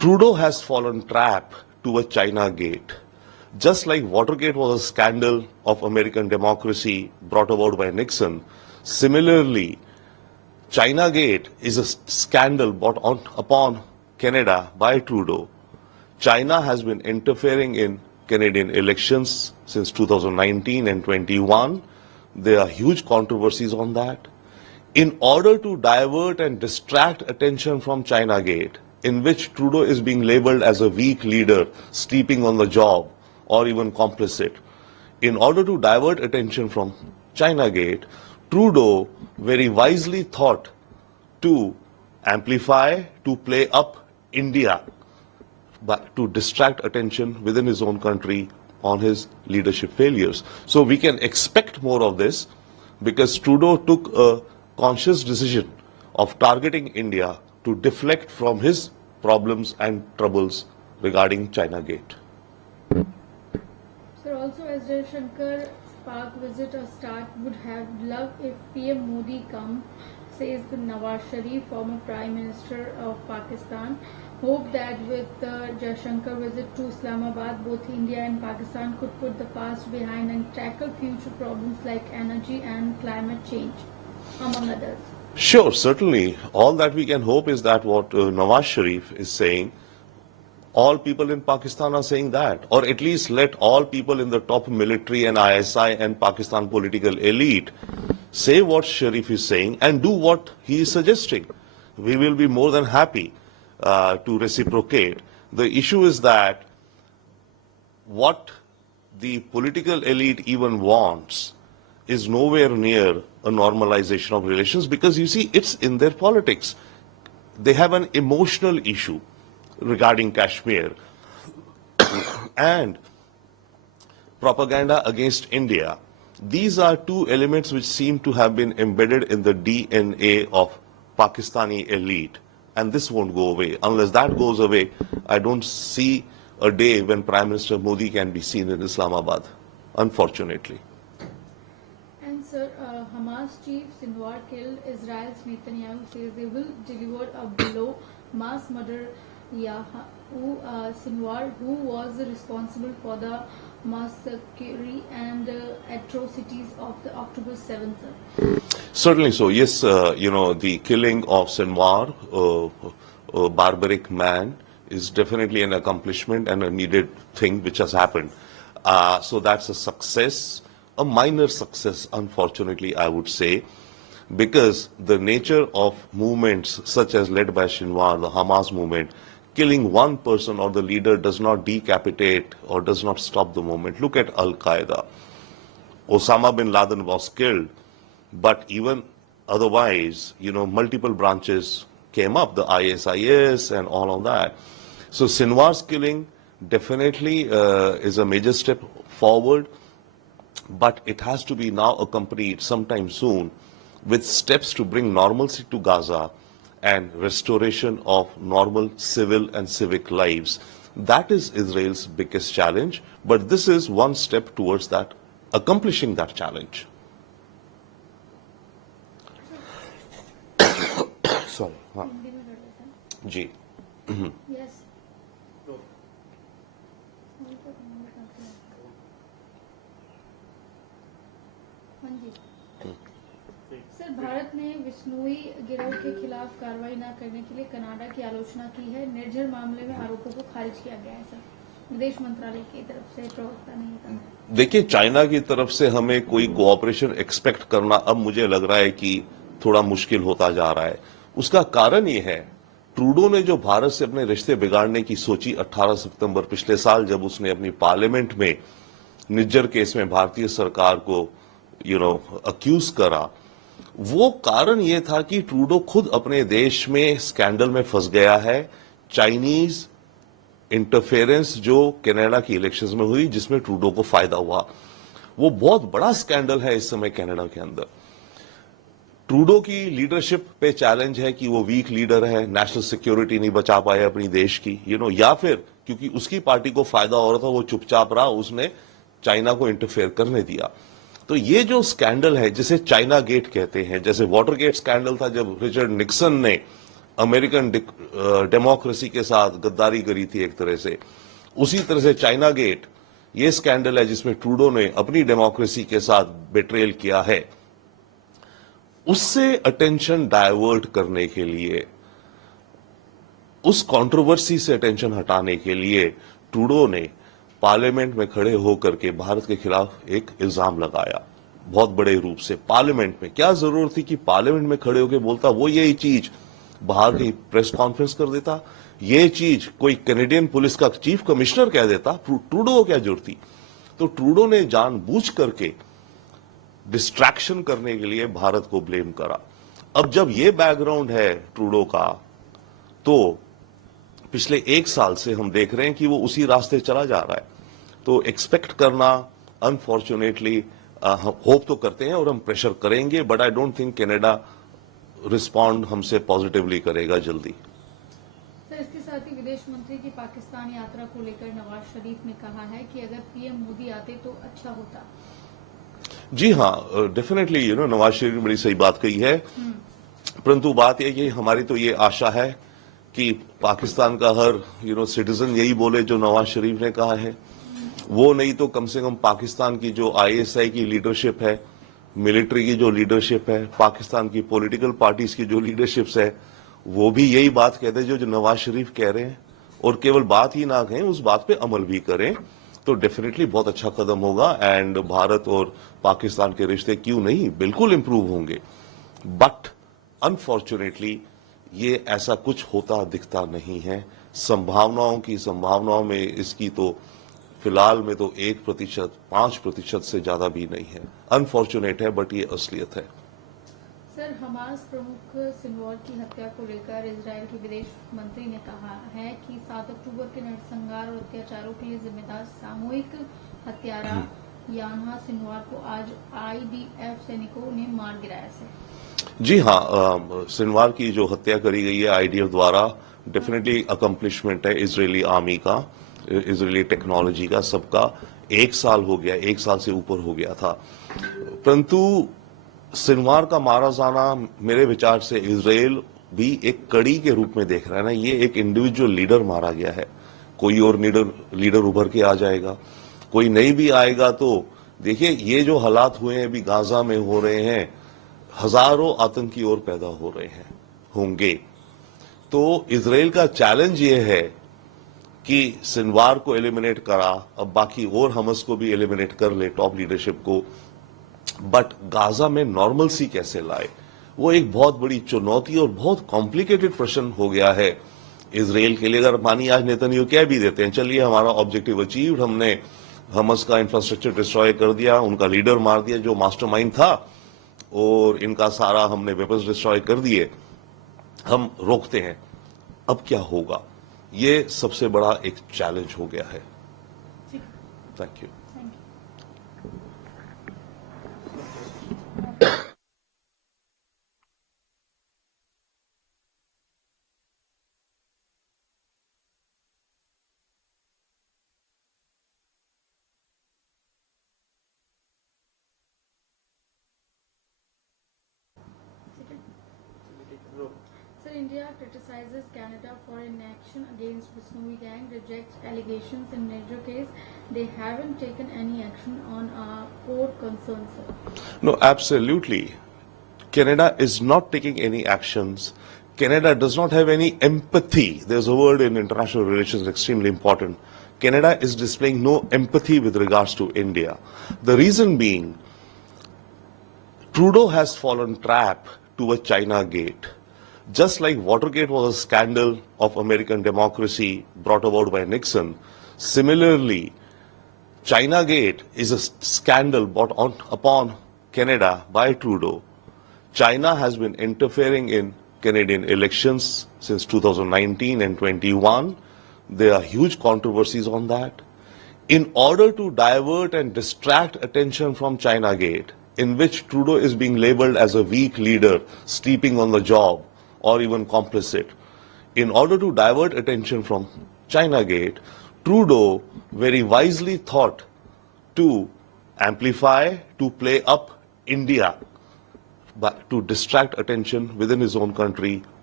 Trudeau has fallen trap to a China gate. Just like Watergate was a scandal of American democracy brought about by Nixon, similarly, China Gate is a scandal brought upon Canada by Trudeau. China has been interfering in Canadian elections since 2019 and 21. There are huge controversies on that. In order to divert and distract attention from China Gate, in which Trudeau is being labeled as a weak leader, sleeping on the job, or even complicit, in order to divert attention from China Gate, Trudeau very wisely thought to amplify, to play up India, but to distract attention within his own country on his leadership failures. So we can expect more of this because Trudeau took a conscious decision of targeting India to deflect from his problems and troubles regarding China Gate. Sir, also as Jaishankar's Pak visit a start, would have loved if PM Modi come, says the Nawaz Sharif, former Prime Minister of Pakistan. Hope that with the Jaishankar visit to Islamabad, both India and Pakistan could put the past behind and tackle future problems like energy and climate change, among others. Sure, certainly. All that we can hope is that what Nawaz Sharif is saying, all people in Pakistan are saying that, or at least let all people in the top military and ISI and Pakistan political elite say what Sharif is saying and do what he is suggesting. We will be more than happy to reciprocate. The issue is that what the political elite even wants is nowhere near a normalization of relations because, you see, it's in their politics. They have an emotional issue regarding Kashmir and propaganda against India. These are two elements which seem to have been embedded in the DNA of Pakistani elite, and this won't go away. Unless that goes away, I don't see a day when Prime Minister Modi can be seen in Islamabad, unfortunately. And sir, Hamas chief Sinwar killed Israel's Netanyahu, says they will deliver a blow, mass murder Sinwar, who was responsible for the massacre and atrocities of the October 7th. Certainly so. Yes, the killing of Sinwar, a barbaric man, is definitely an accomplishment and a needed thing which has happened. So that's a success, a minor success, unfortunately, I would say, because the nature of movements such as led by Sinwar, the Hamas movement, killing one person or the leader does not decapitate or does not stop the movement. Look at Al-Qaeda. Osama bin Laden was killed, but even otherwise, multiple branches came up, the ISIS and all of that. So Sinwar's killing definitely is a major step forward, but it has to be now accompanied sometime soon with steps to bring normalcy to Gaza and restoration of normal civil and civic lives. That is Israel's biggest challenge, but this is one step towards that, accomplishing that challenge. Sorry. Ji. Yes. Sir, Bharat ने विश्नोई गिरोह के खिलाफ कार्रवाई न करने के लिए Canada की आलोचना की है। निर्झर मामले में आरोपों को खारिज किया गया है सर, विदेश मंत्रालय की तरफ से, प्रवक्ता ने कहा। देखिए, चाइना की तरफ से हमें कोई कोऑपरेशन एक्सपेक्ट करना अब मुझे लग रहा है कि थोड़ा मुश्किल होता जा रहा है। उसका कारण ये है, ट्रूडो ने जो भारत से अपने रिश्ते बिगाड़ने की सोची 18 सितंबर पिछले साल, जब उसने अपनी पार्लियामेंट में निज्जर केस में भारतीय सरकार को अक्यूज करा, वो कारण ये था कि ट्रूडो खुद अपने देश में स्कैंडल में फंस गया है। चाइनीज इंटरफेरेंस जो कनाडा की इलेक्शंस में हुई, जिसमें ट्रूडो को फायदा हुआ, वो बहुत बड़ा स्कैंडल है इस समय कनाडा के अंदर। ट्रूडो की लीडरशिप पे चैलेंज है कि वो वीक लीडर है, नेशनल सिक्योरिटी नहीं बचा पाया अपनी देश की, या फिर क्योंकि उसकी पार्टी को फायदा हो रहा था, वो चुपचाप रहा, उसने चाइना को इंटरफेयर करने दिया। तो ये जो स्कैंडल है, जिसे चाइना गेट कहते हैं, जैसे वाटर गेट स्कैंडल था जब रिचर्ड निक्सन ने अमेरिकन डेमोक्रेसी के साथ गद्दारी करी थी एक तरह से, उसी तरह से चाइना गेट ये स्कैंडल है जिसमें ट्रूडो ने अपनी डेमोक्रेसी के साथ बेट्रेल किया है। उससे अटेंशन डाइवर्ट करने के लिए, उस कंट्रोवर्सी से अटेंशन हटाने के लिए ट्रूडो ने पार्लियामेंट में खड़े होकर के भारत के खिलाफ एक इल्जाम लगाया बहुत बड़े रूप से पार्लियामेंट में। क्या जरूरत थी कि पार्लियामेंट में खड़े होकर बोलता? वो यही चीज बाहर की प्रेस कॉन्फ्रेंस कर देता, ये चीज कोई कैनेडियन पुलिस का चीफ कमिश्नर कह देता। ट्रूडो को क्या जरूरत थी? तो ट्रूडो ने जानबूझ करके डिस्ट्रैक्शन करने के लिए भारत को ब्लेम करा। अब जब ये बैकग्राउंड है ट्रूडो का, तो पिछले एक साल से हम देख रहे हैं कि वो उसी रास्ते चला जा रहा है। तो एक्सपेक्ट करना, अनफॉर्चुनेटली होप तो करते हैं और हम प्रेशर करेंगे, but I don't think Canada respond हमसे पॉजिटिवली करेगा जल्दी। सर, इसके साथ ही विदेश मंत्री की पाकिस्तान यात्रा को लेकर नवाज शरीफ ने कहा है कि अगर पीएम मोदी आते तो अच्छा होता। जी हाँ, डेफिनेटली नवाज शरीफ ने बड़ी सही बात कही है, परंतु बात यह कि हमारी तो ये आशा है कि पाकिस्तान का हर सिटीजन यही बोले जो नवाज शरीफ ने कहा है। वो नहीं तो कम से कम पाकिस्तान की जो आईएसआई की लीडरशिप है, मिलिट्री की जो लीडरशिप है, पाकिस्तान की पॉलिटिकल पार्टीज की जो लीडरशिप्स है, वो भी यही बात कहते हैं जो नवाज शरीफ कह रहे हैं। और केवल बात ही ना कहें, उस बात पे अमल भी करें, तो डेफिनेटली बहुत अच्छा कदम होगा। एंड भारत और पाकिस्तान के रिश्ते क्यों नहीं, बिल्कुल इंप्रूव होंगे। बट अनफॉर्चुनेटली ये ऐसा कुछ होता दिखता नहीं है। संभावनाओं में इसकी तो फिलहाल में तो 1%, 5% से ज्यादा भी नहीं है। अनफॉर्चुनेट है, बट ये असलियत है। सर, हमास प्रमुख सिनवार की हत्या को लेकर इजरायल के विदेश मंत्री ने कहा है कि 7 अक्टूबर के नरसंहार और अत्याचारों के लिए जिम्मेदार सामूहिक हत्यारा यान्हा सिनवार को आज आईडीएफ सैनिकों ने मार गिराया। जी हाँ, सिनवार की जो हत्या करी गई है आईडीएफ द्वारा, डेफिनेटली अकम्पलिशमेंट है इजरायली आर्मी का, इजरायली टेक्नोलॉजी का, सबका। 1 साल हो गया, 1 साल से ऊपर हो गया था। परंतु सिनवार का मारा जाना मेरे विचार से इजराइल भी एक कड़ी के रूप में देख रहा है ना। ये एक इंडिविजुअल लीडर मारा गया है, कोई और लीडर उभर के आ जाएगा, कोई नहीं भी आएगा। तो देखिए, ये जो हालात हुए हैं अभी गाजा में हो रहे हैं, हजारों आतंकी और पैदा हो रहे हैं, होंगे। तो इजराइल का चैलेंज ये है कि सिनवार को एलिमिनेट करा, अब बाकी और हमस को भी एलिमिनेट कर ले, टॉप लीडरशिप को। बट गाजा में नॉर्मलसी कैसे लाए, वो एक बहुत बड़ी चुनौती और बहुत कॉम्प्लिकेटेड प्रश्न हो गया है इजराइल के लिए। अगर मानिए आज नेतन्याहू कह भी देते हैं, चलिए हमारा ऑब्जेक्टिव अचीव्ड, हमने हमस का इंफ्रास्ट्रक्चर डिस्ट्रॉय कर दिया, उनका लीडर मार दिया जो मास्टरमाइंड था, और इनका सारा हमने वेपन्स डिस्ट्रॉय कर दिए, हम रोकते हैं, अब क्या होगा? ये सबसे बड़ा एक चैलेंज हो गया है। Thank you. Sir, India criticizes Canada for inaction against Bishnoi gang, rejects allegations in major case. They haven't taken any action on our core concerns, sir. No, absolutely. Canada is not taking any actions. Canada does not have any empathy. There's a word in international relations extremely important. Canada is displaying no empathy with regards to India. The reason being, Trudeau has fallen trap to a China gate. Just like Watergate was a scandal of American democracy brought about by Nixon, similarly, China Gate is a scandal brought upon Canada by Trudeau. China has been interfering in Canadian elections since 2019 and 21. There are huge controversies on that. In order to divert and distract attention from China Gate, in which Trudeau is being labeled as a weak leader, sleeping on the job, or even complicit, in order to divert attention from China Gate, Trudeau very wisely thought to amplify, to play up India, but to distract attention within his own country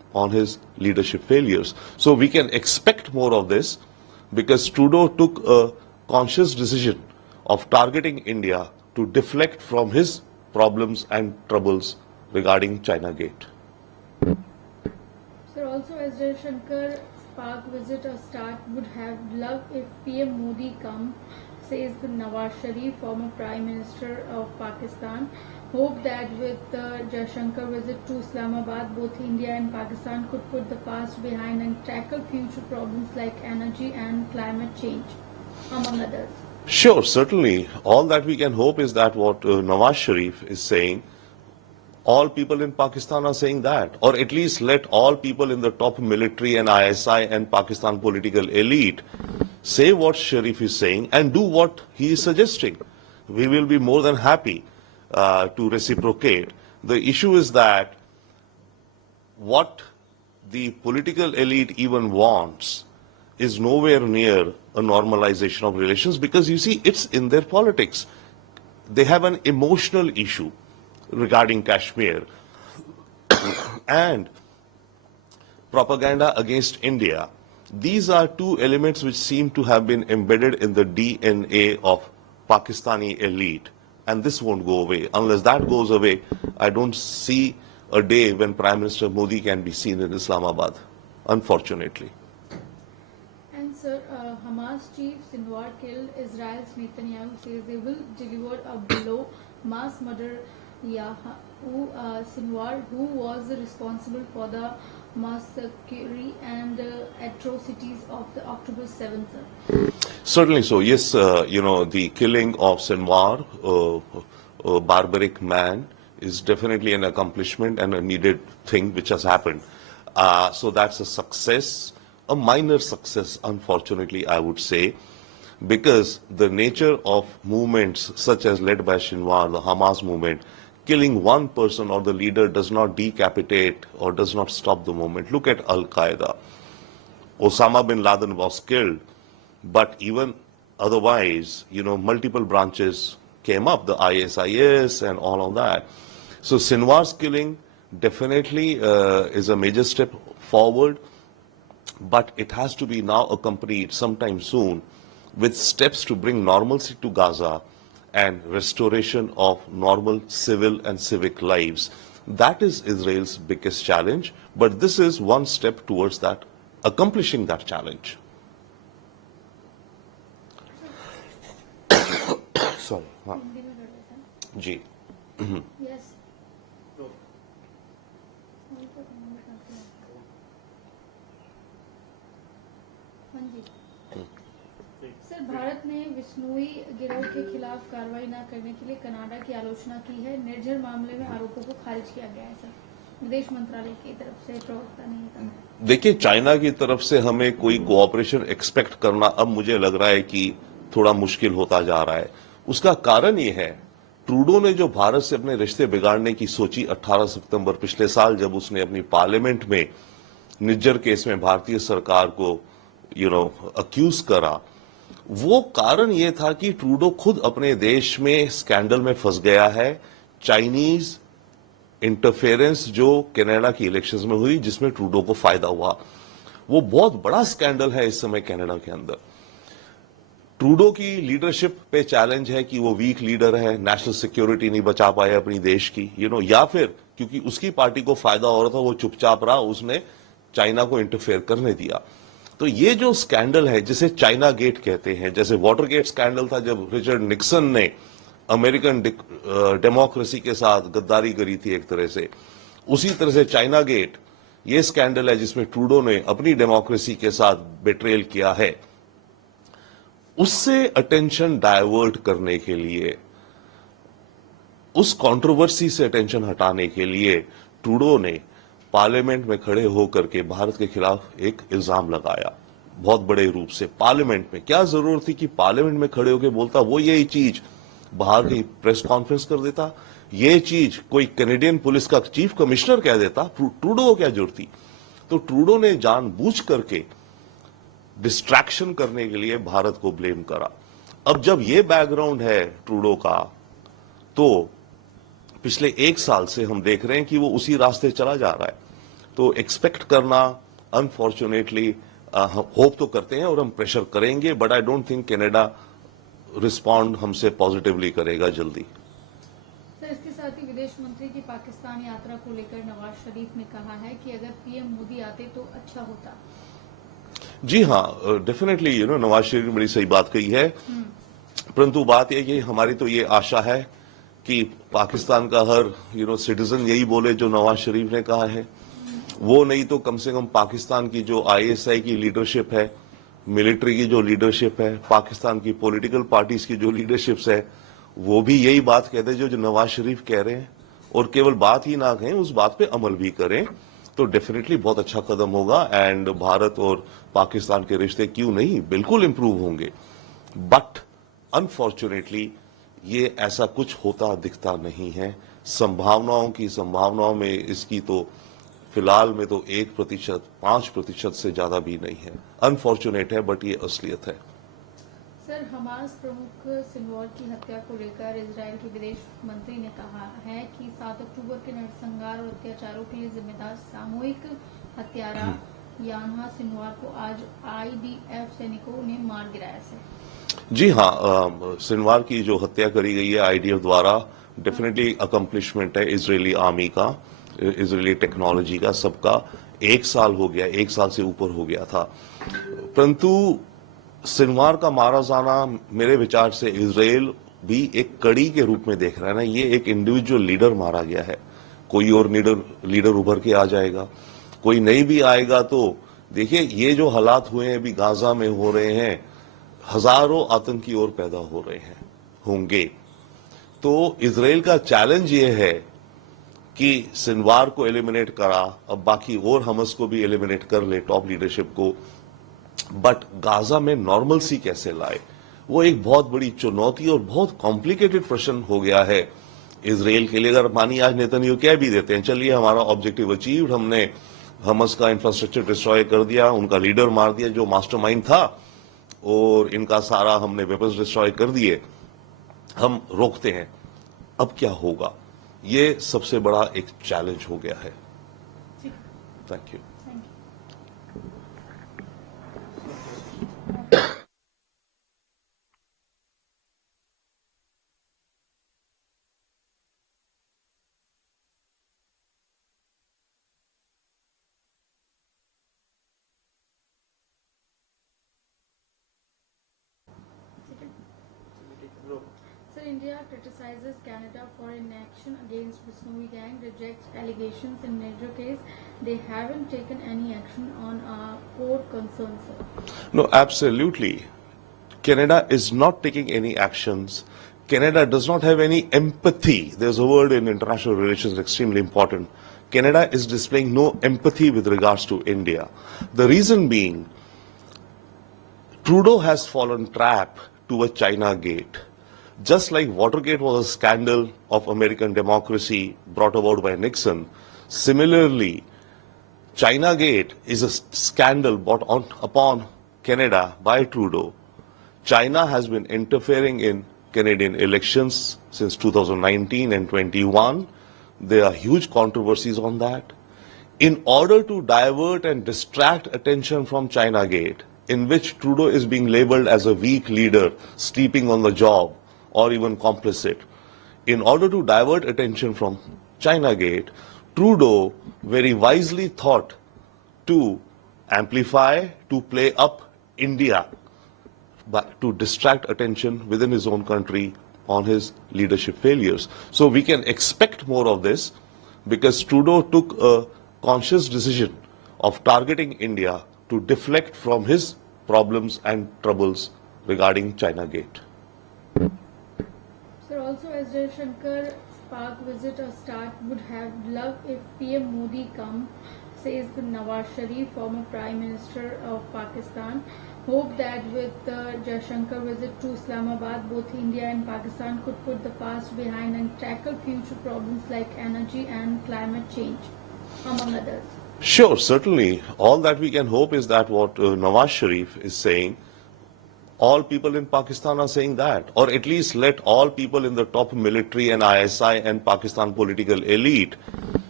on his leadership failures. So we can expect more of this because Trudeau took a conscious decision of targeting India to deflect from his problems and troubles regarding China Gate. Sir, also as Jaishankar's Pak visit a start, would have loved if PM Modi come, says the Nawaz Sharif, former Prime Minister of Pakistan. Hope that with the Jaishankar visit to Islamabad, both India and Pakistan could put the past behind and tackle future problems like energy and climate change, among others. Sure, certainly. All that we can hope is that what Nawaz Sharif is saying, all people in Pakistan are saying that, or at least let all people in the top military and ISI and Pakistan political elite say what Sharif is saying and do what he is suggesting. We will be more than happy to reciprocate. The issue is that what the political elite even wants is nowhere near a normalization of relations because, you see, it's in their politics. They have an emotional issue regarding Kashmir and propaganda against India. These are two elements which seem to have been embedded in the DNA of Pakistani elite, and this won't go away. Unless that goes away, I don't see a day when Prime Minister Modi can be seen in Islamabad, unfortunately. And sir, Hamas chief Sinwar killed Israel's Netanyahu, says they will deliver a blow, mass murder Sinwar, who was responsible for the massacre and atrocities of the October 7th. Certainly so. Yes, the killing of Sinwar, a barbaric man, is definitely an accomplishment and a needed thing which has happened. So that's a success, a minor success, unfortunately, I would say, because the nature of movements such as led by Sinwar, the Hamas movement, killing one person or the leader does not decapitate or does not stop the movement. Look at Al-Qaeda. Osama bin Laden was killed, but even otherwise, multiple branches came up, the ISIS and all of that. So Sinwar's killing definitely is a major step forward, but it has to be now accompanied sometime soon with steps to bring normalcy to Gaza and restoration of normal civil and civic lives. That is Israel's biggest challenge, but this is one step towards that, accomplishing that challenge. Sorry. Ji. Yes. Sir, Bharat ने विश्नोई गिरोह के खिलाफ कार्रवाई न करने के लिए Canada की आलोचना की है। निर्झर मामले में आरोपों को खारिज किया गया है सर, विदेश मंत्रालय की तरफ से प्रवक्ता ने कहा। देखिए, चाइना की तरफ से हमें कोई कोऑपरेशन एक्सपेक्ट करना अब मुझे लग रहा है कि थोड़ा मुश्किल होता जा रहा है। उसका कारण ये है, ट्रूडो ने जो भारत से अपने रिश्ते बिगाड़ने की सोची 18 सितंबर पिछले साल, जब उसने अपनी पार्लियामेंट में निज्जर केस में भारतीय सरकार को अक्यूज करा, वो कारण ये था कि ट्रूडो खुद अपने देश में स्कैंडल में फंस गया है। चाइनीज इंटरफेरेंस जो कनाडा की इलेक्शंस में हुई, जिसमें ट्रूडो को फायदा हुआ, वो बहुत बड़ा स्कैंडल है इस समय कनाडा के अंदर। ट्रूडो की लीडरशिप पे चैलेंज है कि वो वीक लीडर है, नेशनल सिक्योरिटी नहीं बचा पाए अपनी देश की, या फिर क्योंकि उसकी पार्टी को फायदा हो रहा था, वो चुपचाप रहा, उसने चाइना को इंटरफेयर करने दिया। तो ये जो स्कैंडल है, जिसे चाइना गेट कहते हैं, जैसे वाटर गेट स्कैंडल था जब रिचर्ड निक्सन ने अमेरिकन डेमोक्रेसी के साथ गद्दारी करी थी एक तरह से, उसी तरह से चाइना गेट ये स्कैंडल है जिसमें ट्रूडो ने अपनी डेमोक्रेसी के साथ बेट्रेयल किया है। उससे अटेंशन डाइवर्ट करने के लिए, उस कंट्रोवर्सी से अटेंशन हटाने के लिए ट्रूडो ने पार्लियामेंट में खड़े होकर के भारत के खिलाफ एक इल्जाम लगाया, बहुत बड़े रूप से पार्लियामेंट में। क्या जरूरत थी कि पार्लियामेंट में खड़े होकर बोलता? वो यही चीज बाहर की प्रेस कॉन्फ्रेंस कर देता, ये चीज कोई कैनेडियन पुलिस का चीफ कमिश्नर कह देता। ट्रूडो को क्या जरूरत थी? तो ट्रूडो ने जानबूझ करके डिस्ट्रैक्शन करने के लिए भारत को ब्लेम करा। अब जब ये बैकग्राउंड है ट्रूडो का, तो पिछले एक साल से हम देख रहे हैं कि वो उसी रास्ते चला जा रहा है। तो एक्सपेक्ट करना अनफॉर्चुनेटली होप तो करते हैं और हम प्रेशर करेंगे, but I don't think Canada respond हमसे पॉजिटिवली करेगा जल्दी। सर, इसके साथ ही विदेश मंत्री की पाकिस्तान यात्रा को लेकर नवाज शरीफ ने कहा है कि अगर पीएम मोदी आते तो अच्छा होता। जी हाँ, डेफिनेटली नवाज शरीफ ने बड़ी सही बात कही है, परंतु बात यह कि हमारी तो ये आशा है कि पाकिस्तान का हर सिटीजन यही बोले जो नवाज शरीफ ने कहा है। वो नहीं तो कम से कम पाकिस्तान की जो आईएसआई की लीडरशिप है, मिलिट्री की जो लीडरशिप है, पाकिस्तान की पॉलिटिकल पार्टीज की जो लीडरशिप्स है, वो भी यही बात कहते जो नवाज शरीफ कह रहे हैं, और केवल बात ही ना कहें, उस बात पे अमल भी करें, तो डेफिनेटली बहुत अच्छा कदम होगा। एंड भारत और पाकिस्तान के रिश्ते क्यों नहीं, बिल्कुल इंप्रूव होंगे। बट अनफॉर्चुनेटली ये ऐसा कुछ होता दिखता नहीं है। संभावनाओं में इसकी तो फिलहाल में तो 1%, 5% से ज्यादा भी नहीं है। अनफॉर्चुनेट है, बट ये असलियत है। सर, हमास प्रमुख सिनवार की हत्या को लेकर इजराइल के विदेश मंत्री ने कहा है कि 7 अक्टूबर के नरसंहार और अत्याचारों के लिए जिम्मेदार सामूहिक हत्यारा यान्हा सिनवार को आज आईडीएफ सैनिकों ने मार गिराया है। जी हाँ, सिनवार की जो हत्या करी गई है आईडीएफ द्वारा, डेफिनेटली अकम्पलिशमेंट है इजरायली आर्मी का, इजरायली टेक्नोलॉजी का, सबका। 1 साल हो गया, 1 साल से ऊपर हो गया था, परंतु सिनवार का मारा जाना मेरे विचार से इजराइल भी एक कड़ी के रूप में देख रहा है ना। ये एक इंडिविजुअल लीडर मारा गया है, कोई और लीडर उभर के आ जाएगा, कोई नहीं भी आएगा। तो देखिए, ये जो हालात हुए हैं अभी गाजा में हो रहे हैं, हजारों आतंकी और पैदा हो रहे हैं, होंगे। तो इजराइल का चैलेंज ये है कि सिनवार को एलिमिनेट करा, अब बाकी और हमस को भी एलिमिनेट कर ले, टॉप लीडरशिप को, बट गाजा में नॉर्मलसी कैसे लाए, वो एक बहुत बड़ी चुनौती और बहुत कॉम्प्लिकेटेड प्रश्न हो गया है इजराइल के लिए। अगर मानिए आज नेतन्याहू कह भी देते हैं, चलिए हमारा ऑब्जेक्टिव अचीव्ड, हमने हमस का इंफ्रास्ट्रक्चर डिस्ट्रॉय कर दिया, उनका लीडर मार दिया जो मास्टरमाइंड था, और इनका सारा हमने वेपन्स डिस्ट्रॉय कर दिए, हम रोकते हैं, अब क्या होगा? ये सबसे बड़ा एक चैलेंज हो गया है। Thank you. Sir, India criticizes Canada for inaction against the Snowy Gang, rejects allegations in major case. They haven't taken any action on our core concerns, sir. No, absolutely. Canada is not taking any actions. Canada does not have any empathy. There's a word in international relations extremely important. Canada is displaying no empathy with regards to India. The reason being, Trudeau has fallen trap to a China gate. Just like Watergate was a scandal of American democracy brought about by Nixon, similarly, China Gate is a scandal brought upon Canada by Trudeau. China has been interfering in Canadian elections since 2019 and 21. There are huge controversies on that. In order to divert and distract attention from China Gate, in which Trudeau is being labeled as a weak leader, sleeping on the job, or even complicit, in order to divert attention from China Gate, Trudeau very wisely thought to amplify, to play up India, but to distract attention within his own country on his leadership failures. So we can expect more of this, because Trudeau took a conscious decision of targeting India to deflect from his problems and troubles regarding China Gate. Sir, also as Jaishankar's Pak visit a start, would have loved if PM Modi come, says the Nawaz Sharif, former Prime Minister of Pakistan. Hope that with the Jaishankar visit to Islamabad, both India and Pakistan could put the past behind and tackle future problems like energy and climate change, among others. Sure, certainly. All that we can hope is that what Nawaz Sharif is saying, all people in Pakistan are saying that, or at least let all people in the top military and ISI and Pakistan political elite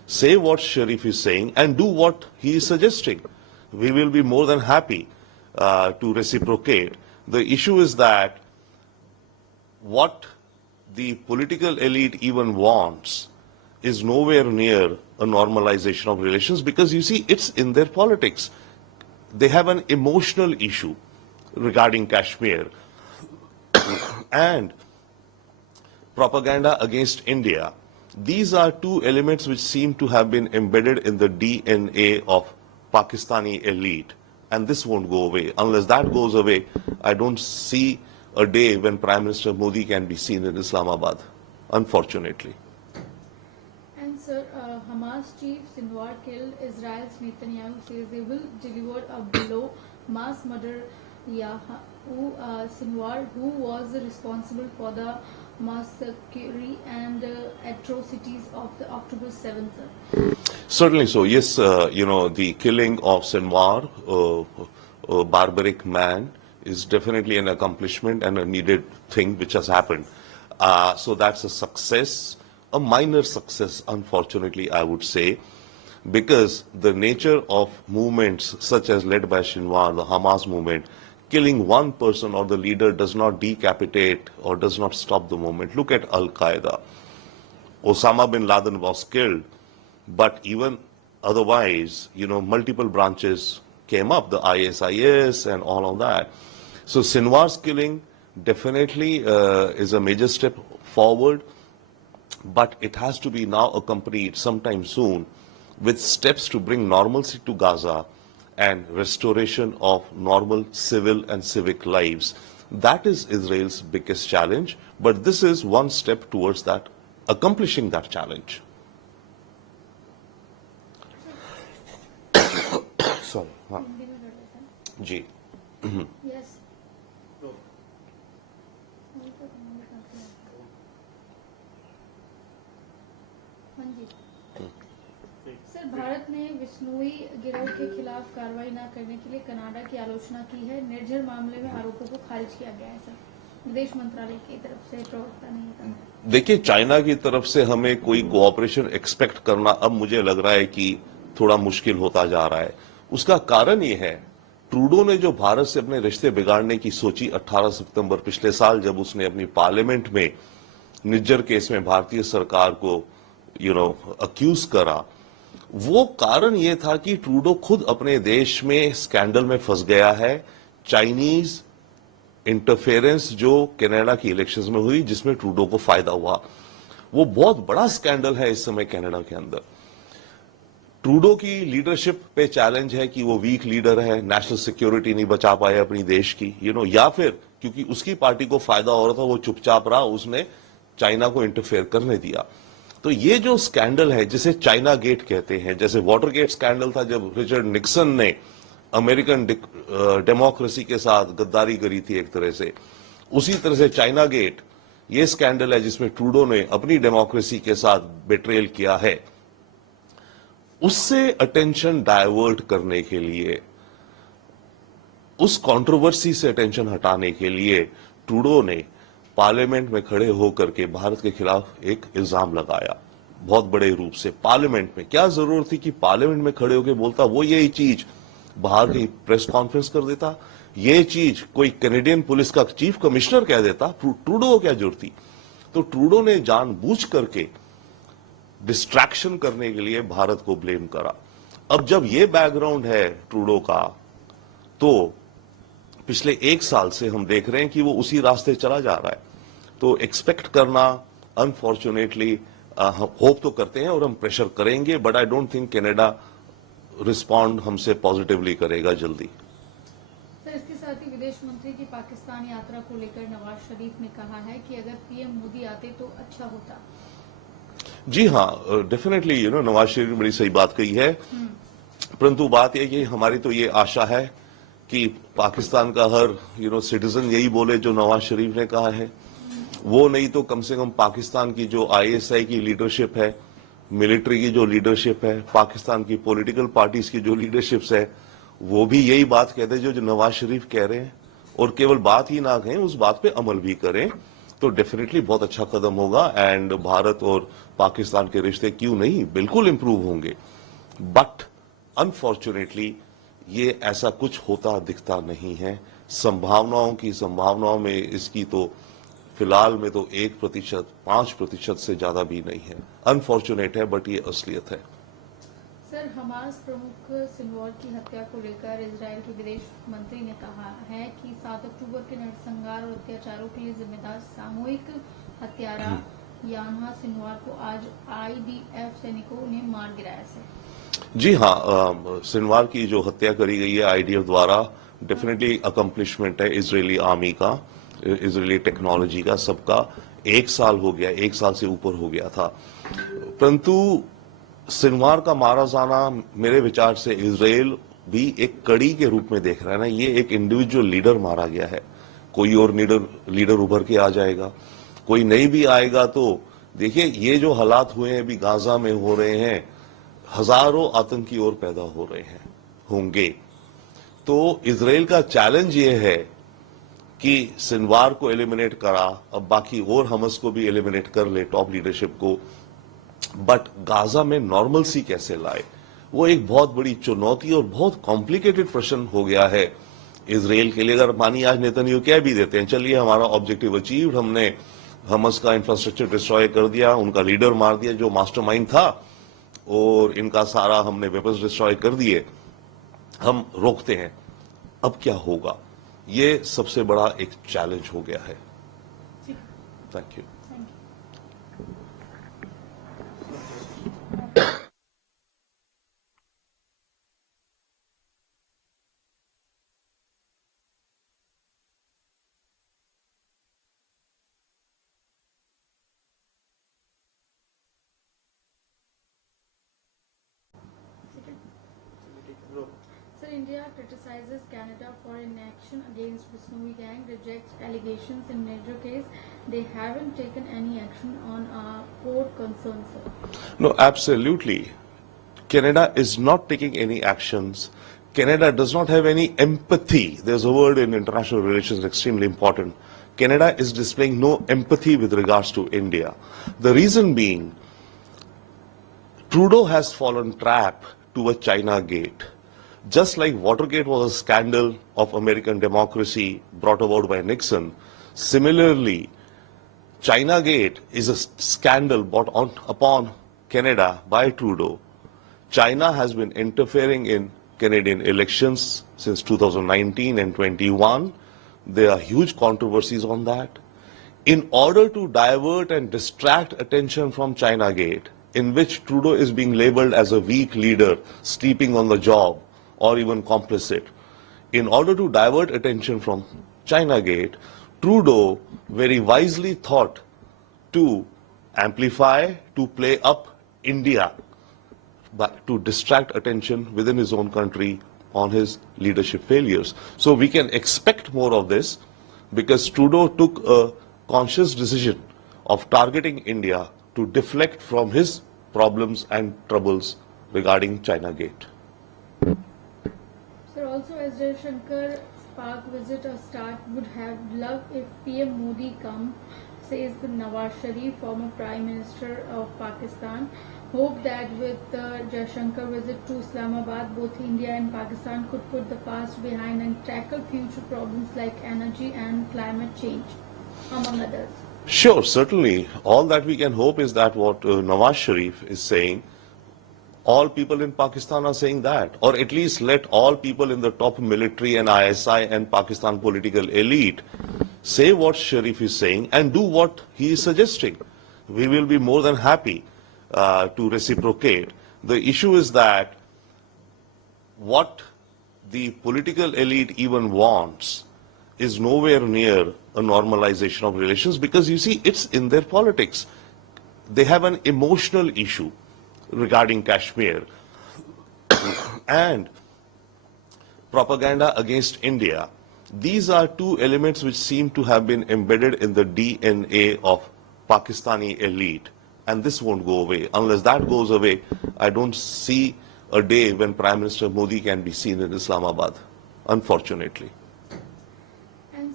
say what Sharif is saying and do what he is suggesting. We will be more than happy to reciprocate. The issue is that what the political elite even wants is nowhere near a normalization of relations, because you see, it's in their politics. They have an emotional issue regarding Kashmir and propaganda against India. These are two elements which seem to have been embedded in the DNA of Pakistani elite, and this won't go away. Unless that goes away, I don't see a day when Prime Minister Modi can be seen in Islamabad, unfortunately. And sir, Hamas chief Sinwar killed Israel's Netanyahu says they will deliver a blow, mass murder Yahu Sinwar, who was responsible for the massacre and atrocities of the October 7th. Certainly so. Yes, the killing of Sinwar, a barbaric man, is definitely an accomplishment and a needed thing which has happened. So that's a success, a minor success, unfortunately, I would say, because the nature of movements such as led by Sinwar, the Hamas movement, killing one person or the leader does not decapitate or does not stop the movement. Look at Al-Qaeda. Osama bin Laden was killed, but even otherwise, multiple branches came up, the ISIS and all of that. So Sinwar's killing definitely is a major step forward, but it has to be now accompanied sometime soon with steps to bring normalcy to Gaza and restoration of normal civil and civic lives. That is Israel's biggest challenge, but this is one step towards that, accomplishing that challenge. Sorry. Ji. Yes. Sir, Bharat ने विश्नोई गिरोह के खिलाफ कार्रवाई न करने के लिए Canada की आलोचना की है। निर्झर मामले में आरोपों को खारिज किया गया है। सर, विदेश मंत्रालय की तरफ से प्रवक्ता नहीं था। देखिए, चाइना की तरफ से हमें कोई कोऑपरेशन एक्सपेक्ट करना अब मुझे लग रहा है कि थोड़ा मुश्किल होता जा रहा है। उसका कारण ये है, ट्रूडो ने जो भारत से अपने रिश्ते बिगाड़ने की सोची 18 सितंबर पिछले साल, जब उसने अपनी पार्लियामेंट में निज्जर केस में भारतीय सरकार को अक्यूज करा, वो कारण ये था कि ट्रूडो खुद अपने देश में स्कैंडल में फंस गया है। चाइनीज इंटरफेरेंस जो कनाडा की इलेक्शंस में हुई, जिसमें ट्रूडो को फायदा हुआ, वो बहुत बड़ा स्कैंडल है इस समय कनाडा के अंदर। ट्रूडो की लीडरशिप पे चैलेंज है कि वो वीक लीडर है, नेशनल सिक्योरिटी नहीं बचा पाए अपनी देश की, या फिर क्योंकि उसकी पार्टी को फायदा हो रहा था, वो चुपचाप रहा, उसने चाइना को इंटरफेयर करने दिया। तो ये जो स्कैंडल है, जिसे चाइना गेट कहते हैं, जैसे वाटर गेट स्कैंडल था जब रिचर्ड निक्सन ने अमेरिकन डेमोक्रेसी के साथ गद्दारी करी थी एक तरह से, उसी तरह से चाइना गेट ये स्कैंडल है जिसमें ट्रूडो ने अपनी डेमोक्रेसी के साथ बेट्रेल किया है। उससे अटेंशन डाइवर्ट करने के लिए, उस कंट्रोवर्सी से अटेंशन हटाने के लिए ट्रूडो ने पार्लियामेंट में खड़े होकर के भारत के खिलाफ एक इल्जाम लगाया, बहुत बड़े रूप से पार्लियामेंट में। क्या जरूरत थी कि पार्लियामेंट में खड़े होकर बोलता? वो यही चीज बाहर की प्रेस कॉन्फ्रेंस कर देता, ये चीज कोई कैनेडियन पुलिस का चीफ कमिश्नर कह देता। ट्रूडो को क्या जरूरत थी? तो ट्रूडो ने जानबूझ करके डिस्ट्रैक्शन करने के लिए भारत को ब्लेम करा। अब जब ये बैकग्राउंड है ट्रूडो का, तो पिछले एक साल से हम देख रहे हैं कि वो उसी रास्ते चला जा रहा है। तो एक्सपेक्ट करना, अनफॉर्चुनेटली होप तो करते हैं और हम प्रेशर करेंगे, but I don't think Canada respond हमसे पॉजिटिवली करेगा जल्दी। सर, इसके साथ ही विदेश मंत्री की पाकिस्तान यात्रा को लेकर नवाज शरीफ ने कहा है कि अगर पीएम मोदी आते तो अच्छा होता। जी हाँ, डेफिनेटली नवाज शरीफ ने बड़ी सही बात कही है, परंतु बात यह कि हमारी तो ये आशा है कि पाकिस्तान का हर सिटीजन यही बोले जो नवाज शरीफ ने कहा है। वो नहीं तो कम से कम पाकिस्तान की जो आईएसआई की लीडरशिप है, मिलिट्री की जो लीडरशिप है, पाकिस्तान की पॉलिटिकल पार्टीज की जो लीडरशिप्स है, वो भी यही बात कहते हैं जो नवाज शरीफ कह रहे हैं, और केवल बात ही ना कहें, उस बात पे अमल भी करें। तो डेफिनेटली बहुत अच्छा कदम होगा एंड भारत और पाकिस्तान के रिश्ते क्यों नहीं बिल्कुल इंप्रूव होंगे। बट अनफॉर्चुनेटली ये ऐसा कुछ होता दिखता नहीं है। संभावनाओं में इसकी तो फिलहाल में तो 1%, 5% से ज्यादा भी नहीं है। अनफॉर्चुनेट है बट ये असलियत है। सर, हमास प्रमुख सिनवार की हत्या को लेकर इजराइल के विदेश मंत्री ने कहा है कि 7 अक्टूबर के नरसंहार और अत्याचारों के लिए जिम्मेदार सामूहिक हत्यारा यान्हा सिनवार को आज आईडीएफ सैनिकों ने मार गिराया। जी हाँ, सिनवार की जो हत्या करी गई है आईडीएफ द्वारा डेफिनेटली अकम्पलिशमेंट है इजरायली आर्मी का, इजरायली टेक्नोलॉजी का, सबका। 1 साल हो गया, 1 साल से ऊपर हो गया था। परंतु सिनवार का मारा जाना मेरे विचार से इजराइल भी एक कड़ी के रूप में देख रहा है ना। ये एक इंडिविजुअल लीडर मारा गया है, कोई और लीडर उभर के आ जाएगा, कोई नहीं भी आएगा। तो देखिए ये जो हालात हुए हैं अभी गाजा में हो रहे हैं, हजारों आतंकी और पैदा हो रहे हैं होंगे। तो इजराइल का चैलेंज ये है कि सिनवार को एलिमिनेट करा, अब बाकी और हमस को भी एलिमिनेट कर ले, टॉप लीडरशिप को। बट गाजा में नॉर्मलसी कैसे लाए, वो एक बहुत बड़ी चुनौती और बहुत कॉम्प्लिकेटेड प्रश्न हो गया है इजराइल के लिए। अगर मानिए आज नेतन्याहू कह भी देते हैं चलिए हमारा ऑब्जेक्टिव अचीव्ड, हमने हमस का इंफ्रास्ट्रक्चर डिस्ट्रॉय कर दिया, उनका लीडर मार दिया जो मास्टरमाइंड था, और इनका सारा हमने वेपन्स डिस्ट्रॉय कर दिए, हम रोकते हैं, अब क्या होगा? ये सबसे बड़ा एक चैलेंज हो गया है। Thank you. Sir, India criticizes Canada for inaction against Bisnoy gang, rejects allegations in major case. They haven't taken any action on our core concerns, sir. No, absolutely. Canada is not taking any actions. Canada does not have any empathy. There's a word in international relations extremely important. Canada is displaying no empathy with regards to India. The reason being, Trudeau has fallen trap to a China gate. Just like Watergate was a scandal of American democracy brought about by Nixon, similarly, China Gate is a scandal brought upon Canada by Trudeau. China has been interfering in Canadian elections since 2019 and 21. There are huge controversies on that. In order to divert and distract attention from China Gate, in which Trudeau is being labeled as a weak leader, sleeping on the job, or even complicit. In order to divert attention from China Gate, Trudeau very wisely thought to amplify, to play up India, but to distract attention within his own country on his leadership failures. So we can expect more of this because Trudeau took a conscious decision of targeting India to deflect from his problems and troubles regarding China Gate. Sir, also as Jaishankar's Pak visit a start, would have loved if PM Modi come, says the Nawaz Sharif, former Prime Minister of Pakistan. Hope that with the Jaishankar visit to Islamabad, both India and Pakistan could put the past behind and tackle future problems like energy and climate change, among others. Sure, certainly. All that we can hope is that what Nawaz Sharif is saying, all people in Pakistan are saying that, or at least let all people in the top military and ISI and Pakistan political elite say what Sharif is saying and do what he is suggesting. We will be more than happy to reciprocate. The issue is that what the political elite even wants is nowhere near a normalization of relations, because you see, it's in their politics. They have an emotional issue regarding Kashmir and propaganda against India. These are two elements which seem to have been embedded in the DNA of Pakistani elite, and this won't go away. Unless that goes away, I don't see a day when Prime Minister Modi can be seen in Islamabad, unfortunately. And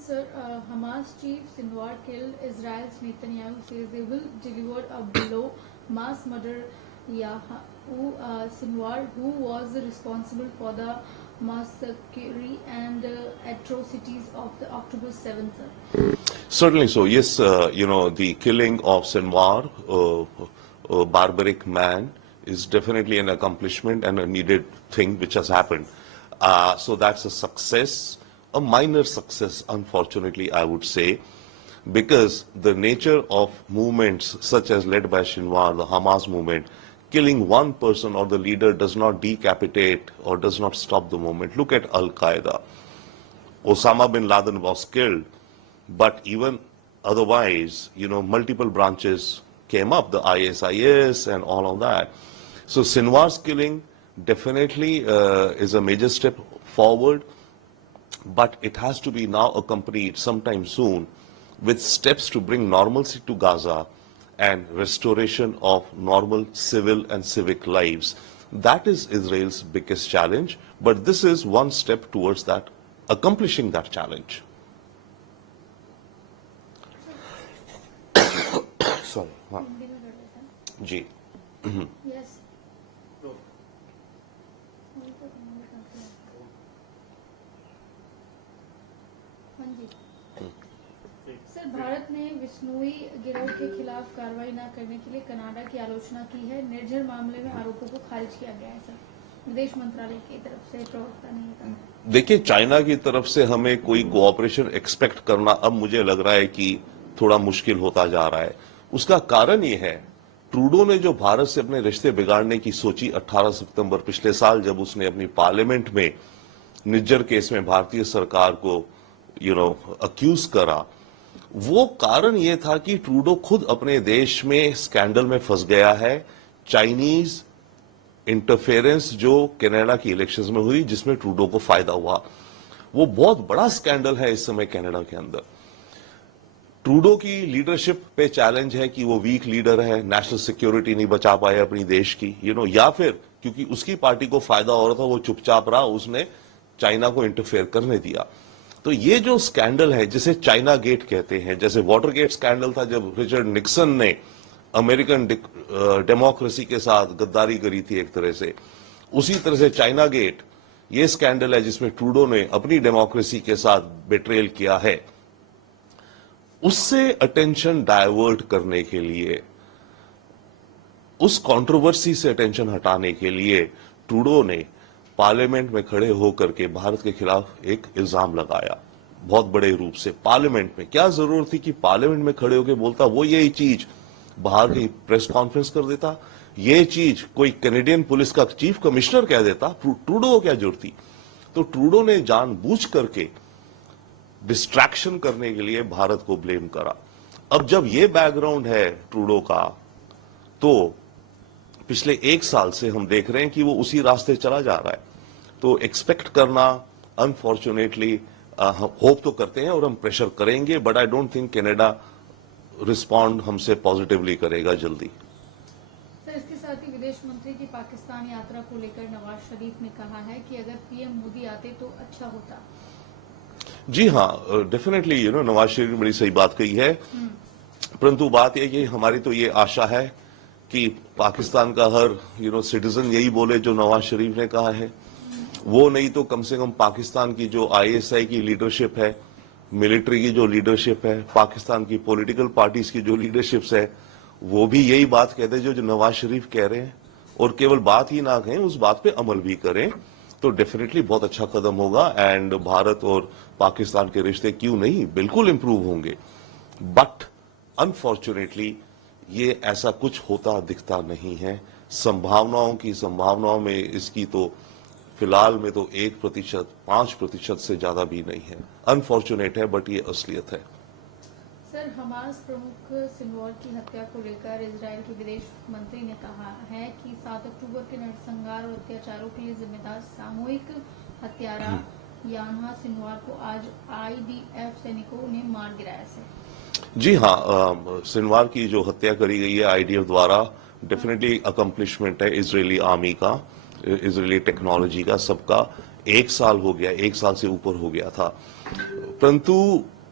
sir, Hamas chief Sinwar killed Israel's Netanyahu says they will deliver a blow. Mass murder Yahu Sinwar, who was responsible for the massacre and atrocities of the October 7th, sir. Certainly so. Yes, the killing of Sinwar, a barbaric man, is definitely an accomplishment and a needed thing which has happened. So that's a success, a minor success, unfortunately, I would say, because the nature of movements such as led by Sinwar, the Hamas movement, killing one person or the leader does not decapitate or does not stop the movement. Look at Al-Qaeda. Osama bin Laden was killed, but even otherwise, multiple branches came up, the ISIS and all of that. So Sinwar's killing definitely is a major step forward, but it has to be now accompanied sometime soon with steps to bring normalcy to Gaza and restoration of normal civil and civic lives. That is Israel's biggest challenge, but this is one step towards that, accomplishing that challenge. Sorry. हाँ. जी. Yes. हाँ जी. Sir, Bharat ने विश्नोई गिरोह के खिलाफ कार्रवाई न करने के लिए कनाडा की आलोचना की है. निर्झर मामले में आरोपों को खारिज किया गया है सर, विदेश मंत्रालय की तरफ से. प्रवक्ता ने कहा. देखिए, चाइना की तरफ से हमें कोई कोऑपरेशन एक्सपेक्ट करना अब मुझे लग रहा है कि थोड़ा मुश्किल होता जा रहा है. उसका कारण ये है, ट्रूडो ने जो भारत से अपने रिश्ते बिगाड़ने की सोची 18 सितंबर पिछले साल, जब उसने अपनी पार्लियामेंट में निज्जर केस में भारतीय सरकार को अक्यूज करा, वो कारण ये था कि ट्रूडो खुद अपने देश में स्कैंडल में फंस गया है. चाइनीज इंटरफेरेंस जो कनाडा की इलेक्शंस में हुई, जिसमें ट्रूडो को फायदा हुआ, वो बहुत बड़ा स्कैंडल है इस समय कनाडा के अंदर. ट्रूडो की लीडरशिप पे चैलेंज है कि वो वीक लीडर है, नेशनल सिक्योरिटी नहीं बचा पाए अपनी देश की, या फिर क्योंकि उसकी पार्टी को फायदा हो रहा था, वो चुपचाप रहा, उसने चाइना को इंटरफेयर करने दिया. तो ये जो स्कैंडल है, जिसे चाइना गेट कहते हैं, जैसे वाटर गेट स्कैंडल था जब रिचर्ड निक्सन ने अमेरिकन डेमोक्रेसी के साथ गद्दारी करी थी एक तरह से, उसी तरह से चाइना गेट ये स्कैंडल है जिसमें ट्रूडो ने अपनी डेमोक्रेसी के साथ बेट्रेयल किया है. उससे अटेंशन डाइवर्ट करने के लिए, उस कंट्रोवर्सी से अटेंशन हटाने के लिए ट्रूडो ने पार्लियामेंट में खड़े होकर के भारत के खिलाफ एक इल्जाम लगाया, बहुत बड़े रूप से पार्लियामेंट में. क्या जरूरत थी कि पार्लियामेंट में खड़े होकर बोलता? वो यही चीज बाहर की प्रेस कॉन्फ्रेंस कर देता, ये चीज कोई कैनेडियन पुलिस का चीफ कमिश्नर कह देता. ट्रूडो को क्या जरूरत थी? तो ट्रूडो ने जानबूझ करके डिस्ट्रैक्शन करने के लिए भारत को ब्लेम करा. अब जब ये बैकग्राउंड है ट्रूडो का, तो पिछले एक साल से हम देख रहे हैं कि वो उसी रास्ते चला जा रहा है. तो एक्सपेक्ट करना, अनफॉर्चुनेटली होप तो करते हैं और हम प्रेशर करेंगे, but I don't think Canada respond हमसे पॉजिटिवली करेगा जल्दी. सर, इसके साथ ही विदेश मंत्री की पाकिस्तान यात्रा को लेकर नवाज शरीफ ने कहा है कि अगर पीएम मोदी आते तो अच्छा होता. जी हाँ, डेफिनेटली नवाज शरीफ ने बड़ी सही बात कही है, परंतु बात यह कि हमारी तो ये आशा है कि पाकिस्तान का हर सिटीजन यही बोले जो नवाज शरीफ ने कहा है. वो नहीं तो कम से कम पाकिस्तान की जो आईएसआई की लीडरशिप है, मिलिट्री की जो लीडरशिप है, पाकिस्तान की पॉलिटिकल पार्टीज की जो लीडरशिप्स है, वो भी यही बात कहते जो नवाज शरीफ कह रहे हैं, और केवल बात ही ना कहें, उस बात पे अमल भी करें, तो डेफिनेटली बहुत अच्छा कदम होगा. एंड भारत और पाकिस्तान के रिश्ते क्यों नहीं, बिल्कुल इंप्रूव होंगे. बट अनफॉर्चुनेटली ये ऐसा कुछ होता दिखता नहीं है. संभावनाओं में इसकी तो फिलहाल में तो 1%, 5% से ज्यादा भी नहीं है. अनफॉर्चुनेट है, बट ये असलियत है. सर, हमास प्रमुख सिनवार की हत्या को लेकर इजराइल के विदेश मंत्री ने कहा है कि 7 अक्टूबर के नरसंहार और अत्याचारों के लिए जिम्मेदार सामूहिक हत्यारा यान्हा सिनवार को आज आईडीएफ सैनिकों ने मार गिराया. जी हाँ, सिनवार की जो हत्या करी गई है आईडीएफ द्वारा, डेफिनेटली अकम्पलिशमेंट है इजरायली आर्मी का, इजरायली टेक्नोलॉजी का, सबका. 1 साल हो गया, 1 साल से ऊपर हो गया था, परंतु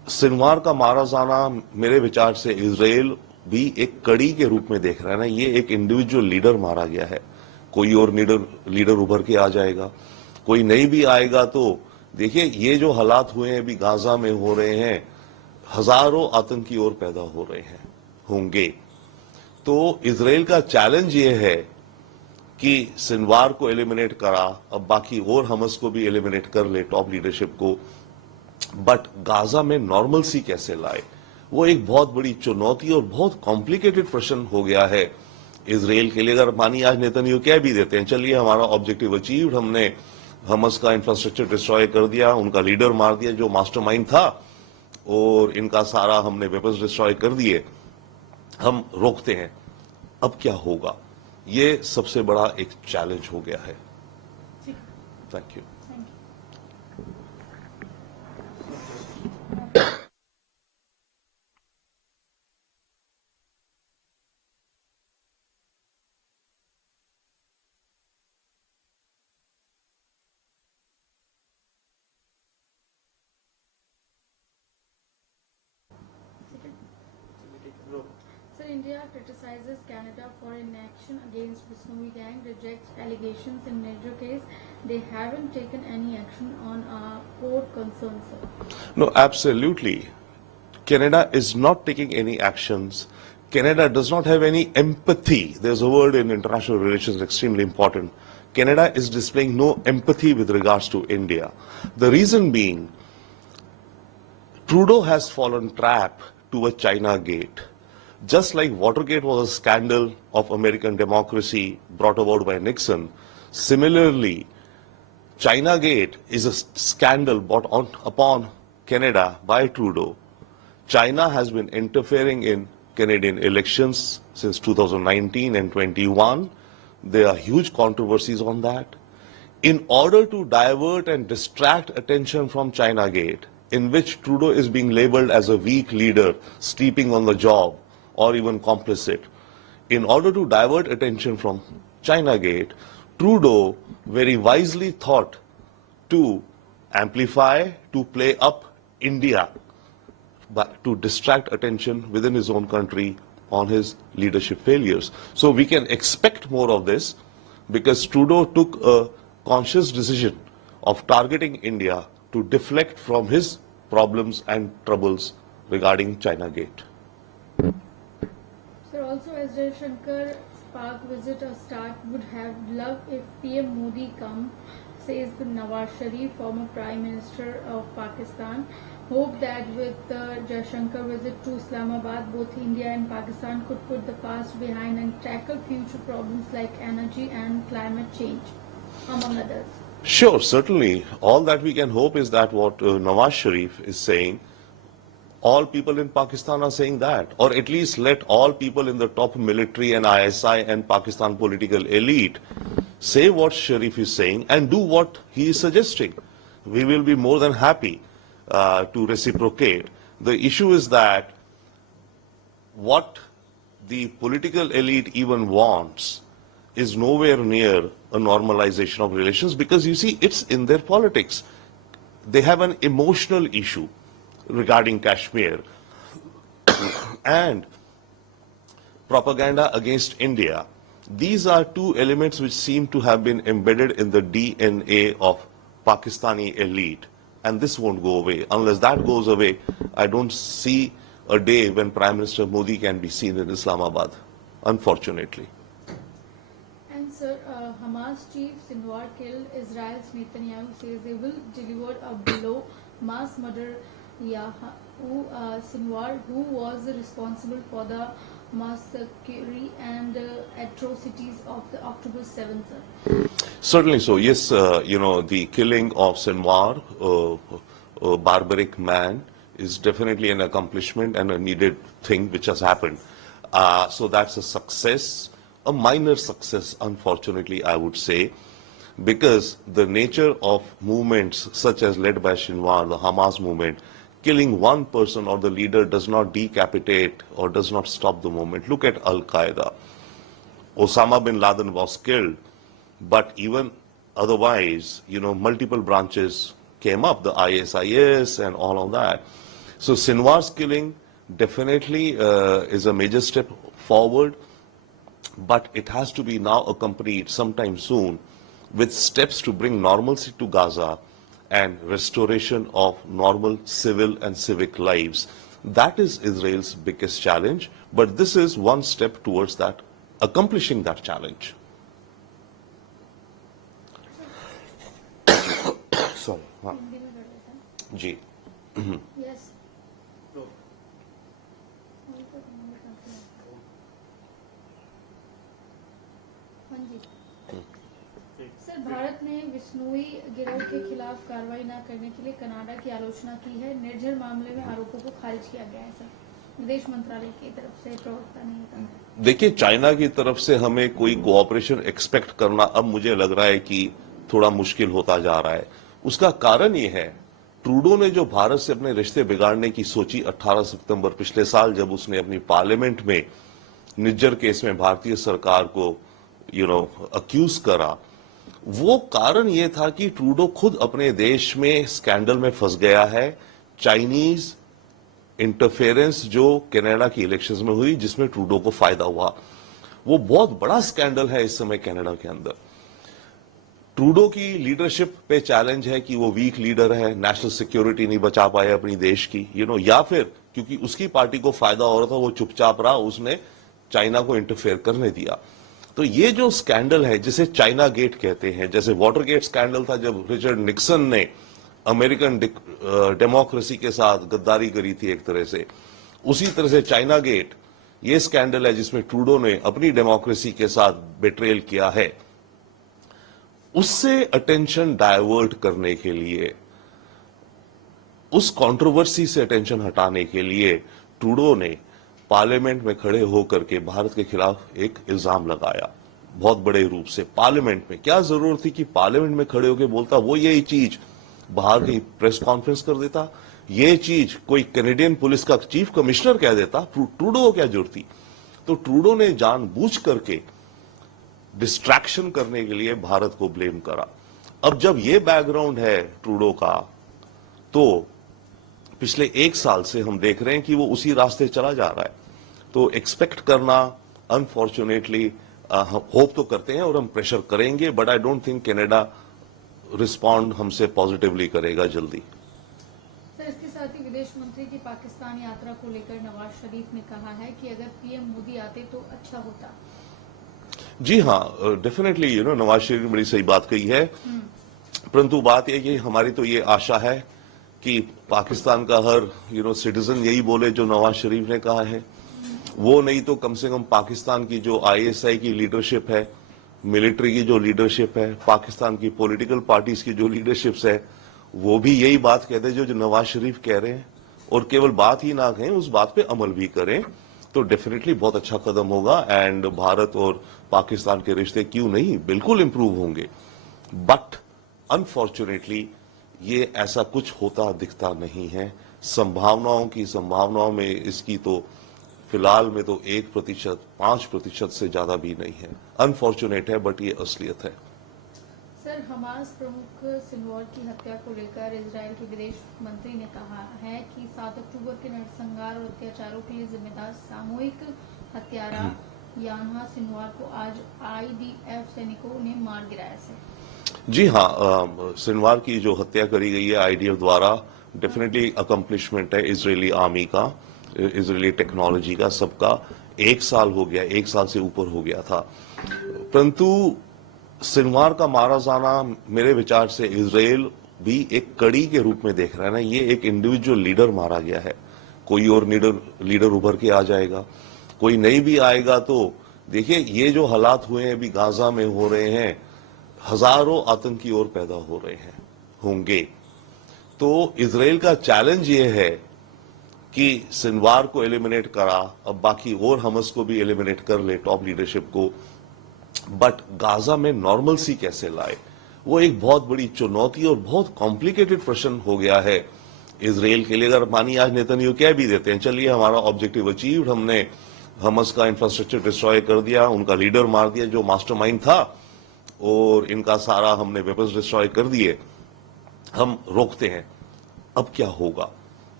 सिनवार का मारा जाना मेरे विचार से इजराइल भी एक कड़ी के रूप में देख रहा है ना। ये एक इंडिविजुअल लीडर मारा गया है, कोई और लीडर उभर के आ जाएगा, कोई नहीं भी आएगा तो देखिए ये जो हालात हुए हैं अभी गाजा में हो रहे हैं, हजारों आतंकी और पैदा हो रहे हैं होंगे। तो इजराइल का चैलेंज ये है कि सिनवार को एलिमिनेट करा, अब बाकी और हमस को भी एलिमिनेट कर ले, टॉप लीडरशिप को, बट गाजा में नॉर्मलसी कैसे लाए, वो एक बहुत बड़ी चुनौती और बहुत कॉम्प्लिकेटेड प्रश्न हो गया है इजराइल के लिए। अगर मानी आज नेतन्याहू कह भी देते हैं चलिए हमारा ऑब्जेक्टिव अचीव्ड, हमने हमस का इंफ्रास्ट्रक्चर डिस्ट्रॉय कर दिया, उनका लीडर मार दिया जो मास्टरमाइंड था, और इनका सारा हमने वेपन्स डिस्ट्रॉय कर दिए, हम रोकते हैं, अब क्या होगा? ये सबसे बड़ा एक चैलेंज हो गया है। Thank you. Sir, India criticizes Canada for inaction against the Snowy Gang, rejects allegations in major case. They haven't taken any action on core concerns, sir. No, absolutely. Canada is not taking any actions. Canada does not have any empathy. There's a word in international relations extremely important. Canada is displaying no empathy with regards to India. The reason being, Trudeau has fallen trap to a China gate. Just like Watergate was a scandal of American democracy brought about by Nixon, similarly, China Gate is a scandal brought upon Canada by Trudeau. China has been interfering in Canadian elections since 2019 and 21. There are huge controversies on that. In order to divert and distract attention from China Gate, in which Trudeau is being labeled as a weak leader, sleeping on the job, or even complicit, in order to divert attention from China Gate, Trudeau very wisely thought to amplify, to play up India, but to distract attention within his own country on his leadership failures. So we can expect more of this because Trudeau took a conscious decision of targeting India to deflect from his problems and troubles regarding China Gate. Sir, also as Jaishankar's Pak visit a start, would have loved if PM Modi come, says the Nawaz Sharif, former Prime Minister of Pakistan. Hope that with the Jaishankar visit to Islamabad, both India and Pakistan could put the past behind and tackle future problems like energy and climate change, among others. Sure, certainly. All that we can hope is that what Nawaz Sharif is saying, all people in Pakistan are saying that, or at least let all people in the top military and ISI and Pakistan political elite say what Sharif is saying and do what he is suggesting. We will be more than happy to reciprocate. The issue is that what the political elite even wants is nowhere near a normalization of relations, because you see, it's in their politics. They have an emotional issue regarding Kashmir and propaganda against India. These are two elements which seem to have been embedded in the DNA of Pakistani elite, and this won't go away. Unless that goes away, I don't see a day when Prime Minister Modi can be seen in Islamabad, unfortunately. And sir, Hamas chief Sinwar killed Israel's Netanyahu, says they will deliver a blow, mass murder Sinwar, who was responsible for the massacre and atrocities of the October 7th. Certainly so. Yes, the killing of Sinwar, a barbaric man, is definitely an accomplishment and a needed thing which has happened. So that's a success, a minor success, unfortunately, I would say, because the nature of movements such as led by Sinwar, the Hamas movement, killing one person or the leader does not decapitate or does not stop the movement. Look at Al-Qaeda. Osama bin Laden was killed, but even otherwise, multiple branches came up, the ISIS and all of that. So Sinwar's killing definitely is a major step forward, but it has to be now accompanied sometime soon with steps to bring normalcy to Gaza and restoration of normal civil and civic lives. That is Israel's biggest challenge, but this is one step towards that, accomplishing that challenge. Sorry. हाँ, हिंदी में कर देता हूँ। जी Yes. हाँ जी। Sir, Bharat ने विश्नोई गिरोह के खिलाफ कार्रवाई न करने के लिए कनाडा की आलोचना की है। निर्झर मामले में आरोपों को खारिज किया गया है। सर, विदेश मंत्रालय की तरफ से प्रवक्ता ने कहा। देखिए, चाइना की तरफ से हमें कोई कोऑपरेशन एक्सपेक्ट करना अब मुझे लग रहा है कि थोड़ा मुश्किल होता जा रहा है। उसका कारण ये है, ट्रूडो ने जो भारत से अपने रिश्ते बिगाड़ने की सोची 18 सितंबर पिछले साल, जब उसने अपनी पार्लियामेंट में निज्जर केस में भारतीय सरकार को अक्यूज करा, वो कारण ये था कि ट्रूडो खुद अपने देश में स्कैंडल में फंस गया है। चाइनीज इंटरफेरेंस जो कनाडा की इलेक्शंस में हुई, जिसमें ट्रूडो को फायदा हुआ, वो बहुत बड़ा स्कैंडल है इस समय कनाडा के अंदर। ट्रूडो की लीडरशिप पे चैलेंज है कि वो वीक लीडर है, नेशनल सिक्योरिटी नहीं बचा पाए अपनी देश की, या फिर क्योंकि उसकी पार्टी को फायदा हो रहा था, वो चुपचाप रहा, उसने चाइना को इंटरफेयर करने दिया। तो ये जो स्कैंडल है, जिसे चाइना गेट कहते हैं, जैसे वाटर गेट स्कैंडल था जब रिचर्ड निक्सन ने अमेरिकन डेमोक्रेसी के साथ गद्दारी करी थी एक तरह से, उसी तरह से चाइना गेट ये स्कैंडल है जिसमें ट्रूडो ने अपनी डेमोक्रेसी के साथ बेट्रेल किया है। उससे अटेंशन डाइवर्ट करने के लिए, उस कंट्रोवर्सी से अटेंशन हटाने के लिए ट्रूडो ने पार्लियामेंट में खड़े होकर के भारत के खिलाफ एक इल्जाम लगाया, बहुत बड़े रूप से पार्लियामेंट में। क्या जरूरत थी कि पार्लियामेंट में खड़े होकर बोलता? वो यही चीज बाहर की प्रेस कॉन्फ्रेंस कर देता, ये चीज कोई कैनेडियन पुलिस का चीफ कमिश्नर कह देता। ट्रूडो को क्या जरूरत थी? तो ट्रूडो ने जानबूझ करके डिस्ट्रैक्शन करने के लिए भारत को ब्लेम करा। अब जब ये बैकग्राउंड है ट्रूडो का, तो पिछले एक साल से हम देख रहे हैं कि वो उसी रास्ते चला जा रहा है। तो एक्सपेक्ट करना, अनफॉर्चुनेटली होप तो करते हैं और हम प्रेशर करेंगे, but I don't think Canada respond हमसे पॉजिटिवली करेगा जल्दी। सर, इसके साथ ही विदेश मंत्री की पाकिस्तान यात्रा को लेकर नवाज शरीफ ने कहा है कि अगर पीएम मोदी आते तो अच्छा होता। जी हाँ, डेफिनेटली नवाज शरीफ ने बड़ी सही बात कही है, परंतु बात यह कि हमारी तो ये आशा है कि पाकिस्तान का हर सिटीजन यही बोले जो नवाज शरीफ ने कहा है। वो नहीं तो कम से कम पाकिस्तान की जो आईएसआई की लीडरशिप है, मिलिट्री की जो लीडरशिप है, पाकिस्तान की पॉलिटिकल पार्टीज की जो लीडरशिप्स है, वो भी यही बात कहते हैं जो नवाज शरीफ कह रहे हैं, और केवल बात ही ना कहें, उस बात पे अमल भी करें, तो डेफिनेटली बहुत अच्छा कदम होगा। एंड भारत और पाकिस्तान के रिश्ते क्यों नहीं, बिल्कुल इंप्रूव होंगे। बट अनफॉर्चुनेटली ये ऐसा कुछ होता दिखता नहीं है। संभावनाओं में इसकी तो फिलहाल में तो 1%, 5% से ज्यादा भी नहीं है। अनफॉर्चुनेट है, बट ये असलियत है। सर, हमास प्रमुख सिनवार की हत्या को लेकर इजराइल के विदेश मंत्री ने कहा है कि 7 अक्टूबर के नरसंहार और अत्याचारों के लिए जिम्मेदार सामूहिक हत्यारा यान्हा सिनवार को आज आईडीएफ सैनिकों ने मार गिराया। जी हाँ, सिनवार की जो हत्या करी गई है आईडीएफ द्वारा, डेफिनेटली अकम्पलिशमेंट है इजरायली आर्मी का, इजरायली टेक्नोलॉजी का, सबका। 1 साल हो गया, 1 साल से ऊपर हो गया था, परंतु सिनवार का मारा जाना मेरे विचार से इजराइल भी एक कड़ी के रूप में देख रहा है ना। ये एक इंडिविजुअल लीडर मारा गया है, कोई और लीडर उभर के आ जाएगा, कोई नहीं भी आएगा। तो देखिए, ये जो हालात हुए हैं अभी गाजा में हो रहे हैं, हजारों आतंकी और पैदा हो रहे हैं, होंगे। तो इजराइल का चैलेंज ये है कि सिनवार को एलिमिनेट करा, अब बाकी और हमस को भी एलिमिनेट कर ले, टॉप लीडरशिप को, बट गाजा में नॉर्मलसी कैसे लाए, वो एक बहुत बड़ी चुनौती और बहुत कॉम्प्लिकेटेड प्रश्न हो गया है इजराइल के लिए। अगर मानिए आज नेतन्याहू कह भी देते हैं, चलिए हमारा ऑब्जेक्टिव अचीव्ड, हमने हमस का इंफ्रास्ट्रक्चर डिस्ट्रॉय कर दिया, उनका लीडर मार दिया जो मास्टरमाइंड था, और इनका सारा हमने वेपन्स डिस्ट्रॉय कर दिए, हम रोकते हैं, अब क्या होगा?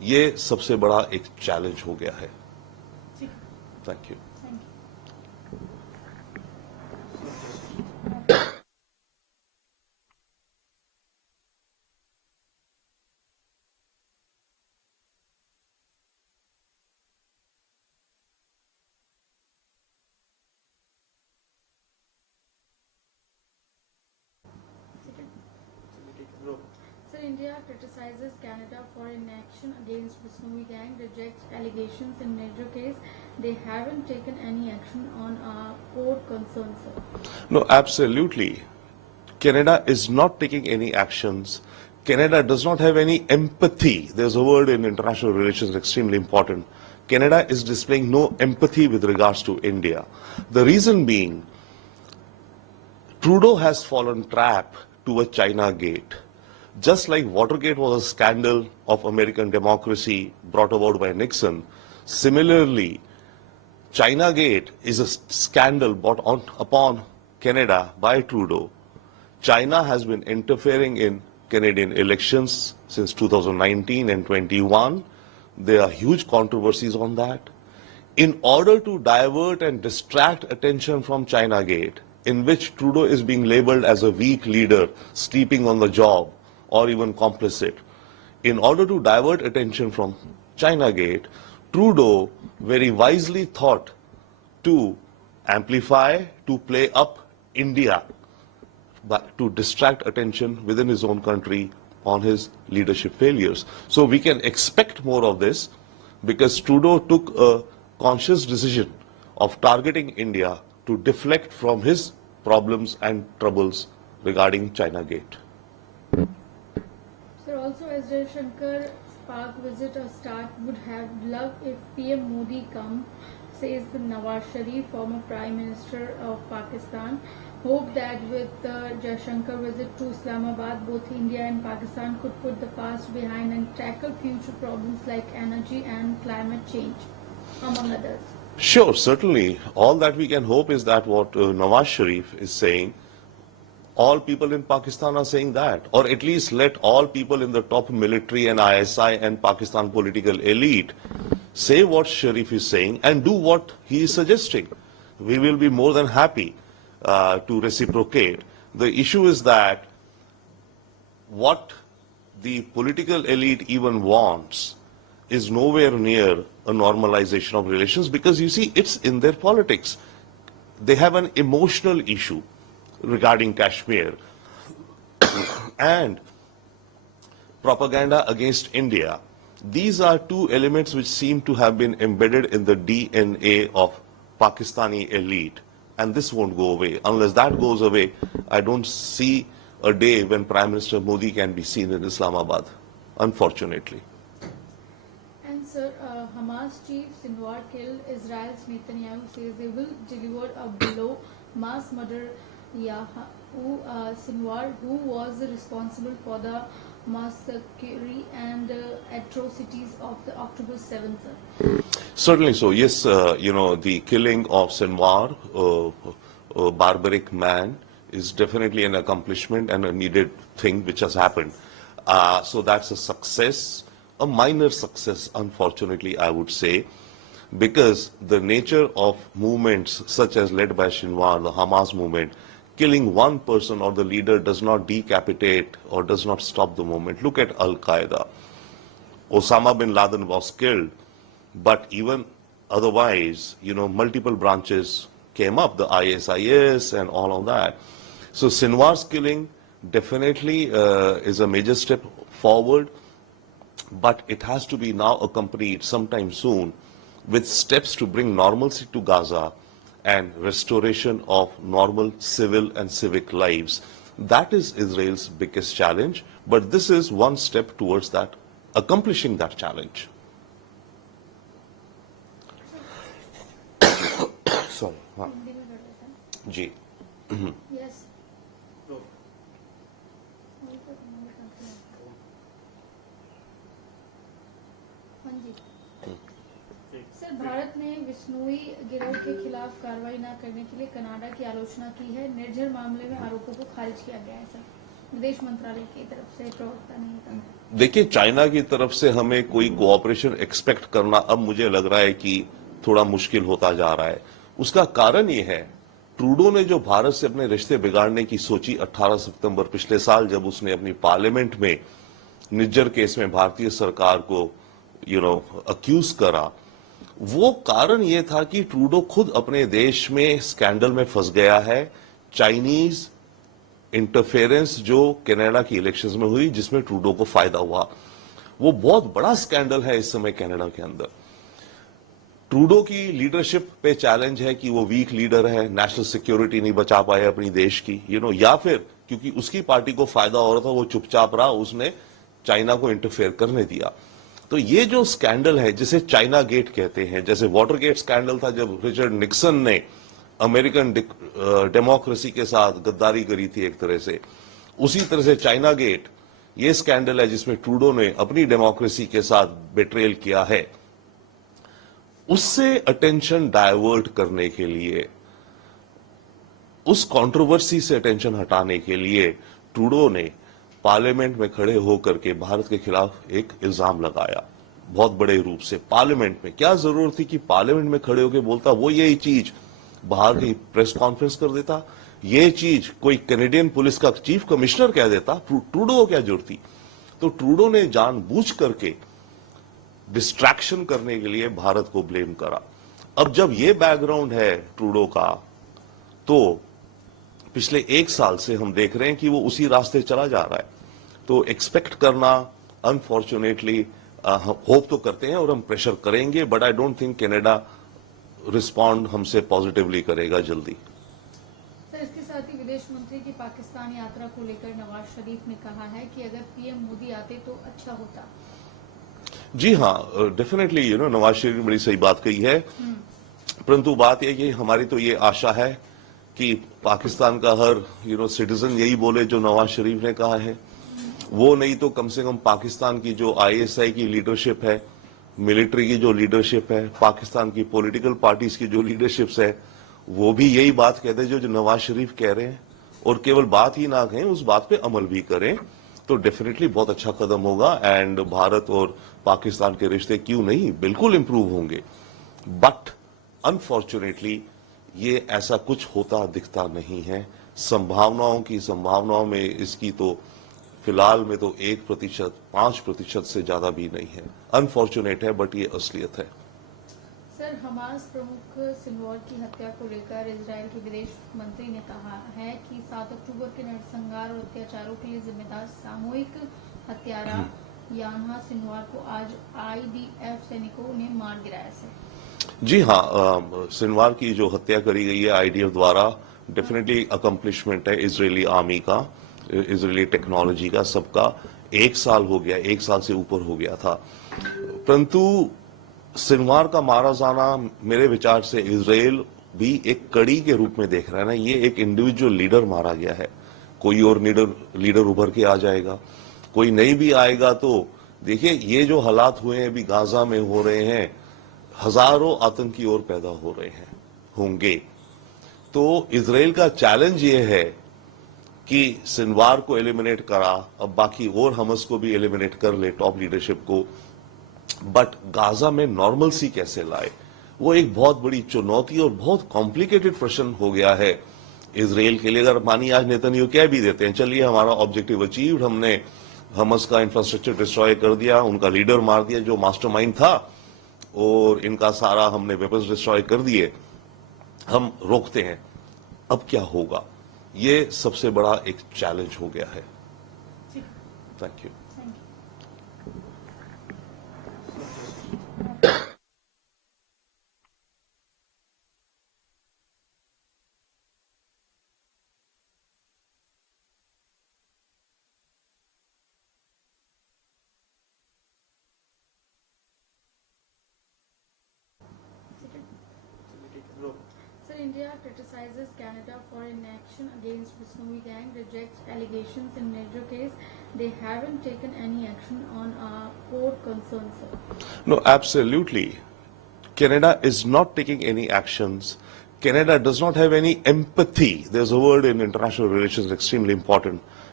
ये सबसे बड़ा एक चैलेंज हो गया है. Thank you. Sir, India criticizes Canada for inaction against Bishnoi gang, rejects allegations in major case. They haven't taken any action on our core concerns, sir. No, absolutely. Canada is not taking any actions. Canada does not have any empathy. There's a word in international relations extremely important. Canada is displaying no empathy with regards to India. The reason being, Trudeau has fallen trap to a China gate. Just like Watergate was a scandal of American democracy brought about by Nixon, similarly, China Gate is a scandal brought upon Canada by Trudeau. China has been interfering in Canadian elections since 2019 and 21. There are huge controversies on that. In order to divert and distract attention from China Gate, in which Trudeau is being labeled as a weak leader, sleeping on the job, or even complicit, in order to divert attention from China Gate, Trudeau very wisely thought to amplify, to play up India, but to distract attention within his own country on his leadership failures. So we can expect more of this because Trudeau took a conscious decision of targeting India to deflect from his problems and troubles regarding China Gate. Sir, also as Jaishankar's Pak visit or start would have loved if PM Modi come, says the Nawaz Sharif, former Prime Minister of Pakistan. Hope that with the Jaishankar visit to Islamabad, both India and Pakistan could put the past behind and tackle future problems like energy and climate change, among others. Sure, certainly. All that we can hope is that what Nawaz Sharif is saying, all people in Pakistan are saying that, or at least let all people in the top military and ISI and Pakistan political elite say what Sharif is saying and do what he is suggesting. We will be more than happy to reciprocate. The issue is that what the political elite even wants is nowhere near a normalization of relations because you see, it's in their politics. They have an emotional issue regarding Kashmir and propaganda against India. These are two elements which seem to have been embedded in the DNA of Pakistani elite, and this won't go away. Unless that goes away, I don't see a day when Prime Minister Modi can be seen in Islamabad, unfortunately. And sir, Hamas chief Sinwar killed Israel's Netanyahu says they will deliver a blow, mass murder Sinwar, who was responsible for the massacre and atrocities of the October 7th. Certainly so. Yes, the killing of Sinwar, a barbaric man, is definitely an accomplishment and a needed thing which has happened. So that's a success, a minor success, unfortunately, I would say, because the nature of movements such as led by Sinwar, the Hamas movement, killing one person or the leader does not decapitate or does not stop the movement. Look at Al-Qaeda. Osama bin Laden was killed, but even otherwise, multiple branches came up, the ISIS and all of that. So Sinwar's killing definitely is a major step forward, but it has to be now accompanied sometime soon with steps to bring normalcy to Gaza and restoration of normal civil and civic lives. That is Israel's biggest challenge, but this is one step towards that, accomplishing that challenge. Sorry. Ji. Yes. Sir, Bharat ने बिश्नोई गिरोह के खिलाफ कार्रवाई न करने के लिए Canada की आलोचना की है। निर्झर मामले में आरोपों को खारिज किया गया है सर। विदेश मंत्रालय की तरफ से प्रवक्ता ने कहा। देखिए, चाइना की तरफ से हमें कोई कोऑपरेशन एक्सपेक्ट करना अब मुझे लग रहा है कि थोड़ा मुश्किल होता जा रहा है। उसका कारण ये है, ट्रूडो ने जो भारत से अपने रिश्ते बिगाड़ने की सोची 18 सितंबर पिछले साल, जब उसने अपनी पार्लियामेंट में निज्जर केस में भारतीय सरकार को अक्यूज करा, वो कारण ये था कि ट्रूडो खुद अपने देश में स्कैंडल में फंस गया है। चाइनीज इंटरफेरेंस जो कनाडा की इलेक्शंस में हुई, जिसमें ट्रूडो को फायदा हुआ, वो बहुत बड़ा स्कैंडल है इस समय कनाडा के अंदर। ट्रूडो की लीडरशिप पे चैलेंज है कि वो वीक लीडर है, नेशनल सिक्योरिटी नहीं बचा पाए अपनी देश की, या फिर क्योंकि उसकी पार्टी को फायदा हो रहा था, वो चुपचाप रहा, उसने चाइना को इंटरफेयर करने दिया। तो ये जो स्कैंडल है, जिसे चाइना गेट कहते हैं, जैसे वाटर गेट स्कैंडल था जब रिचर्ड निक्सन ने अमेरिकन डेमोक्रेसी के साथ गद्दारी करी थी एक तरह से, उसी तरह से चाइना गेट ये स्कैंडल है जिसमें ट्रूडो ने अपनी डेमोक्रेसी के साथ बेट्रेयल किया है। उससे अटेंशन डाइवर्ट करने के लिए, उस कंट्रोवर्सी से अटेंशन हटाने के लिए ट्रूडो ने पार्लियामेंट में खड़े होकर के भारत के खिलाफ एक इल्जाम लगाया, बहुत बड़े रूप से पार्लियामेंट में। क्या जरूरत थी कि पार्लियामेंट में खड़े होकर बोलता? वो यही चीज बाहर की प्रेस कॉन्फ्रेंस कर देता, ये चीज कोई कैनेडियन पुलिस का चीफ कमिश्नर कह देता। ट्रूडो को क्या जरूरत थी? तो ट्रूडो ने जानबूझ करके डिस्ट्रैक्शन करने के लिए भारत को ब्लेम करा। अब जब ये बैकग्राउंड है ट्रूडो का, तो पिछले एक साल से हम देख रहे हैं कि वो उसी रास्ते चला जा रहा है। तो एक्सपेक्ट करना, अनफॉर्चुनेटली होप तो करते हैं और हम प्रेशर करेंगे, but I don't think Canada respond हमसे पॉजिटिवली करेगा जल्दी। सर, इसके साथ ही विदेश मंत्री की पाकिस्तान यात्रा को लेकर नवाज शरीफ ने कहा है कि अगर पीएम मोदी आते तो अच्छा होता। जी हाँ, डेफिनेटली नवाज शरीफ ने बड़ी सही बात कही है, परंतु बात यह कि हमारी तो ये आशा है कि पाकिस्तान का हर सिटीजन यही बोले जो नवाज शरीफ ने कहा है। वो नहीं तो कम से कम पाकिस्तान की जो आईएसआई की लीडरशिप है, मिलिट्री की जो लीडरशिप है, पाकिस्तान की पॉलिटिकल पार्टीज की जो लीडरशिप्स है, वो भी यही बात कहते जो नवाज शरीफ कह रहे हैं, और केवल बात ही ना कहें, उस बात पे अमल भी करें, तो डेफिनेटली बहुत अच्छा कदम होगा। एंड भारत और पाकिस्तान के रिश्ते क्यों नहीं, बिल्कुल इंप्रूव होंगे। बट अनफॉर्चुनेटली ये ऐसा कुछ होता दिखता नहीं है। संभावनाओं में इसकी तो फिलहाल में तो 1%, 5% से ज्यादा भी नहीं है। अनफॉर्चुनेट है, बट ये असलियत है। सर, हमास प्रमुख सिनवार की हत्या को लेकर इजराइल के विदेश मंत्री ने कहा है कि 7 अक्टूबर के नरसंहार और अत्याचारों के लिए जिम्मेदार सामूहिक हत्यारा यान्हा सिनवार को आज आईडीएफ सैनिकों ने मार गिराया। सर जी हाँ, सिनवार की जो हत्या करी गई है आईडीएफ द्वारा, डेफिनेटली अकम्पलिशमेंट है इजरायली आर्मी का, इजरायली टेक्नोलॉजी का, सबका। 1 साल हो गया, 1 साल से ऊपर हो गया था, परंतु सिनवार का मारा जाना मेरे विचार से इजराइल भी एक कड़ी के रूप में देख रहा है ना। ये एक इंडिविजुअल लीडर मारा गया है, कोई और लीडर उभर के आ जाएगा, कोई नहीं भी आएगा। तो देखिए, ये जो हालात हुए हैं अभी गाजा में हो रहे हैं, हजारों आतंकी और पैदा हो रहे हैं, होंगे। तो इजराइल का चैलेंज ये है कि सिनवार को एलिमिनेट करा, अब बाकी और हमस को भी एलिमिनेट कर ले, टॉप लीडरशिप को, बट गाजा में नॉर्मलसी कैसे लाए, वो एक बहुत बड़ी चुनौती और बहुत कॉम्प्लिकेटेड प्रश्न हो गया है इजराइल के लिए। अगर मानिए आज नेतन्याहू कह भी देते हैं, चलिए हमारा ऑब्जेक्टिव अचीव्ड, हमने हमस का इंफ्रास्ट्रक्चर डिस्ट्रॉय कर दिया, उनका लीडर मार दिया जो मास्टरमाइंड था, और इनका सारा हमने वेपन्स डिस्ट्रॉय कर दिए, हम रोकते हैं, अब क्या होगा? ये सबसे बड़ा एक चैलेंज हो गया है। Thank you. India criticizes Canada for inaction against the Snowy Gang, rejects allegations in major case. They haven't taken any action on our core concerns, sir. No, absolutely. Canada is not taking any actions. Canada does not have any empathy. There's a word in international relations extremely important.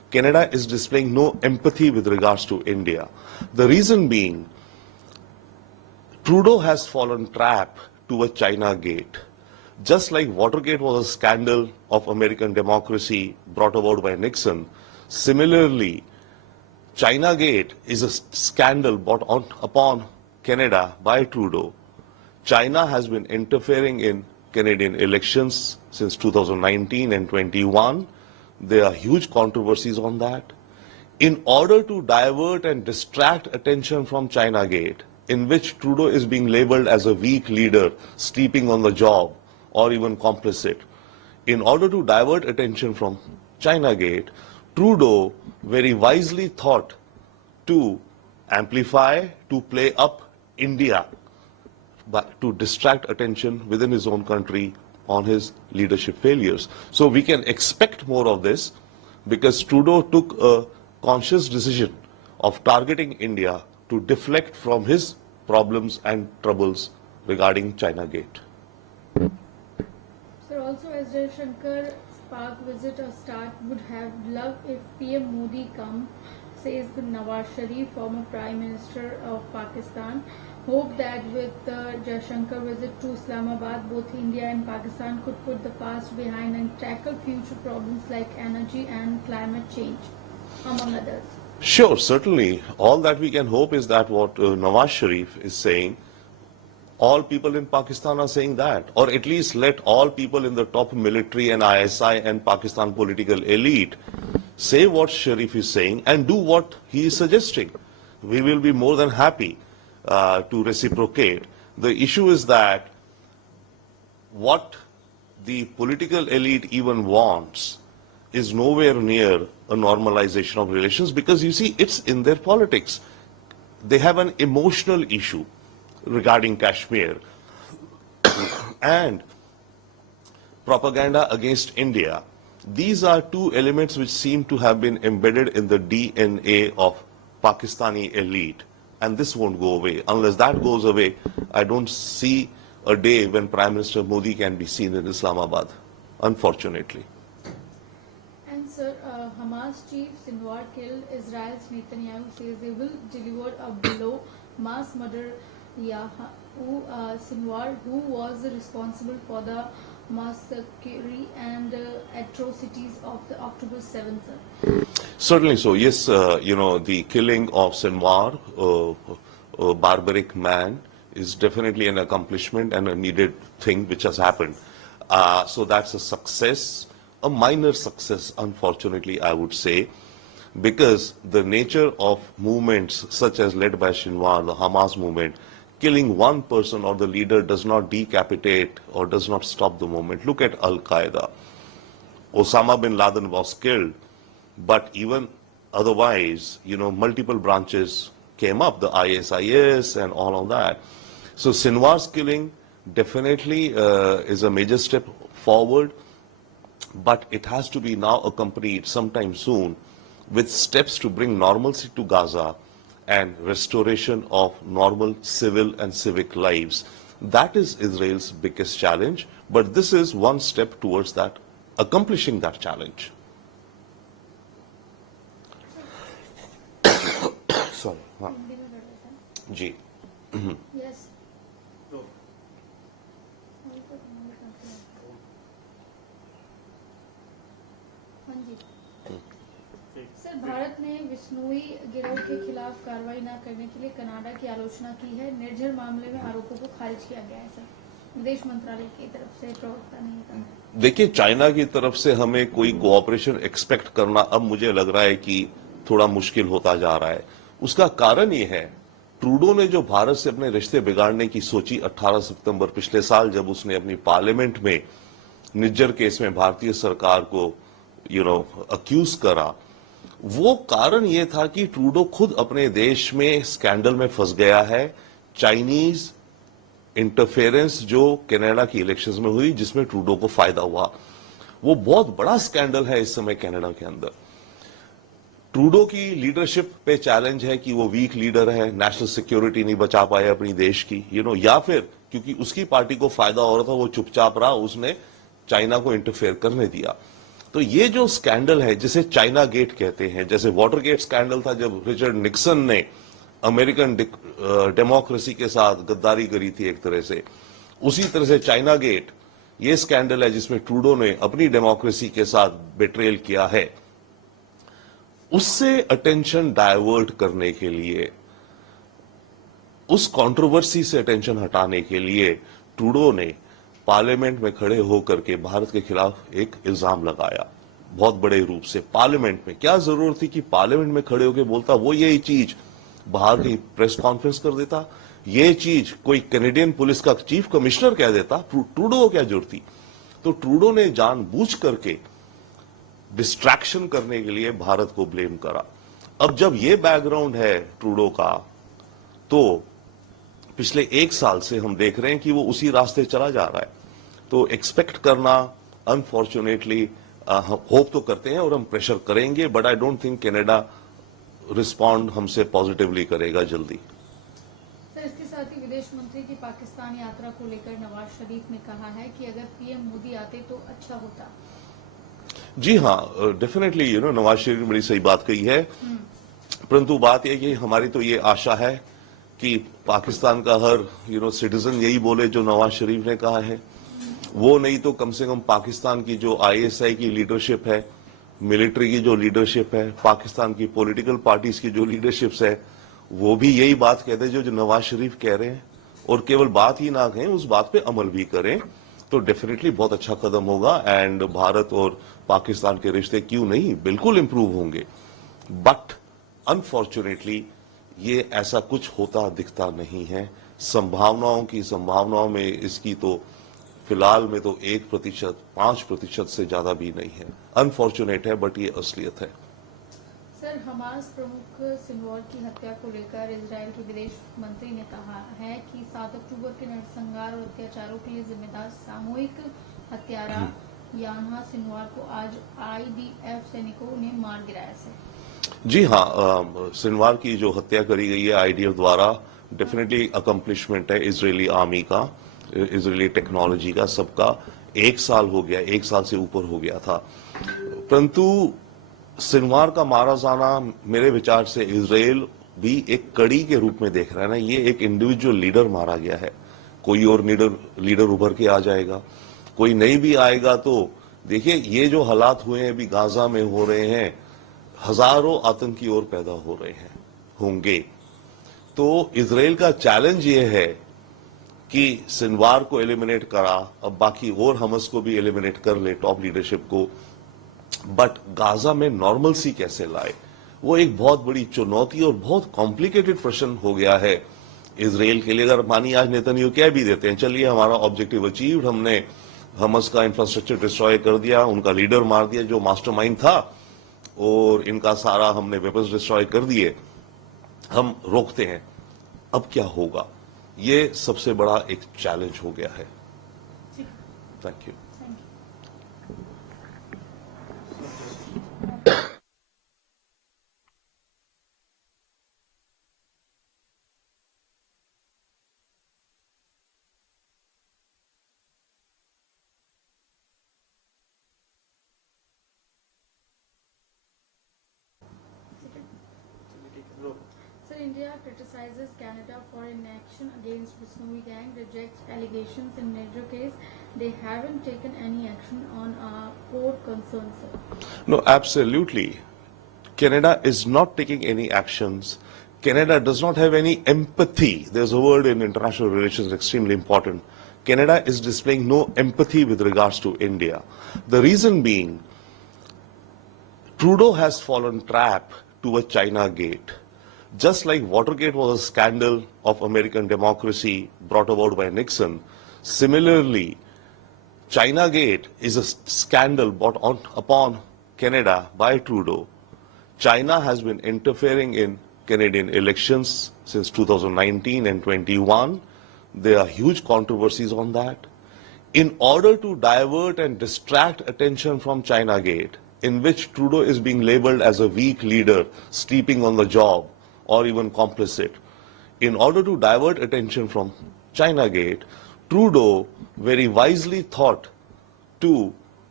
Canada is displaying no empathy with regards to India. The reason being, Trudeau has fallen trap to a China gate. Just like Watergate was a scandal of American democracy brought about by Nixon, similarly, China Gate is a scandal brought upon Canada by Trudeau. China has been interfering in Canadian elections since 2019 and 21. There are huge controversies on that. In order to divert and distract attention from China Gate, in which Trudeau is being labeled as a weak leader, sleeping on the job, or even complicit, in order to divert attention from China Gate, Trudeau very wisely thought to amplify, to play up India, but to distract attention within his own country on his leadership failures. So we can expect more of this because Trudeau took a conscious decision of targeting India to deflect from his problems and troubles regarding China Gate. Sir, also as Jaishankar's Pak visit or start, would have loved if PM Modi come, says the Nawaz Sharif, former Prime Minister of Pakistan. Hope that with the Jaishankar visit to Islamabad, both India and Pakistan could put the past behind and tackle future problems like energy and climate change, among others. Sure, certainly. All that we can hope is that what Nawaz Sharif is saying, all people in Pakistan are saying that, or at least let all people in the top military and ISI and Pakistan political elite say what Sharif is saying and do what he is suggesting. We will be more than happy to reciprocate. The issue is that what the political elite even wants is nowhere near a normalization of relations because you see it's in their politics. They have an emotional issue regarding Kashmir and propaganda against India. These are two elements which seem to have been embedded in the DNA of Pakistani elite, and this won't go away. Unless that goes away, I don't see a day when Prime Minister Modi can be seen in Islamabad, unfortunately. And sir, Hamas chief Sinwar killed Israel's Netanyahu, says they will deliver a blow, mass murder Sinwar, who was responsible for the massacre and atrocities of the October 7th. Certainly so. Yes, the killing of Sinwar, a barbaric man, is definitely an accomplishment and a needed thing which has happened. So that's a success, a minor success, unfortunately, I would say, because the nature of movements such as led by Sinwar, the Hamas movement, killing one person or the leader does not decapitate or does not stop the movement. Look at Al-Qaeda. Osama bin Laden was killed, but even otherwise, multiple branches came up, the ISIS and all of that. So Sinwar's killing definitely is a major step forward, but it has to be now accompanied sometime soon with steps to bring normalcy to Gaza and restoration of normal civil and civic lives. That is Israel's biggest challenge, but this is one step towards that, accomplishing that challenge. Sorry. Ji. Yes. Sir, Bharat ने विश्नोई गिरोह के खिलाफ कार्रवाई न करने के लिए Canada की आलोचना की है। निर्झर मामले में आरोपों को खारिज किया गया है। सर, विदेश मंत्रालय की तरफ से प्रवक्ता ने कहा। देखिए, चाइना की तरफ से हमें कोई कोऑपरेशन एक्सपेक्ट करना अब मुझे लग रहा है कि थोड़ा मुश्किल होता जा रहा है। उसका कारण ये है, ट्रूडो ने जो भारत से अपने रिश्ते बिगाड़ने की सोची 18 सितंबर पिछले साल, जब उसने अपनी पार्लियामेंट में निज्जर केस में भारतीय सरकार को अक्यूज करा, वो कारण ये था कि ट्रूडो खुद अपने देश में स्कैंडल में फंस गया है। चाइनीज इंटरफेरेंस जो कनाडा की इलेक्शंस में हुई, जिसमें ट्रूडो को फायदा हुआ, वो बहुत बड़ा स्कैंडल है इस समय कनाडा के अंदर। ट्रूडो की लीडरशिप पे चैलेंज है कि वो वीक लीडर है, नेशनल सिक्योरिटी नहीं बचा पाए अपनी देश की, या फिर क्योंकि उसकी पार्टी को फायदा हो रहा था, वो चुपचाप रहा, उसने चाइना को इंटरफेयर करने दिया। तो ये जो स्कैंडल है जिसे चाइना गेट कहते हैं, जैसे वाटर गेट स्कैंडल था जब रिचर्ड निक्सन ने अमेरिकन डेमोक्रेसी के साथ गद्दारी करी थी एक तरह से, उसी तरह से चाइना गेट ये स्कैंडल है जिसमें ट्रूडो ने अपनी डेमोक्रेसी के साथ बेट्रेल किया है। उससे अटेंशन डाइवर्ट करने के लिए, उस कंट्रोवर्सी से अटेंशन हटाने के लिए ट्रूडो ने पार्लियामेंट में खड़े होकर के भारत के खिलाफ एक इल्जाम लगाया बहुत बड़े रूप से पार्लियामेंट में। क्या जरूरत थी कि पार्लियामेंट में खड़े होकर बोलता, वो यही चीज बाहर की प्रेस कॉन्फ्रेंस कर देता, ये चीज कोई कैनेडियन पुलिस का चीफ कमिश्नर कह देता, ट्रूडो को क्या जरूरत थी। तो ट्रूडो ने जानबूझ करके डिस्ट्रैक्शन करने के लिए भारत को ब्लेम करा। अब जब ये बैकग्राउंड है ट्रूडो का, तो पिछले एक साल से हम देख रहे हैं कि वो उसी रास्ते चला जा रहा है। तो एक्सपेक्ट करना, अनफॉर्चुनेटली होप तो करते हैं और हम प्रेशर करेंगे, but I don't think Canada respond हमसे पॉजिटिवली करेगा जल्दी। सर, इसके साथ ही विदेश मंत्री की पाकिस्तान यात्रा को लेकर नवाज शरीफ ने कहा है कि अगर पीएम मोदी आते तो अच्छा होता। जी हाँ, डेफिनेटली नवाज शरीफ ने बड़ी सही बात कही है, परंतु बात यह कि हमारी तो ये आशा है कि पाकिस्तान का हर सिटीजन यही बोले जो नवाज शरीफ ने कहा है। वो नहीं तो कम से कम पाकिस्तान की जो आईएसआई की लीडरशिप है, मिलिट्री की जो लीडरशिप है, पाकिस्तान की पॉलिटिकल पार्टीज की जो लीडरशिप्स है, वो भी यही बात कहते हैं जो नवाज शरीफ कह रहे हैं, और केवल बात ही ना कहें, उस बात पे अमल भी करें, तो डेफिनेटली बहुत अच्छा कदम होगा। एंड भारत और पाकिस्तान के रिश्ते क्यों नहीं, बिल्कुल इंप्रूव होंगे। बट अनफॉर्चुनेटली ये ऐसा कुछ होता दिखता नहीं है। संभावनाओं में इसकी तो फिलहाल में तो 1%, 5% से ज्यादा भी नहीं है। अनफॉर्चुनेट है, बट ये असलियत है। सर, हमास प्रमुख सिनवार की हत्या को लेकर इजराइल के विदेश मंत्री ने कहा है कि 7 अक्टूबर के नरसंहार और अत्याचारों के लिए जिम्मेदार सामूहिक हत्यारा यान्हा सिनवार को आज आईडीएफ सैनिकों ने मार गिराया। जी हाँ, सिनवार की जो हत्या करी गई है आईडीएफ द्वारा, डेफिनेटली अकम्पलिशमेंट है इजरायली आर्मी का, इजरायली टेक्नोलॉजी का, सबका। 1 साल हो गया, 1 साल से ऊपर हो गया था, परंतु सिनवार का मारा जाना मेरे विचार से इजराइल भी एक कड़ी के रूप में देख रहा है ना। ये एक इंडिविजुअल लीडर मारा गया है, कोई और लीडर उभर के आ जाएगा, कोई नहीं भी आएगा। तो देखिए, ये जो हालात हुए हैं अभी गाजा में हो रहे हैं, हजारों आतंकी और पैदा हो रहे हैं, होंगे। तो इजराइल का चैलेंज ये है कि सिनवार को एलिमिनेट करा, अब बाकी और हमस को भी एलिमिनेट कर ले, टॉप लीडरशिप को, बट गाजा में नॉर्मलसी कैसे लाए, वो एक बहुत बड़ी चुनौती और बहुत कॉम्प्लिकेटेड प्रश्न हो गया है इजराइल के लिए। अगर मानिए आज नेतन्याहू कह भी देते हैं, चलिए हमारा ऑब्जेक्टिव अचीव्ड, हमने हमस का इंफ्रास्ट्रक्चर डिस्ट्रॉय कर दिया, उनका लीडर मार दिया जो मास्टरमाइंड था, और इनका सारा हमने वेपन्स डिस्ट्रॉय कर दिए, हम रोकते हैं, अब क्या होगा? ये सबसे बड़ा एक चैलेंज हो गया है। Thank you. India criticizes Canada for inaction against the Snowy Gang, rejects allegations in major case. They haven't taken any action on our core concerns, sir. No, absolutely. Canada is not taking any actions. Canada does not have any empathy. There's a word in international relations extremely important. Canada is displaying no empathy with regards to India. The reason being, Trudeau has fallen trap to a China gate. Just like Watergate was a scandal of American democracy brought about by Nixon, similarly, China Gate is a scandal brought upon Canada by Trudeau. China has been interfering in Canadian elections since 2019 and 21. There are huge controversies on that. In order to divert and distract attention from China Gate, in which Trudeau is being labeled as a weak leader, sleeping on the job, or even complicit. In order to divert attention from China Gate, Trudeau very wisely thought to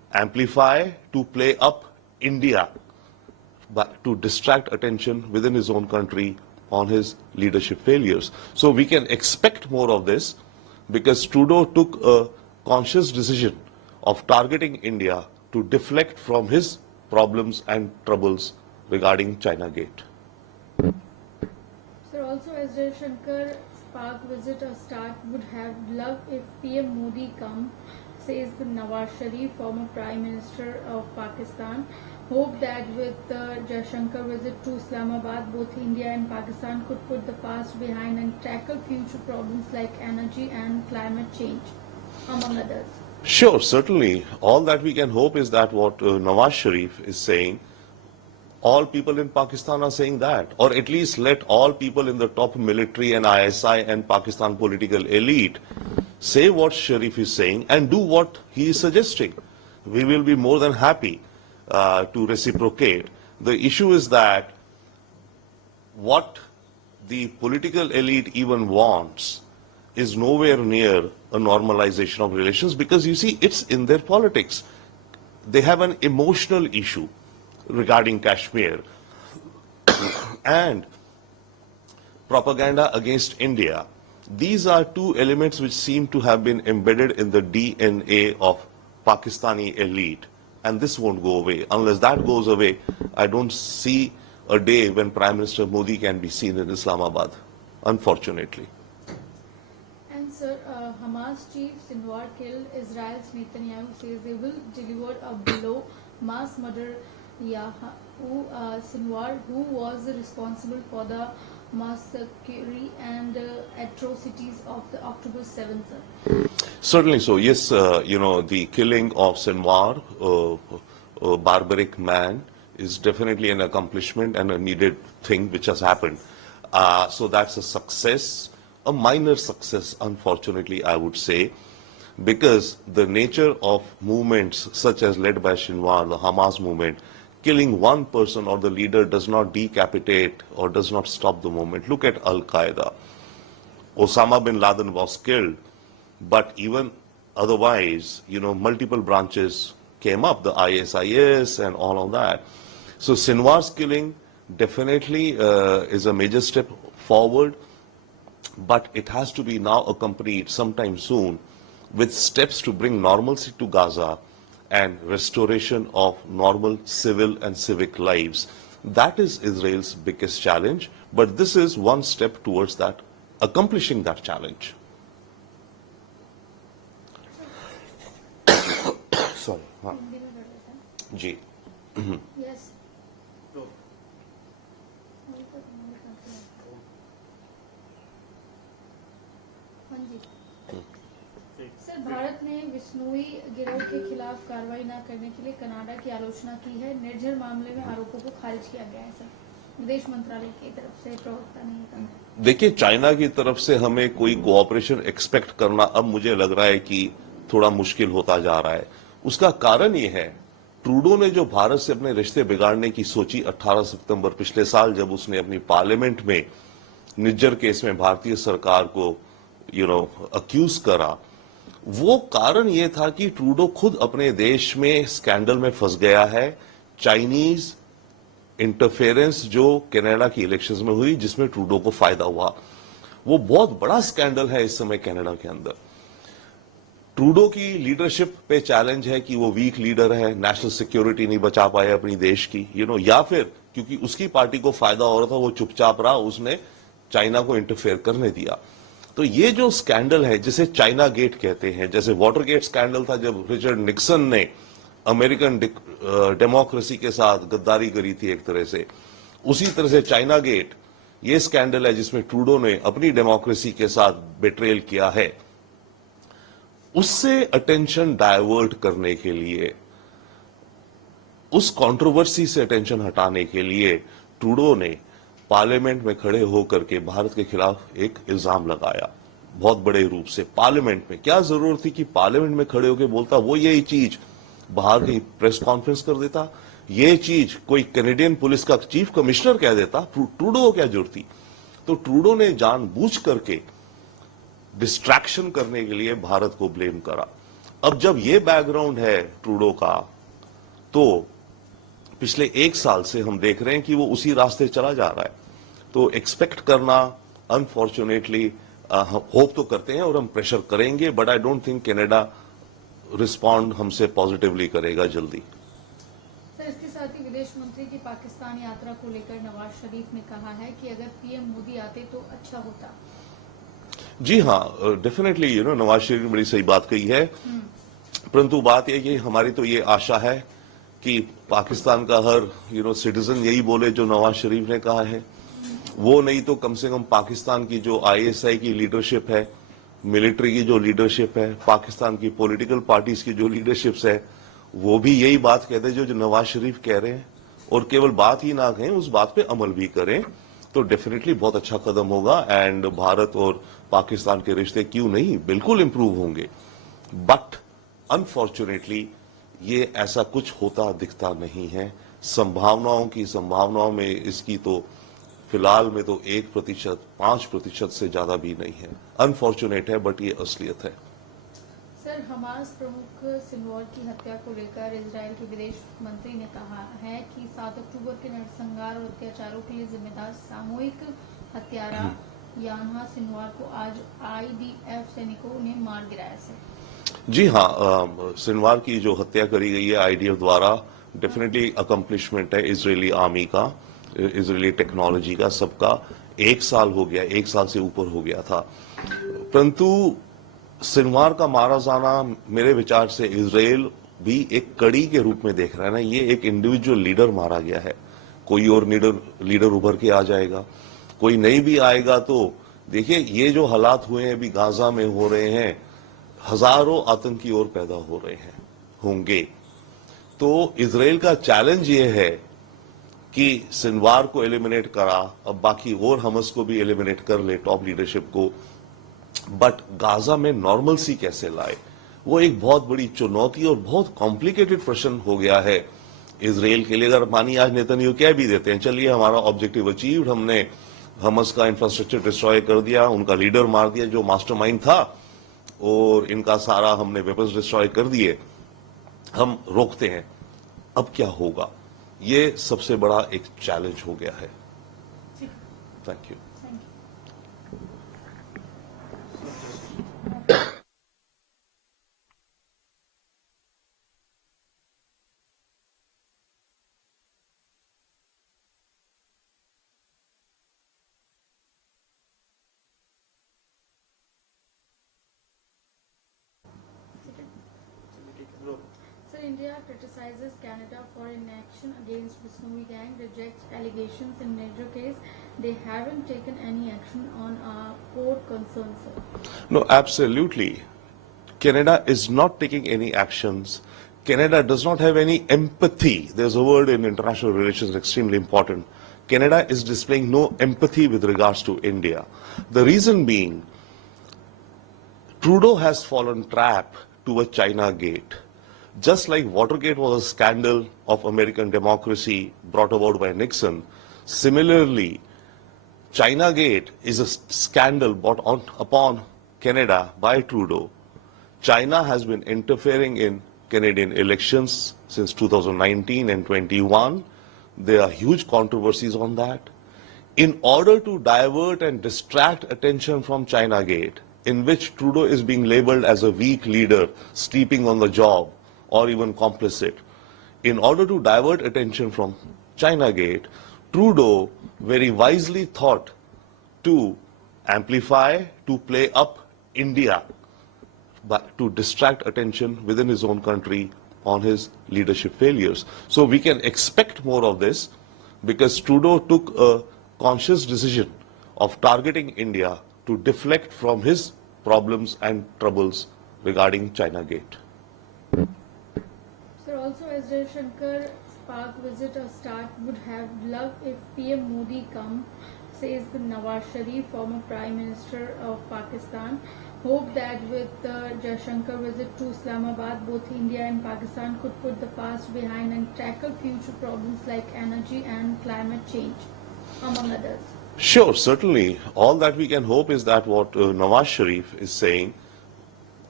amplify, to play up India, but to distract attention within his own country on his leadership failures. So we can expect more of this because Trudeau took a conscious decision of targeting India to deflect from his problems and troubles regarding China Gate. Sir, also as Jaishankar's Pak visit a start, would have loved if PM Modi come, says the Nawaz Sharif, former Prime Minister of Pakistan. Hope that with the Jaishankar visit to Islamabad, both India and Pakistan could put the past behind and tackle future problems like energy and climate change, among others. Sure, certainly. All that we can hope is that what Nawaz Sharif is saying, all people in Pakistan are saying that, or at least let all people in the top military and ISI and Pakistan political elite say what Sharif is saying and do what he is suggesting. We will be more than happy to reciprocate. The issue is that what the political elite even wants is nowhere near a normalization of relations because you see it's in their politics. They have an emotional issue regarding Kashmir and propaganda against India. These are two elements which seem to have been embedded in the DNA of Pakistani elite, and this won't go away. Unless that goes away, I don't see a day when Prime Minister Modi can be seen in Islamabad, unfortunately. And sir, Hamas chief Sinwar killed Israel's Netanyahu, says they will deliver a blow. Mass murder Sinwar, who was responsible for the massacre and atrocities of the October 7th. Certainly so. Yes, the killing of Sinwar, a barbaric man, is definitely an accomplishment and a needed thing which has happened. So that's a success, a minor success, unfortunately, I would say, because the nature of movements such as led by Sinwar, the Hamas movement, killing one person or the leader does not decapitate or does not stop the movement. Look at Al-Qaeda. Osama bin Laden was killed, but even otherwise, multiple branches came up, the ISIS and all of that. So Sinwar's killing definitely is a major step forward, but it has to be now accompanied sometime soon with steps to bring normalcy to Gaza and restoration of normal civil and civic lives. That is Israel's biggest challenge, but this is one step towards that, accomplishing that challenge. Sorry. Ji. Yes. Sir, Bharat ने विश्नोई गिरोह के खिलाफ कार्रवाई न करने के लिए Canada की आलोचना की है। निर्झर मामले में आरोपों को खारिज किया गया है सर, विदेश मंत्रालय की तरफ से, प्रवक्ता ने कहा। देखिए, चाइना की तरफ से हमें कोई कोऑपरेशन एक्सपेक्ट करना अब मुझे लग रहा है कि थोड़ा मुश्किल होता जा रहा है। उसका कारण ये है, ट्रूडो ने जो भारत से अपने रिश्ते बिगाड़ने की सोची 18 सितंबर पिछले साल, जब उसने अपनी पार्लियामेंट में निज्जर केस में भारतीय सरकार को अक्यूज करा, वो कारण ये था कि ट्रूडो खुद अपने देश में स्कैंडल में फंस गया है। चाइनीज इंटरफेरेंस जो कनाडा की इलेक्शंस में हुई, जिसमें ट्रूडो को फायदा हुआ, वो बहुत बड़ा स्कैंडल है इस समय कनाडा के अंदर। ट्रूडो की लीडरशिप पे चैलेंज है कि वो वीक लीडर है, नेशनल सिक्योरिटी नहीं बचा पाए अपनी देश की, या फिर क्योंकि उसकी पार्टी को फायदा हो रहा था, वो चुपचाप रहा, उसने चाइना को इंटरफेयर करने दिया। तो ये जो स्कैंडल है, जिसे चाइना गेट कहते हैं, जैसे वाटर गेट स्कैंडल था जब रिचर्ड निक्सन ने अमेरिकन डेमोक्रेसी के साथ गद्दारी करी थी एक तरह से, उसी तरह से चाइना गेट ये स्कैंडल है जिसमें ट्रूडो ने अपनी डेमोक्रेसी के साथ बेट्रेल किया है। उससे अटेंशन डाइवर्ट करने के लिए, उस कंट्रोवर्सी से अटेंशन हटाने के लिए ट्रूडो ने पार्लियामेंट में खड़े होकर के भारत के खिलाफ एक इल्जाम लगाया, बहुत बड़े रूप से पार्लियामेंट में। क्या जरूरत थी कि पार्लियामेंट में खड़े होकर बोलता? वो यही चीज बाहर की प्रेस कॉन्फ्रेंस कर देता, ये चीज कोई कैनेडियन पुलिस का चीफ कमिश्नर कह देता। ट्रूडो को क्या जरूरत थी? तो ट्रूडो ने जानबूझ करके डिस्ट्रैक्शन करने के लिए भारत को ब्लेम करा। अब जब ये बैकग्राउंड है ट्रूडो का, तो पिछले एक साल से हम देख रहे हैं कि वो उसी रास्ते चला जा रहा है। तो एक्सपेक्ट करना, अनफॉर्चुनेटली होप तो करते हैं और हम प्रेशर करेंगे, but I don't think Canada respond हमसे पॉजिटिवली करेगा जल्दी। सर, इसके साथ ही विदेश मंत्री की पाकिस्तान यात्रा को लेकर नवाज शरीफ ने कहा है कि अगर पीएम मोदी आते तो अच्छा होता। जी हाँ, डेफिनेटली नवाज शरीफ ने बड़ी सही बात कही है, परंतु बात यह कि हमारी तो ये आशा है कि पाकिस्तान का हर सिटीजन यही बोले जो नवाज शरीफ ने कहा है। वो नहीं तो कम से कम पाकिस्तान की जो आईएसआई की लीडरशिप है, मिलिट्री की जो लीडरशिप है, पाकिस्तान की पॉलिटिकल पार्टीज की जो लीडरशिप्स है, वो भी यही बात कहते जो नवाज शरीफ कह रहे हैं, और केवल बात ही ना कहें, उस बात पे अमल भी करें, तो डेफिनेटली बहुत अच्छा कदम होगा। एंड भारत और पाकिस्तान के रिश्ते क्यों नहीं, बिल्कुल इंप्रूव होंगे। बट अनफॉर्चुनेटली ये ऐसा कुछ होता दिखता नहीं है। संभावनाओं में इसकी तो फिलहाल में तो 1%, 5% से ज्यादा भी नहीं है। अनफॉर्चुनेट है, बट ये असलियत है। सर, हमास प्रमुख सिनवार की हत्या को लेकर इजराइल के विदेश मंत्री ने कहा है कि 7 अक्टूबर के नरसंहार और अत्याचारों के लिए जिम्मेदार सामूहिक हत्यारा यान्हा सिनवार को आज आईडीएफ सैनिकों ने मार गिराया। सर जी हाँ, सिनवार की जो हत्या करी गई है आईडीएफ द्वारा, डेफिनेटली अकम्पलिशमेंट है इजरायली आर्मी का, इजरायली टेक्नोलॉजी का, सबका। 1 साल हो गया, 1 साल से ऊपर हो गया था, परंतु सिनवार का मारा जाना मेरे विचार से इजराइल भी एक कड़ी के रूप में देख रहा है ना। ये एक इंडिविजुअल लीडर मारा गया है, कोई और लीडर उभर के आ जाएगा, कोई नहीं भी आएगा। तो देखिए, ये जो हालात हुए हैं अभी गाजा में हो रहे हैं, हजारों आतंकी और पैदा हो रहे हैं, होंगे। तो इजराइल का चैलेंज ये है कि सिनवार को एलिमिनेट करा, अब बाकी और हमस को भी एलिमिनेट कर ले, टॉप लीडरशिप को, बट गाजा में नॉर्मलसी कैसे लाए, वो एक बहुत बड़ी चुनौती और बहुत कॉम्प्लिकेटेड प्रश्न हो गया है इजराइल के लिए। अगर मानिए आज नेतन्याहू कह भी देते हैं, चलिए हमारा ऑब्जेक्टिव अचीव्ड, हमने हमस का इंफ्रास्ट्रक्चर डिस्ट्रॉय कर दिया, उनका लीडर मार दिया जो मास्टरमाइंड था, और इनका सारा हमने वेपन्स डिस्ट्रॉय कर दिए, हम रोकते हैं, अब क्या होगा? ये सबसे बड़ा एक चैलेंज हो गया है। Thank you. Sir, India criticizes Canada for inaction against the Snowy Gang, rejects allegations in major case. They haven't taken any action on our core concerns, sir. No, absolutely. Canada is not taking any actions. Canada does not have any empathy. There's a word in international relations extremely important. Canada is displaying no empathy with regards to India. The reason being, Trudeau has fallen trap to a China gate. Just like Watergate was a scandal of American democracy brought about by Nixon, similarly, China Gate is a scandal brought upon Canada by Trudeau. China has been interfering in Canadian elections since 2019 and 21. There are huge controversies on that. In order to divert and distract attention from China Gate, in which Trudeau is being labeled as a weak leader, sleeping on the job, or even complicit, in order to divert attention from China Gate, Trudeau very wisely thought to amplify, to play up India, but to distract attention within his own country on his leadership failures. So we can expect more of this, because Trudeau took a conscious decision of targeting India to deflect from his problems and troubles regarding China Gate. Sir, also as Jaishankar's Pak visit a start, would have loved if PM Modi come, says the Nawaz Sharif, former Prime Minister of Pakistan. Hope that with the Jaishankar visit to Islamabad, both India and Pakistan could put the past behind and tackle future problems like energy and climate change, among others. Sure, certainly. All that we can hope is that what Nawaz Sharif is saying,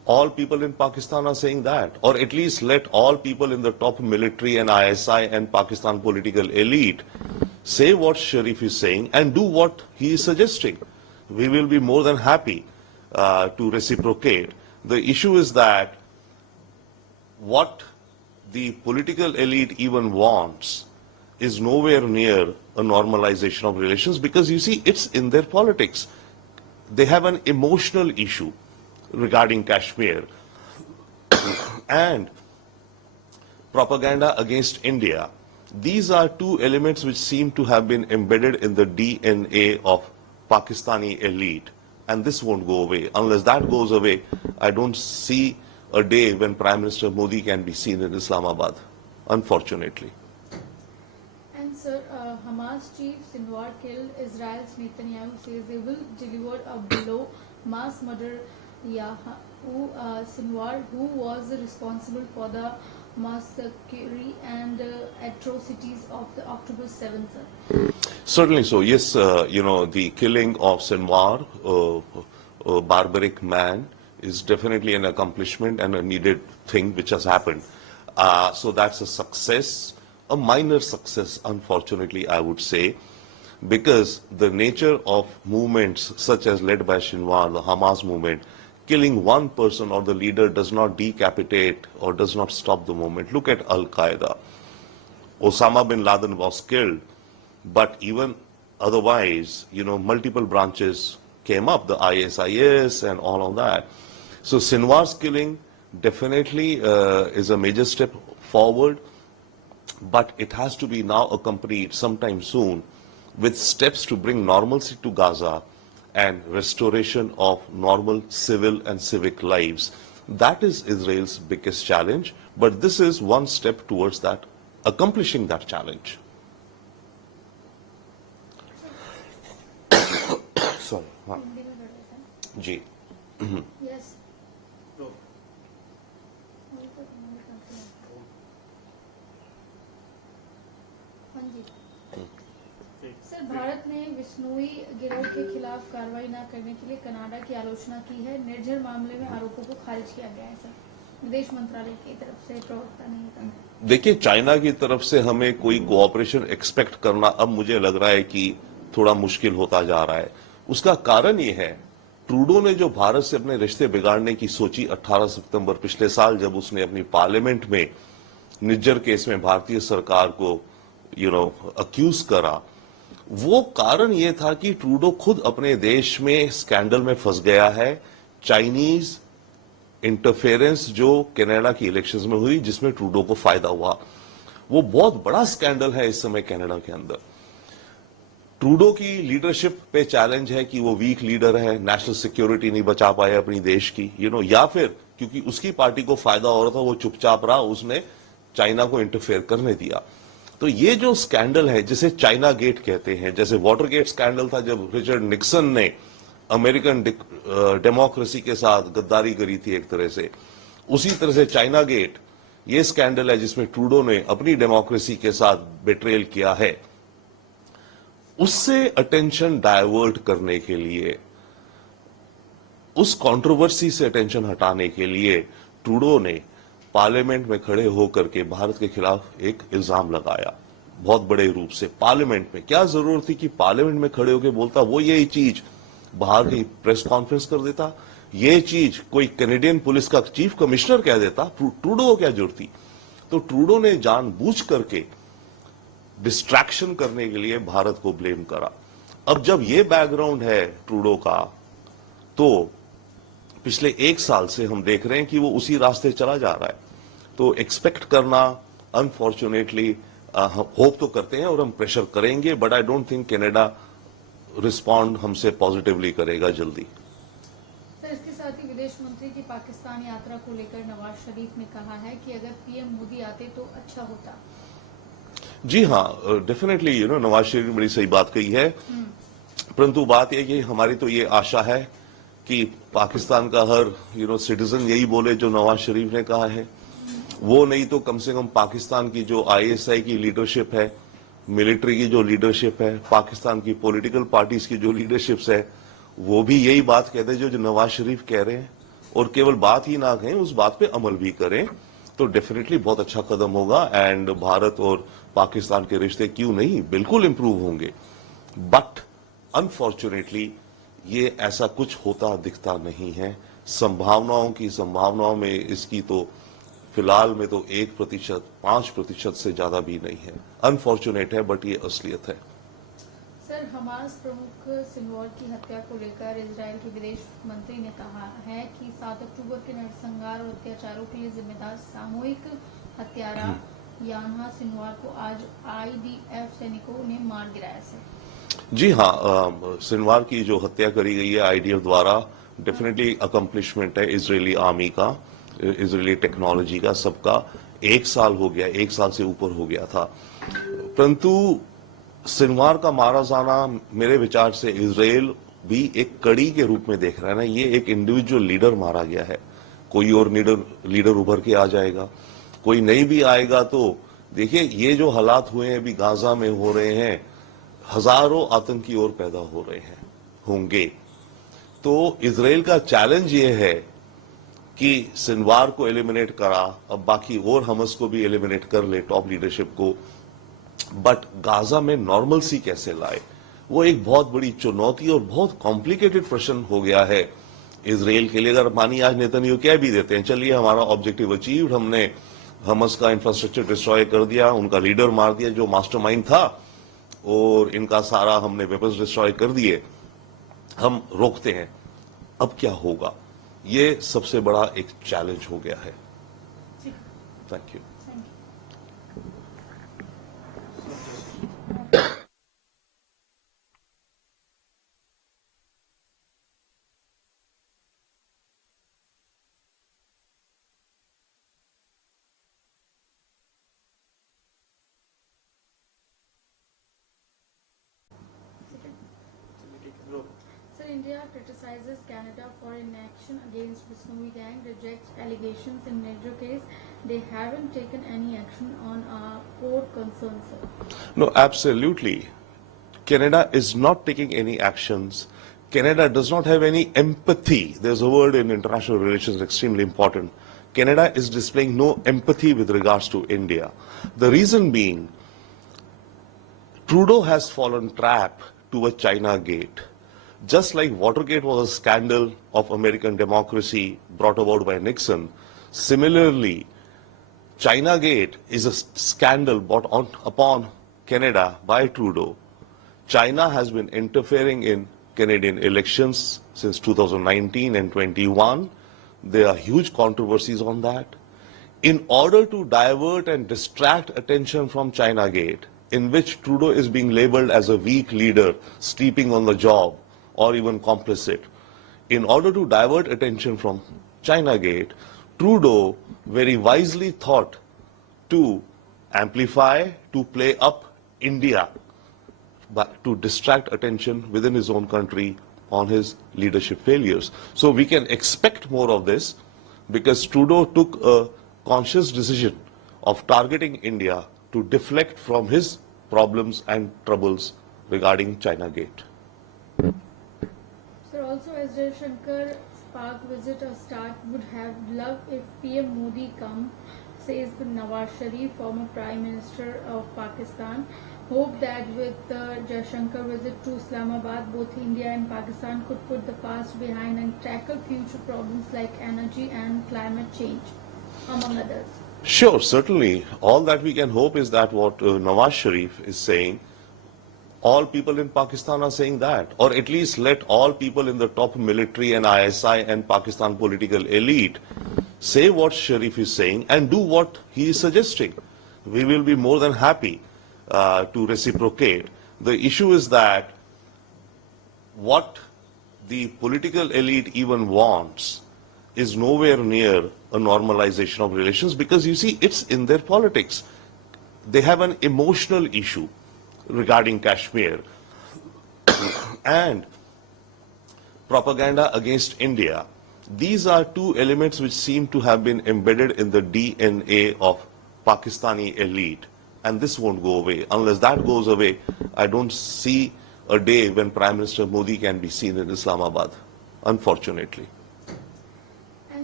all people in Pakistan are saying that, or at least let all people in the top military and ISI and Pakistan political elite say what Sharif is saying and do what he is suggesting. We will be more than happy to reciprocate. The issue is that what the political elite even wants is nowhere near a normalization of relations, because you see, it's in their politics. They have an emotional issue regarding Kashmir and propaganda against India. These are two elements which seem to have been embedded in the DNA of Pakistani elite, and this won't go away. Unless that goes away, I don't see a day when Prime Minister Modi can be seen in Islamabad, unfortunately. And sir, Hamas chief Sinwar killed Israel's Netanyahu says they will deliver a blow, mass murder Sinwar, who was responsible for the massacre and atrocities of the October 7th. Certainly so. Yes, the killing of Sinwar, a barbaric man, is definitely an accomplishment and a needed thing which has happened. So that's a success, a minor success, unfortunately, I would say, because the nature of movements such as led by Sinwar, the Hamas movement, killing one person or the leader does not decapitate or does not stop the movement. Look at Al-Qaeda. Osama bin Laden was killed, but even otherwise, multiple branches came up, the ISIS and all of that. So Sinwar's killing definitely is a major step forward, but it has to be now accompanied sometime soon with steps to bring normalcy to Gaza and restoration of normal civil and civic lives. That is Israel's biggest challenge, but this is one step towards that, accomplishing that challenge. Sorry. Ji. Yes. Sir, Bharat ने विश्नोई गिरोह के खिलाफ कार्रवाई न करने के लिए Canada की आलोचना की है। निर्झर मामले में आरोपों को खारिज किया गया है सर, विदेश मंत्रालय की तरफ से प्रवक्ता ने कहा। देखिए, चाइना की तरफ से हमें कोई कोऑपरेशन एक्सपेक्ट करना अब मुझे लग रहा है कि थोड़ा मुश्किल होता जा रहा है। उसका कारण ये है, ट्रूडो ने जो भारत से अपने रिश्ते बिगाड़ने की सोची 18 सितंबर पिछले साल, जब उसने अपनी पार्लियामेंट में निज्जर केस में भारतीय सरकार को अक्यूज करा, वो कारण ये था कि ट्रूडो खुद अपने देश में स्कैंडल में फंस गया है। चाइनीज इंटरफेरेंस जो कनाडा की इलेक्शंस में हुई, जिसमें ट्रूडो को फायदा हुआ, वो बहुत बड़ा स्कैंडल है इस समय कनाडा के अंदर। ट्रूडो की लीडरशिप पे चैलेंज है कि वो वीक लीडर है, नेशनल सिक्योरिटी नहीं बचा पाए अपनी देश की, या फिर क्योंकि उसकी पार्टी को फायदा हो रहा था, वो चुपचाप रहा, उसने चाइना को इंटरफेयर करने दिया। तो ये जो स्कैंडल है, जिसे चाइना गेट कहते हैं, जैसे वाटर गेट स्कैंडल था जब रिचर्ड निक्सन ने अमेरिकन डेमोक्रेसी के साथ गद्दारी करी थी एक तरह से, उसी तरह से चाइना गेट ये स्कैंडल है जिसमें ट्रूडो ने अपनी डेमोक्रेसी के साथ बेट्रेयल किया है। उससे अटेंशन डाइवर्ट करने के लिए, उस कंट्रोवर्सी से अटेंशन हटाने के लिए ट्रूडो ने पार्लियामेंट में खड़े होकर के भारत के खिलाफ एक इल्जाम लगाया, बहुत बड़े रूप से पार्लियामेंट में। क्या जरूरत थी कि पार्लियामेंट में खड़े होकर बोलता? वो यही चीज बाहर की प्रेस कॉन्फ्रेंस कर देता, ये चीज कोई कैनेडियन पुलिस का चीफ कमिश्नर कह देता। ट्रूडो को क्या जरूरत थी? तो ट्रूडो ने जानबूझ करके डिस्ट्रैक्शन करने के लिए भारत को ब्लेम करा। अब जब ये बैकग्राउंड है ट्रूडो का, तो पिछले एक साल से हम देख रहे हैं कि वो उसी रास्ते चला जा रहा है। तो एक्सपेक्ट करना, अनफॉर्चुनेटली होप तो करते हैं और हम प्रेशर करेंगे, but I don't think Canada respond हमसे पॉजिटिवली करेगा जल्दी। सर, इसके साथ ही विदेश मंत्री की पाकिस्तान यात्रा को लेकर नवाज शरीफ ने कहा है कि अगर पीएम मोदी आते तो अच्छा होता। जी हाँ, डेफिनेटली नवाज शरीफ ने बड़ी सही बात कही है, परंतु बात यह कि हमारी तो ये आशा है कि पाकिस्तान का हर सिटीजन यही बोले जो नवाज शरीफ ने कहा है। वो नहीं तो कम से कम पाकिस्तान की जो आईएसआई की लीडरशिप है, मिलिट्री की जो लीडरशिप है, पाकिस्तान की पॉलिटिकल पार्टीज की जो लीडरशिप्स है, वो भी यही बात कहते हैं जो नवाज शरीफ कह रहे हैं। और केवल बात ही ना कहें, उस बात पे अमल भी करें, तो डेफिनेटली बहुत अच्छा कदम होगा एंड भारत और पाकिस्तान के रिश्ते क्यों नहीं बिल्कुल इंप्रूव होंगे। बट अनफॉर्चुनेटली ये ऐसा कुछ होता दिखता नहीं है। संभावनाओं में इसकी तो फिलहाल में तो 1%, 5% से ज्यादा भी नहीं है। अनफॉर्चुनेट है बट ये असलियत है। सर, हमास प्रमुख सिनवार की हत्या को लेकर इजराइल के विदेश मंत्री ने कहा है कि 7 अक्टूबर के नरसंहार और अत्याचारों के लिए जिम्मेदार सामूहिक हत्यारा यान्हा सिनवार को आज IDF सैनिकों ने मार गिराया। सर जी हाँ, सिनवार की जो हत्या करी गई है IDF द्वारा, डेफिनेटली अकम्पलिशमेंट है इजरायली आर्मी का, इजरायली टेक्नोलॉजी का, सबका। 1 साल हो गया, 1 साल से ऊपर हो गया था। परंतु सिनवार का मारा जाना मेरे विचार से इजराइल भी एक कड़ी के रूप में देख रहा है ना। ये एक इंडिविजुअल लीडर मारा गया है, कोई और लीडर उभर के आ जाएगा, कोई नहीं भी आएगा। तो देखिए ये जो हालात हुए हैं अभी गाजा में हो रहे हैं, हजारों आतंकी और पैदा हो रहे हैं, होंगे। तो इजराइल का चैलेंज ये है कि सिनवार को एलिमिनेट करा, अब बाकी और हमस को भी एलिमिनेट कर ले, टॉप लीडरशिप को। बट गाजा में नॉर्मलसी कैसे लाए, वो एक बहुत बड़ी चुनौती और बहुत कॉम्प्लिकेटेड प्रश्न हो गया है इजराइल के लिए। अगर मानी आज नेतन्याहू कह भी देते हैं चलिए हमारा ऑब्जेक्टिव अचीव्ड, हमने हमस का इंफ्रास्ट्रक्चर डिस्ट्रॉय कर दिया, उनका लीडर मार दिया जो मास्टरमाइंड था, और इनका सारा हमने वेपन्स डिस्ट्रॉय कर दिए, हम रोकते हैं, अब क्या होगा? ये सबसे बड़ा एक चैलेंज हो गया है। Thank you. Sir, India criticizes Canada for inaction against the Snowy Gang, rejects allegations in major case. They haven't taken any action on our core concerns, sir. No, absolutely. Canada is not taking any actions. Canada does not have any empathy. There's a word in international relations extremely important. Canada is displaying no empathy with regards to India. The reason being, Trudeau has fallen trap to a China gate. Just like Watergate was a scandal of American democracy brought about by Nixon, similarly, China Gate is a scandal brought upon Canada by Trudeau. China has been interfering in Canadian elections since 2019 and 21. There are huge controversies on that. In order to divert and distract attention from China Gate, in which Trudeau is being labeled as a weak leader, sleeping on the job, or even complicit, in order to divert attention from China Gate, Trudeau very wisely thought to amplify, to play up India, but to distract attention within his own country on his leadership failures. So we can expect more of this because Trudeau took a conscious decision of targeting India to deflect from his problems and troubles regarding China Gate. Sir, also as Jaishankar's Pak visit or start, would have loved if PM Modi come, says the Nawaz Sharif, former Prime Minister of Pakistan. Hope that with the Jaishankar visit to Islamabad, both India and Pakistan could put the past behind and tackle future problems like energy and climate change, among others. Sure, certainly. All that we can hope is that what Nawaz Sharif is saying, all people in Pakistan are saying that, or at least let all people in the top military and ISI and Pakistan political elite say what Sharif is saying and do what he is suggesting. We will be more than happy to reciprocate. The issue is that what the political elite even wants is nowhere near a normalization of relations, because you see, it's in their politics. They have an emotional issue regarding Kashmir and propaganda against India. These are two elements which seem to have been embedded in the DNA of Pakistani elite, and this won't go away. Unless that goes away, I don't see a day when Prime Minister Modi can be seen in Islamabad, unfortunately.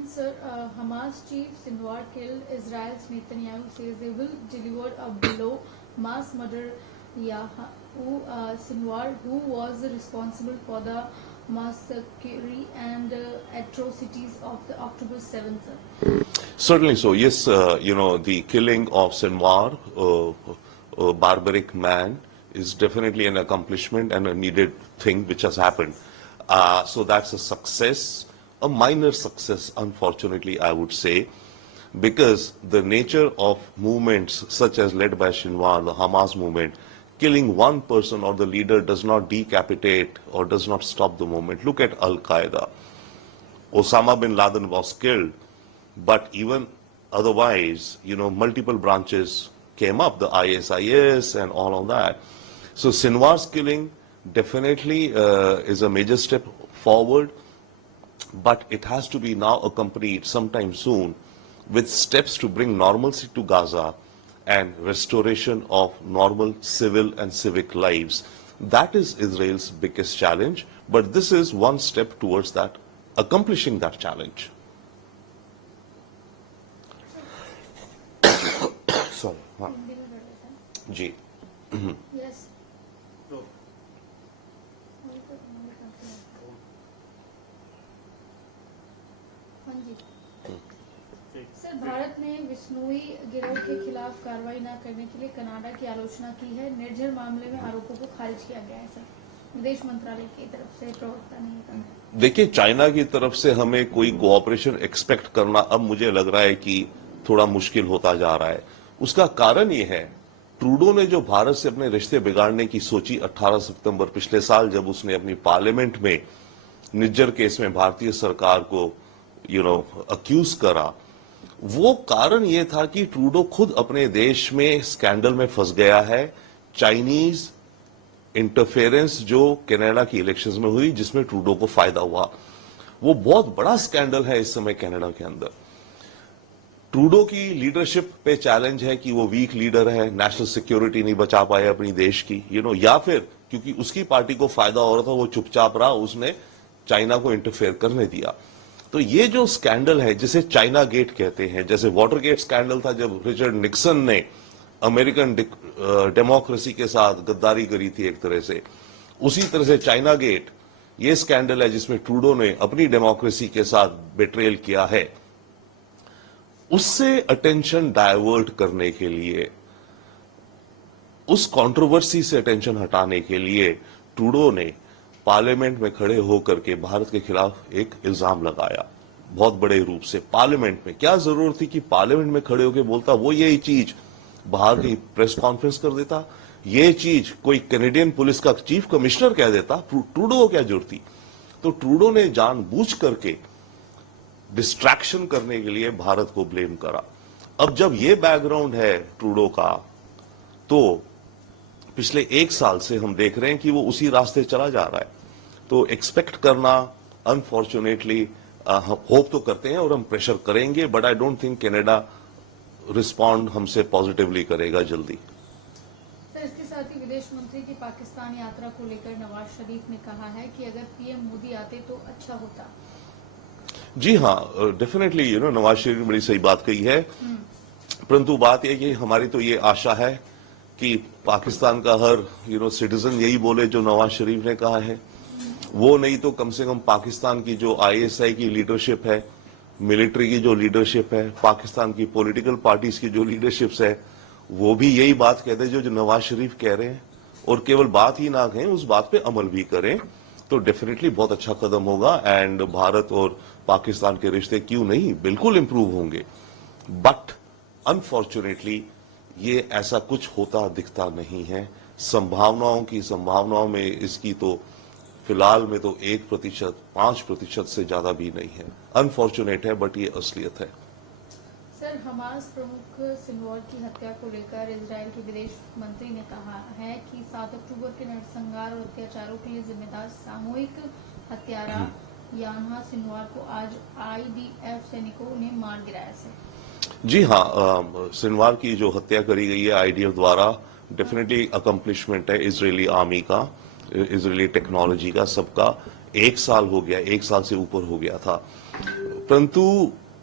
sir, Hamas chief Sinwar killed Israel's Netanyahu says they will deliver a blow mass murder. Sinwar, who was responsible for the massacre and atrocities of the October 7th, sir. Certainly so. Yes, the killing of Sinwar, a barbaric man, is definitely an accomplishment and a needed thing which has happened. So that's a success, a minor success, unfortunately, I would say, because the nature of movements such as led by Sinwar, the Hamas movement, killing one person or the leader does not decapitate or does not stop the movement. Look at Al-Qaeda. Osama bin Laden was killed, but even otherwise, multiple branches came up, the ISIS and all of that. So Sinwar's killing definitely is a major step forward, but it has to be now accompanied sometime soon with steps to bring normalcy to Gaza and restoration of normal civil and civic lives. That is Israel's biggest challenge, but this is one step towards that, accomplishing that challenge. Sorry. हाँ. जी. Yes. हाँ जी. Sir, Bharat ने बिश्नोई गिरोह के खिलाफ कार्रवाई न करने के लिए कनाडा की आलोचना की है. निर्झर मामले में आरोपों को खारिज किया गया है सर, विदेश मंत्रालय की तरफ से प्रवक्ता ने कहा. देखिए, चाइना की तरफ से हमें कोई कोऑपरेशन एक्सपेक्ट करना अब मुझे लग रहा है कि थोड़ा मुश्किल होता जा रहा है. उसका कारण ये है, ट्रूडो ने जो भारत से अपने रिश्ते बिगाड़ने की सोची 18 सितंबर पिछले साल, जब उसने अपनी पार्लियामेंट में निज्जर केस में भारतीय सरकार को अक्यूज करा, वो कारण ये था कि ट्रूडो खुद अपने देश में स्कैंडल में फंस गया है. चाइनीज इंटरफेरेंस जो कनाडा की इलेक्शंस में हुई, जिसमें ट्रूडो को फायदा हुआ, वो बहुत बड़ा स्कैंडल है इस समय कनाडा के अंदर. ट्रूडो की लीडरशिप पे चैलेंज है कि वो वीक लीडर है, नेशनल सिक्योरिटी नहीं बचा पाए अपनी देश की, या फिर क्योंकि उसकी पार्टी को फायदा हो रहा था, वो चुपचाप रहा, उसने चाइना को इंटरफेयर करने दिया. तो ये जो स्कैंडल है, जिसे चाइना गेट कहते हैं, जैसे वाटर गेट स्कैंडल था जब रिचर्ड निक्सन ने अमेरिकन डेमोक्रेसी के साथ गद्दारी करी थी एक तरह से, उसी तरह से चाइना गेट ये स्कैंडल है जिसमें ट्रूडो ने अपनी डेमोक्रेसी के साथ बेट्रेयल किया है. उससे अटेंशन डाइवर्ट करने के लिए, उस कंट्रोवर्सी से अटेंशन हटाने के लिए ट्रूडो ने पार्लियामेंट में खड़े होकर के भारत के खिलाफ एक इल्जाम लगाया, बहुत बड़े रूप से पार्लियामेंट में. क्या जरूरत थी कि पार्लियामेंट में खड़े होकर बोलता? वो यही चीज बाहर की प्रेस कॉन्फ्रेंस कर देता, ये चीज कोई कैनेडियन पुलिस का चीफ कमिश्नर कह देता. ट्रूडो को क्या जरूरत थी? तो ट्रूडो ने जानबूझ करके डिस्ट्रैक्शन करने के लिए भारत को ब्लेम करा. अब जब ये बैकग्राउंड है ट्रूडो का, तो पिछले एक साल से हम देख रहे हैं कि वो उसी रास्ते चला जा रहा है. तो एक्सपेक्ट करना, अनफॉर्चुनेटली होप तो करते हैं और हम प्रेशर करेंगे, but I don't think Canada respond हमसे पॉजिटिवली करेगा जल्दी. सर, इसके साथ ही विदेश मंत्री की पाकिस्तान यात्रा को लेकर नवाज शरीफ ने कहा है कि अगर पीएम मोदी आते तो अच्छा होता. जी हाँ, डेफिनेटली नवाज शरीफ ने बड़ी सही बात कही है, परंतु बात यह कि हमारी तो ये आशा है कि पाकिस्तान का हर सिटीजन यही बोले जो नवाज शरीफ ने कहा है. वो नहीं तो कम से कम पाकिस्तान की जो आईएसआई की लीडरशिप है, मिलिट्री की जो लीडरशिप है, पाकिस्तान की पॉलिटिकल पार्टीज की जो लीडरशिप्स है, वो भी यही बात कहते जो नवाज शरीफ कह रहे हैं, और केवल बात ही ना कहें, उस बात पे अमल भी करें, तो डेफिनेटली बहुत अच्छा कदम होगा. एंड भारत और पाकिस्तान के रिश्ते क्यों नहीं, बिल्कुल इंप्रूव होंगे. बट अनफॉर्चुनेटली ये ऐसा कुछ होता दिखता नहीं है. संभावनाओं में इसकी तो फिलहाल में तो 1%, 5% से ज्यादा भी नहीं है. अनफॉर्चुनेट है, बट ये असलियत है. सर, हमास प्रमुख सिनवार की हत्या को लेकर इजराइल के विदेश मंत्री ने कहा है कि 7 अक्टूबर के नरसंहार और अत्याचारों के लिए जिम्मेदार सामूहिक हत्यारा यान्हा सिनवार को आज आईडीएफ सैनिकों ने मार गिराया. सर जी हाँ, सिनवार की जो हत्या करी गई है आईडीएफ द्वारा, डेफिनेटली अकम्प्लिशमेंट है इजरायली आर्मी का, इजरायली टेक्नोलॉजी का, सबका. 1 साल हो गया, 1 साल से ऊपर हो गया था, परंतु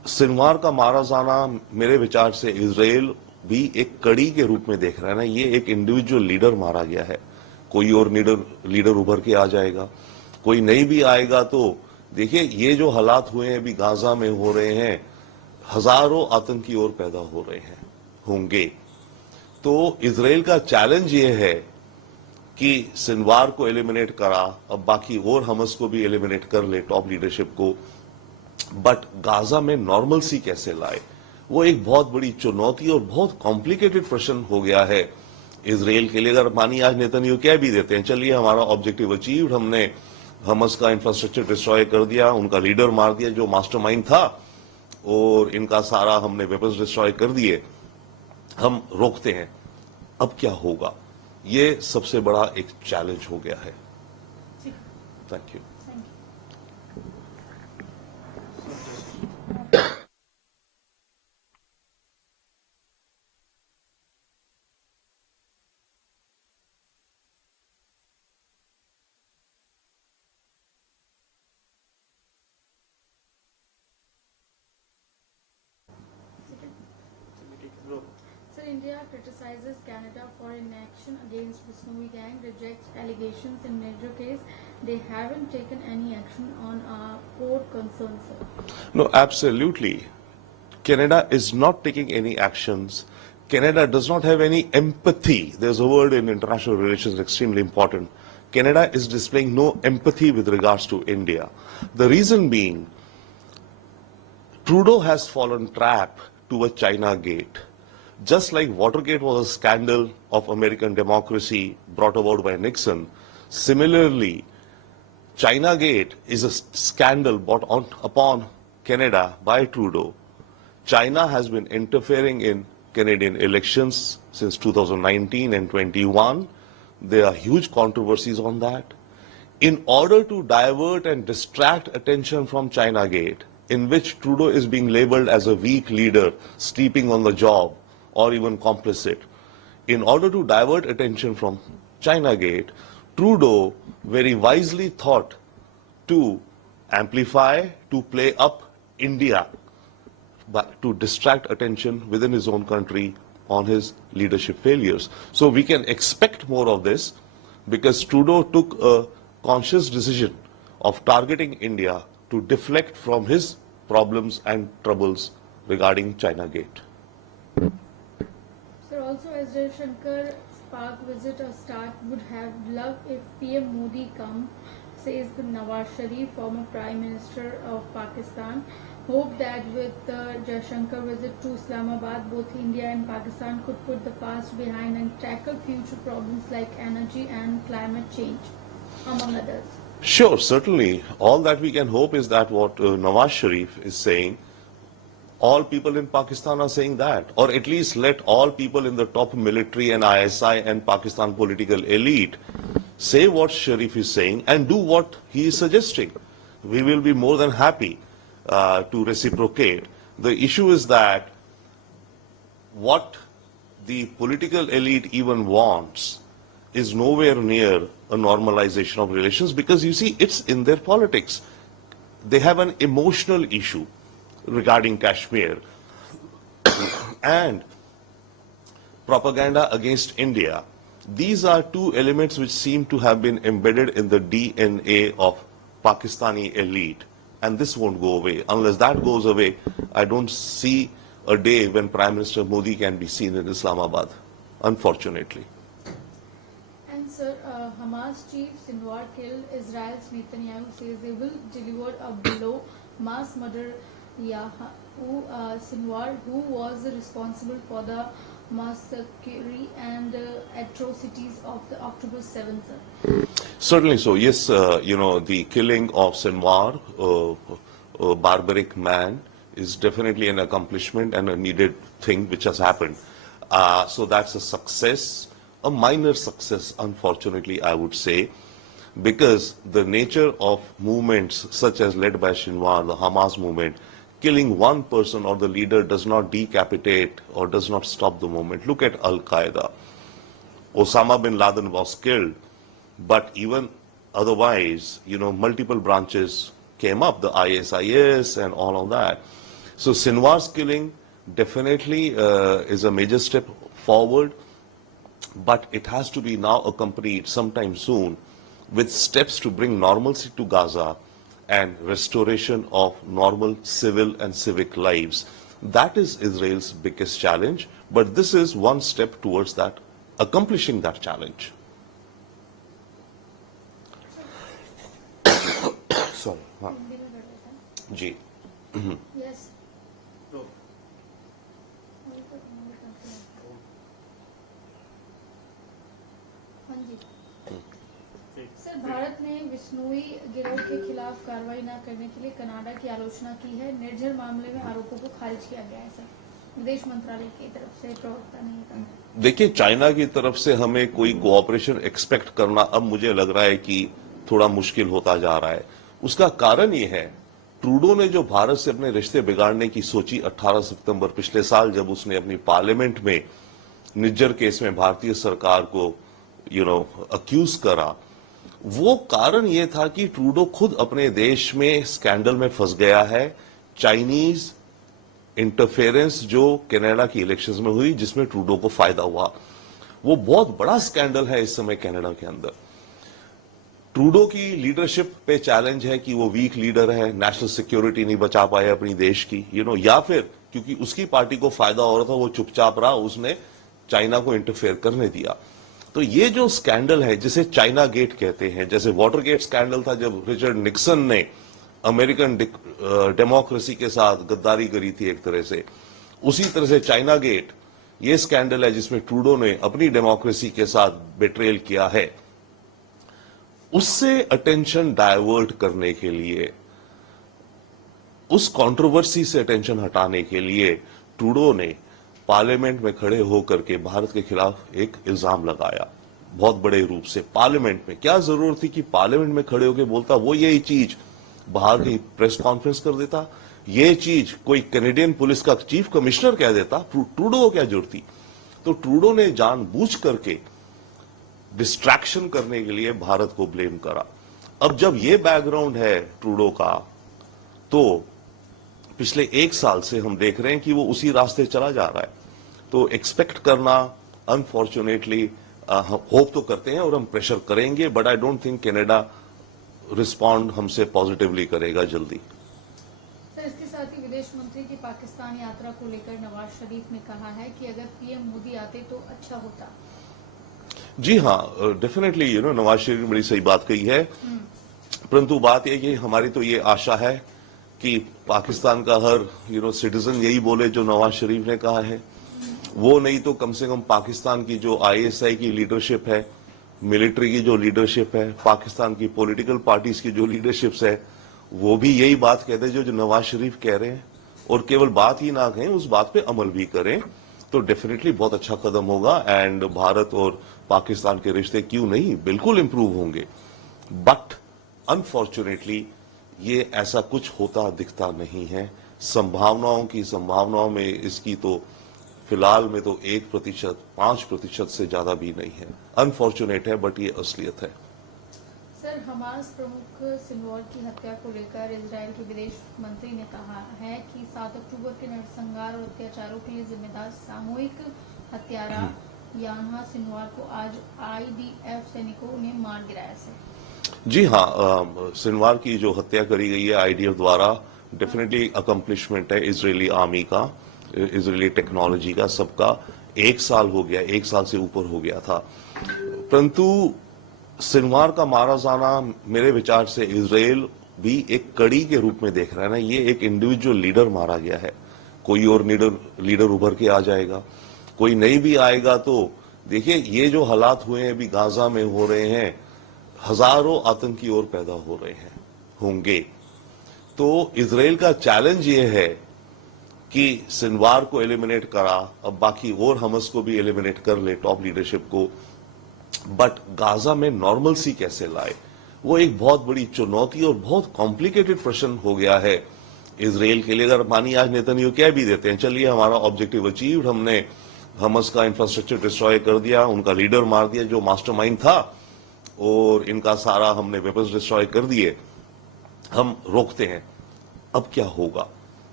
सिनवार का मारा जाना मेरे विचार से इजराइल भी एक कड़ी के रूप में देख रहा है ना। ये एक इंडिविजुअल लीडर मारा गया है, कोई और लीडर उभर के आ जाएगा, कोई नहीं भी आएगा तो देखिए ये जो हालात हुए हैं अभी गाजा में हो रहे हैं, हजारों आतंकी और पैदा हो रहे हैं होंगे। तो इजराइल का चैलेंज ये है कि सिनवार को एलिमिनेट करा, अब बाकी और हमस को भी एलिमिनेट कर ले, टॉप लीडरशिप को, बट गाजा में नॉर्मलसी कैसे लाए, वो एक बहुत बड़ी चुनौती और बहुत कॉम्प्लिकेटेड प्रश्न हो गया है इजराइल के लिए। अगर मानिए आज नेतन्याहू कह भी देते हैं चलिए हमारा ऑब्जेक्टिव अचीव्ड, हमने हमस का इंफ्रास्ट्रक्चर डिस्ट्रॉय कर दिया, उनका लीडर मार दिया जो मास्टरमाइंड था, और इनका सारा हमने वेपन्स डिस्ट्रॉय कर दिए, हम रोकते हैं, अब क्या होगा? ये सबसे बड़ा एक चैलेंज हो गया है। Thank you. Sir, India criticizes Canada for inaction against the Snowy Gang, rejects allegations in major case. They haven't taken any action on our core concerns, sir. No, absolutely. Canada is not taking any actions. Canada does not have any empathy. There's a word in international relations extremely important. Canada is displaying no empathy with regards to India. The reason being, Trudeau has fallen trap to a China gate. Just like Watergate was a scandal of American democracy brought about by Nixon, similarly, China Gate is a scandal brought upon Canada by Trudeau. China has been interfering in Canadian elections since 2019 and 21. There are huge controversies on that. In order to divert and distract attention from China Gate, in which Trudeau is being labeled as a weak leader, sleeping on the job, or even complicit, in order to divert attention from China Gate, Trudeau very wisely thought to amplify, to play up India, but to distract attention within his own country on his leadership failures. So we can expect more of this because Trudeau took a conscious decision of targeting India to deflect from his problems and troubles regarding China Gate. Sir, also as Jaishankar's Pak visit a start, would have loved if PM Modi come, says the Nawaz Sharif, former Prime Minister of Pakistan. Hope that with the Jaishankar visit to Islamabad, both India and Pakistan could put the past behind and tackle future problems like energy and climate change, among others. Sure, certainly. All that we can hope is that what Nawaz Sharif is saying, all people in Pakistan are saying that, or at least let all people in the top military and ISI and Pakistan political elite say what Sharif is saying and do what he is suggesting. We will be more than happy to reciprocate. The issue is that what the political elite even wants is nowhere near a normalization of relations because you see it's in their politics. They have an emotional issue regarding Kashmir and propaganda against India. These are two elements which seem to have been embedded in the DNA of Pakistani elite, and this won't go away. Unless that goes away, I don't see a day when Prime Minister Modi can be seen in Islamabad, unfortunately. And sir, Hamas chief Sinwar killed Israel's Netanyahu, says they will deliver a blow, mass murder Yahu Sinwar, who was responsible for the massacre and atrocities of the October 7th. Certainly so. Yes, the killing of Sinwar, a barbaric man, is definitely an accomplishment and a needed thing which has happened. So that's a success, a minor success, unfortunately, I would say, because the nature of movements such as led by Sinwar, the Hamas movement, killing one person or the leader does not decapitate or does not stop the movement. Look at Al-Qaeda. Osama bin Laden was killed, but even otherwise, multiple branches came up, the ISIS and all of that. So Sinwar's killing definitely is a major step forward, but it has to be now accompanied sometime soon with steps to bring normalcy to Gaza and restoration of normal civil and civic lives. That is Israel's biggest challenge, but this is one step towards that, accomplishing that challenge. Sorry. हाँ, जी. Yes. हाँ जी. Sir, Bharat ने बिश्नोई गिरोह के खिलाफ कार्रवाई न करने के लिए कनाडा की आलोचना की है. निर्झर मामले में आरोपों को खारिज किया गया है. सर, विदेश मंत्रालय की तरफ से प्रवक्ता ने कहा. देखिए, चाइना की तरफ से हमें कोई कोऑपरेशन एक्सपेक्ट करना अब मुझे लग रहा है कि थोड़ा मुश्किल होता जा रहा है. उसका कारण ये है, ट्रूडो ने जो भारत से अपने रिश्ते बिगाड़ने की सोची 18 सितंबर पिछले साल, जब उसने अपनी पार्लियामेंट में निज्जर केस में भारतीय सरकार को अक्यूज करा, वो कारण ये था कि ट्रूडो खुद अपने देश में स्कैंडल में फंस गया है. चाइनीज इंटरफेरेंस जो कनाडा की इलेक्शंस में हुई, जिसमें ट्रूडो को फायदा हुआ, वो बहुत बड़ा स्कैंडल है इस समय कनाडा के अंदर. ट्रूडो की लीडरशिप पे चैलेंज है कि वो वीक लीडर है, नेशनल सिक्योरिटी नहीं बचा पाए अपनी देश की, या फिर क्योंकि उसकी पार्टी को फायदा हो रहा था, वो चुपचाप रहा, उसने चाइना को इंटरफेयर करने दिया. तो ये जो स्कैंडल है, जिसे चाइना गेट कहते हैं, जैसे वाटर गेट स्कैंडल था जब रिचर्ड निक्सन ने अमेरिकन डेमोक्रेसी के साथ गद्दारी करी थी एक तरह से, उसी तरह से चाइना गेट ये स्कैंडल है जिसमें ट्रूडो ने अपनी डेमोक्रेसी के साथ बेट्रेल किया है. उससे अटेंशन डाइवर्ट करने के लिए, उस कंट्रोवर्सी से अटेंशन हटाने के लिए ट्रूडो ने पार्लियामेंट में खड़े होकर के भारत के खिलाफ एक इल्जाम लगाया, बहुत बड़े रूप से पार्लियामेंट में. क्या जरूरत थी कि पार्लियामेंट में खड़े होकर बोलता? वो यही चीज बाहर की प्रेस कॉन्फ्रेंस कर देता, ये चीज कोई कैनेडियन पुलिस का चीफ कमिश्नर कह देता. ट्रूडो को क्या जरूरत थी? तो ट्रूडो ने जानबूझ करके डिस्ट्रैक्शन करने के लिए भारत को ब्लेम करा. अब जब ये बैकग्राउंड है ट्रूडो का, तो पिछले एक साल से हम देख रहे हैं कि वो उसी रास्ते चला जा रहा है. तो एक्सपेक्ट करना, अनफॉर्चुनेटली होप तो करते हैं और हम प्रेशर करेंगे, but I don't think Canada respond हमसे पॉजिटिवली करेगा जल्दी. सर, इसके साथ ही विदेश मंत्री की पाकिस्तान यात्रा को लेकर नवाज शरीफ ने कहा है कि अगर पीएम मोदी आते तो अच्छा होता. जी हाँ, डेफिनेटली नवाज शरीफ ने बड़ी सही बात कही है, परंतु बात यह कि हमारी तो ये आशा है कि पाकिस्तान का हर सिटीजन यही बोले जो नवाज शरीफ ने कहा है. वो नहीं तो कम से कम पाकिस्तान की जो आईएसआई की लीडरशिप है, मिलिट्री की जो लीडरशिप है, पाकिस्तान की पॉलिटिकल पार्टीज की जो लीडरशिप्स है, वो भी यही बात कहते हैं जो नवाज शरीफ कह रहे हैं. और केवल बात ही ना कहें, उस बात पे अमल भी करें, तो डेफिनेटली बहुत अच्छा कदम होगा. एंड भारत और पाकिस्तान के रिश्ते क्यों नहीं, बिल्कुल इंप्रूव होंगे. बट अनफॉर्चुनेटली ये ऐसा कुछ होता दिखता नहीं है. संभावनाओं में इसकी तो फिलहाल में तो 1%, 5% से ज्यादा भी नहीं है. अनफॉर्चुनेट है, बट ये असलियत है. सर, हमास प्रमुख सिनवार की हत्या को लेकर इजराइल के विदेश मंत्री ने कहा है कि 7 अक्टूबर के नरसंहार और अत्याचारों के लिए जिम्मेदार सामूहिक हत्यारा यान्हा सिनवार को आज आईडीएफ सैनिकों ने मार गिराया. सर, जी हाँ, सिनवार की जो हत्या करी गई है आईडीएफ द्वारा, डेफिनेटली अकम्प्लिशमेंट है इजरायली आर्मी का, इजरायली टेक्नोलॉजी का. सबका 1 साल हो गया, 1 साल से ऊपर हो गया था. परंतु सिनवार का मारा जाना मेरे विचार से इजराइल भी एक कड़ी के रूप में देख रहा है ना. ये एक इंडिविजुअल लीडर मारा गया है, कोई और लीडर उभर के आ जाएगा, कोई नहीं भी आएगा. तो देखिए, ये जो हालात हुए हैं अभी गाजा में हो रहे हैं, हजारों आतंकी और पैदा हो रहे हैं, होंगे. तो इजराइल का चैलेंज ये है कि सिनवार को एलिमिनेट करा, अब बाकी और हमस को भी एलिमिनेट कर ले, टॉप लीडरशिप को. बट गाजा में नॉर्मलसी कैसे लाए, वो एक बहुत बड़ी चुनौती और बहुत कॉम्प्लिकेटेड प्रश्न हो गया है इजराइल के लिए. अगर मानी आज नेतन्याहू कह भी देते हैं, चलिए हमारा ऑब्जेक्टिव अचीव्ड, हमने हमस का इंफ्रास्ट्रक्चर डिस्ट्रॉय कर दिया, उनका लीडर मार दिया जो मास्टरमाइंड था, और इनका सारा हमने वेपन्स डिस्ट्रॉय कर दिए, हम रोकते हैं, अब क्या होगा?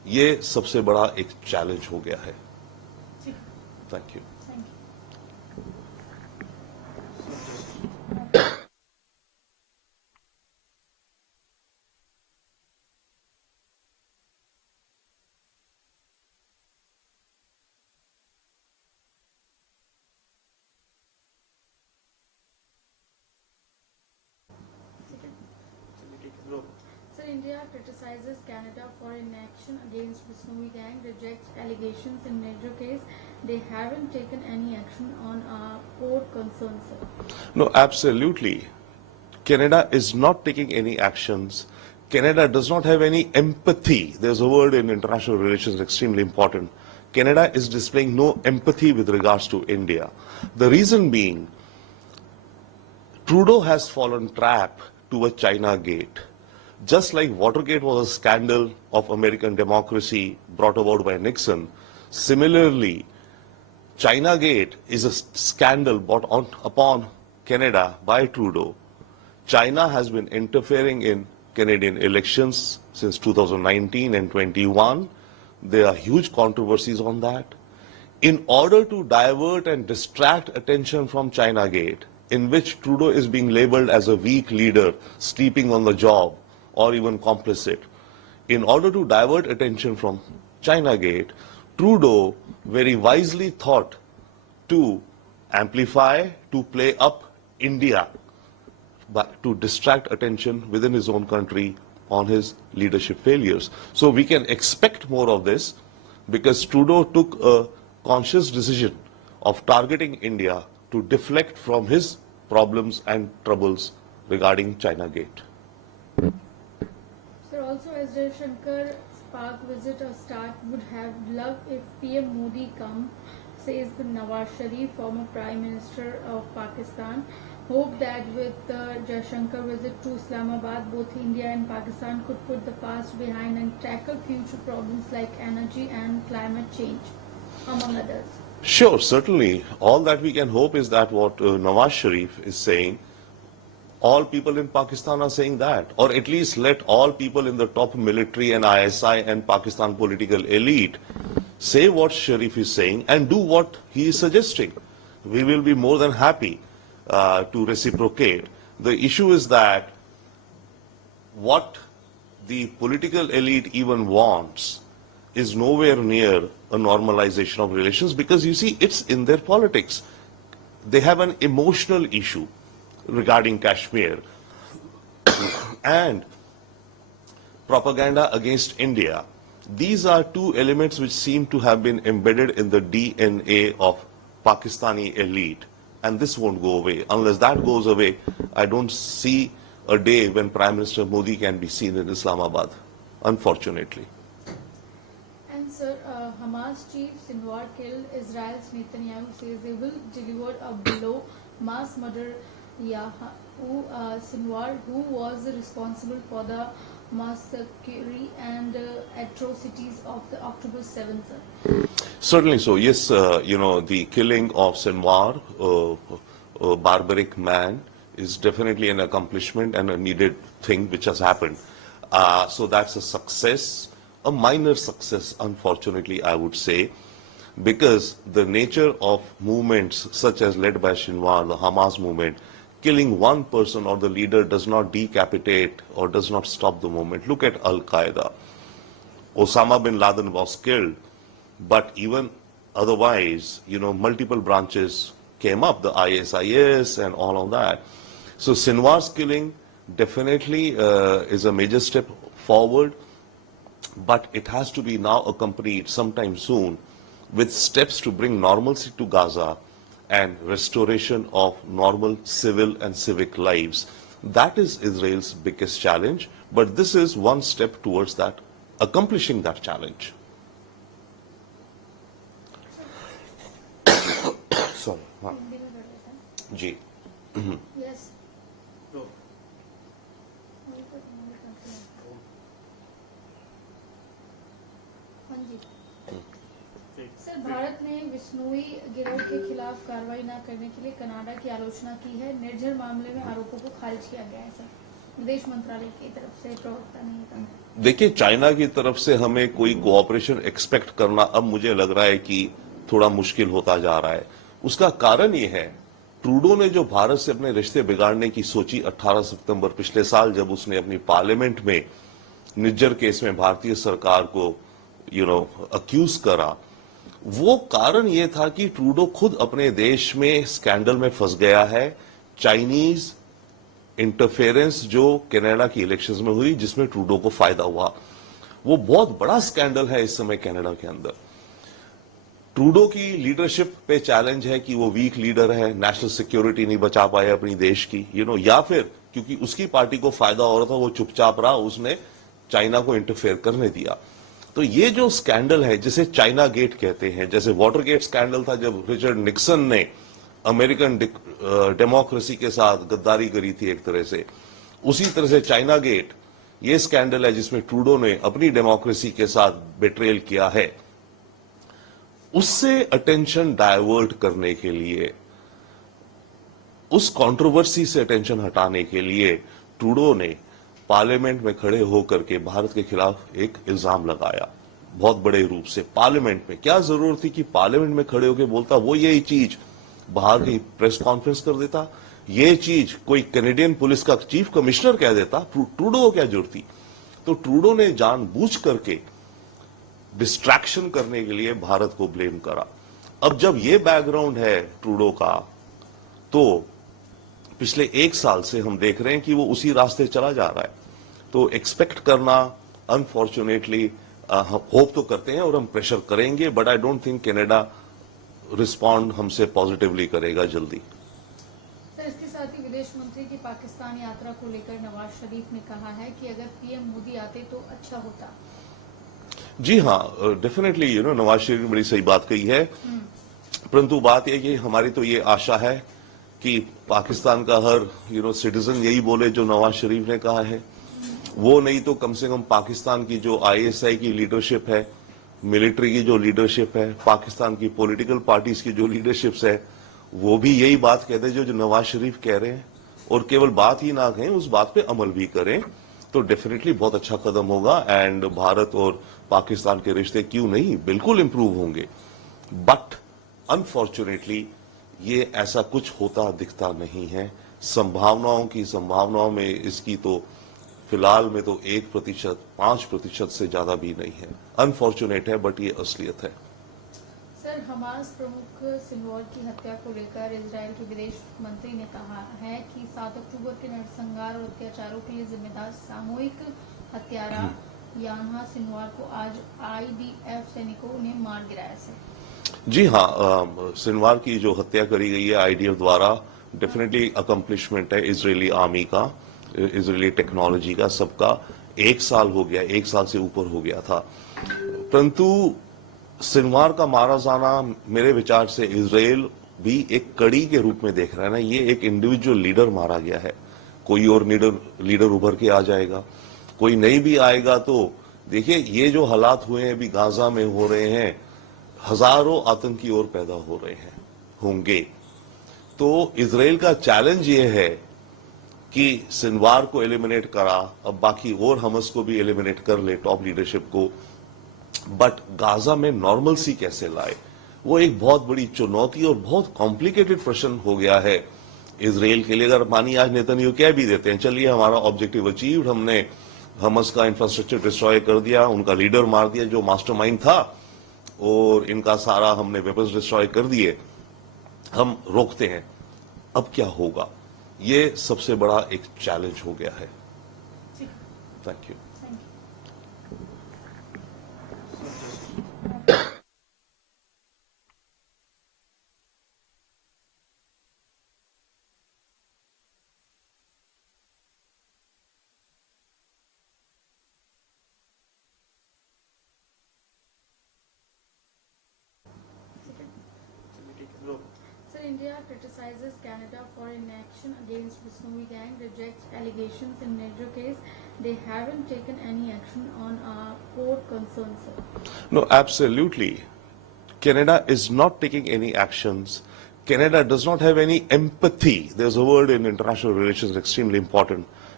ये सबसे बड़ा एक चैलेंज हो गया है. Thank you. Sir, India criticizes Canada for inaction against Bisnoy gang, rejects allegations in major case. They haven't taken any action on court concerns, sir. No, absolutely. Canada is not taking any actions. Canada does not have any empathy. There's a word in international relations extremely important. Canada is displaying no empathy with regards to India. The reason being, Trudeau has fallen trap to a China gate. Just like Watergate was a scandal of American democracy brought about by Nixon, similarly, China Gate is a scandal brought upon Canada by Trudeau. China has been interfering in Canadian elections since 2019 and 21. There are huge controversies on that. In order to divert and distract attention from China Gate, in which Trudeau is being labeled as a weak leader, sleeping on the job, or even complicit, in order to divert attention from China Gate, Trudeau very wisely thought to amplify, to play up India, but to distract attention within his own country on his leadership failures. So we can expect more of this because Trudeau took a conscious decision of targeting India to deflect from his problems and troubles regarding China Gate. Sir, also as Jaishankar's Pak visit or start, would have loved if PM Modi come, says the Nawaz Sharif, former Prime Minister of Pakistan. Hope that with the Jaishankar visit to Islamabad, both India and Pakistan could put the past behind and tackle future problems like energy and climate change, among others. Sure, certainly. All that we can hope is that what Nawaz Sharif is saying, all people in Pakistan are saying that, or at least let all people in the top military and ISI and Pakistan political elite say what Sharif is saying and do what he is suggesting. We will be more than happy to reciprocate. The issue is that what the political elite even wants is nowhere near a normalization of relations because you see, it's in their politics. They have an emotional issue regarding Kashmir and propaganda against India. These are two elements which seem to have been embedded in the DNA of Pakistani elite, and this won't go away. Unless that goes away, I don't see a day when Prime Minister Modi can be seen in Islamabad, unfortunately. And sir, Hamas chief Sinwar killed Israel's Netanyahu, says they will deliver a blow, mass murder Sinwar, who was responsible for the massacre and atrocities of the October 7th. Certainly so. Yes, the killing of Sinwar, a barbaric man, is definitely an accomplishment and a needed thing which has happened. So that's a success, a minor success, unfortunately, I would say, because the nature of movements such as led by Sinwar, the Hamas movement, killing one person or the leader does not decapitate or does not stop the movement. Look at Al-Qaeda. Osama bin Laden was killed, but even otherwise, multiple branches came up, the ISIS and all of that. So Sinwar's killing definitely is a major step forward, but it has to be now accompanied sometime soon with steps to bring normalcy to Gaza and restoration of normal civil and civic lives. That is Israel's biggest challenge, but this is one step towards that, accomplishing that challenge. Sorry. Ji. Yes. Sir, Bharat ने बिश्नोई गिरोह के खिलाफ कार्रवाई न करने के लिए Canada की आलोचना की है। निर्झर मामले में आरोपों को खारिज किया गया है सर। विदेश मंत्रालय की तरफ से प्रवक्ता ने कहा। देखिए, चाइना की तरफ से हमें कोई कोऑपरेशन एक्सपेक्ट करना अब मुझे लग रहा है कि थोड़ा मुश्किल होता जा रहा है। उसका कारण ये है, ट्रूडो ने जो भारत से अपने रिश्ते बिगाड़ने की सोची 18 सितंबर पिछले साल, जब उसने अपनी पार्लियामेंट में निज्जर केस में भारतीय सरकार को अक्यूज करा, वो कारण ये था कि ट्रूडो खुद अपने देश में स्कैंडल में फंस गया है। चाइनीज इंटरफेरेंस जो कनाडा की इलेक्शंस में हुई, जिसमें ट्रूडो को फायदा हुआ, वो बहुत बड़ा स्कैंडल है इस समय कनाडा के अंदर। ट्रूडो की लीडरशिप पे चैलेंज है कि वो वीक लीडर है, नेशनल सिक्योरिटी नहीं बचा पाया अपनी देश की, या फिर क्योंकि उसकी पार्टी को फायदा हो रहा था, वो चुपचाप रहा, उसने चाइना को इंटरफेयर करने दिया। तो ये जो स्कैंडल है, जिसे चाइना गेट कहते हैं, जैसे वाटर गेट स्कैंडल था जब रिचर्ड निक्सन ने अमेरिकन डेमोक्रेसी के साथ गद्दारी करी थी एक तरह से, उसी तरह से चाइना गेट ये स्कैंडल है जिसमें ट्रूडो ने अपनी डेमोक्रेसी के साथ बेट्रेल किया है। उससे अटेंशन डाइवर्ट करने के लिए, उस कंट्रोवर्सी से अटेंशन हटाने के लिए ट्रूडो ने पार्लियामेंट में खड़े होकर के भारत के खिलाफ एक इल्जाम लगाया, बहुत बड़े रूप से पार्लियामेंट में। क्या जरूरत थी कि पार्लियामेंट में खड़े होकर बोलता? वो यही चीज बाहर की प्रेस कॉन्फ्रेंस कर देता, ये चीज कोई कैनेडियन पुलिस का चीफ कमिश्नर कह देता। ट्रूडो को क्या जरूरत थी? तो ट्रूडो ने जानबूझ करके डिस्ट्रैक्शन करने के लिए भारत को ब्लेम करा। अब जब ये बैकग्राउंड है ट्रूडो का, तो पिछले एक साल से हम देख रहे हैं कि वो उसी रास्ते चला जा रहा है। तो एक्सपेक्ट करना, अनफॉर्चुनेटली होप तो करते हैं और हम प्रेशर करेंगे, but I don't think Canada respond हमसे पॉजिटिवली करेगा जल्दी। सर, इसके साथ ही विदेश मंत्री की पाकिस्तान यात्रा को लेकर नवाज शरीफ ने कहा है कि अगर पीएम मोदी आते तो अच्छा होता। जी हाँ, डेफिनेटली नवाज शरीफ ने बड़ी सही बात कही है, परंतु बात यह कि हमारी तो ये आशा है कि पाकिस्तान का हर सिटीजन यही बोले जो नवाज शरीफ ने कहा है। वो नहीं तो कम से कम पाकिस्तान की जो आईएसआई की लीडरशिप है, मिलिट्री की जो लीडरशिप है, पाकिस्तान की पॉलिटिकल पार्टीज की जो लीडरशिप्स है, वो भी यही बात कहते हैं जो नवाज शरीफ कह रहे हैं, और केवल बात ही ना कहें, उस बात पे अमल भी करें, तो डेफिनेटली बहुत अच्छा कदम होगा। एंड भारत और पाकिस्तान के रिश्ते क्यों नहीं, बिल्कुल इंप्रूव होंगे। बट अनफॉर्चुनेटली ये ऐसा कुछ होता दिखता नहीं है। संभावनाओं में इसकी तो फिलहाल में तो 1%, 5% से ज्यादा भी नहीं है। अनफॉर्चुनेट है, बट ये असलियत है। सर, हमास प्रमुख सिनवार की हत्या को लेकर इजराइल के विदेश मंत्री ने कहा है कि 7 अक्टूबर के नरसंहार और अत्याचारों के लिए जिम्मेदार सामूहिक हत्यारा यान्हा सिनवार को आज आईडीएफ सैनिकों ने मार गिराया। जी हाँ, सिनवार की जो हत्या करी गई है आईडीएफ द्वारा, डेफिनेटली अकम्पलिशमेंट है इजरायली आर्मी का, इजरायली टेक्नोलॉजी का, सबका। 1 साल हो गया, 1 साल से ऊपर हो गया था, परंतु सिनवार का मारा जाना मेरे विचार से इजराइल भी एक कड़ी के रूप में देख रहा है ना। ये एक इंडिविजुअल लीडर मारा गया है, कोई और लीडर उभर के आ जाएगा, कोई नहीं भी आएगा। तो देखिए, ये जो हालात हुए हैं अभी गाजा में हो रहे हैं, हजारों आतंकी और पैदा हो रहे हैं, होंगे। तो इजराइल का चैलेंज ये है कि सिनवार को एलिमिनेट करा, अब बाकी और हमस को भी एलिमिनेट कर ले, टॉप लीडरशिप को, बट गाजा में नॉर्मलसी कैसे लाए, वो एक बहुत बड़ी चुनौती और बहुत कॉम्प्लिकेटेड प्रश्न हो गया है इजराइल के लिए। अगर मानिए आज नेतन्याहू कह भी देते हैं, चलिए हमारा ऑब्जेक्टिव अचीव्ड, हमने हमस का इंफ्रास्ट्रक्चर डिस्ट्रॉय कर दिया, उनका लीडर मार दिया जो मास्टरमाइंड था, और इनका सारा हमने वेपन्स डिस्ट्रॉय कर दिए, हम रोकते हैं, अब क्या होगा? ये सबसे बड़ा एक चैलेंज हो गया है। Thank you. Sir, India criticizes Canada for inaction against the Snowy Gang, rejects allegations in major case. They haven't taken any action on our core concerns, sir. No, absolutely. Canada is not taking any actions. Canada does not have any empathy. There's a word in international relations extremely important.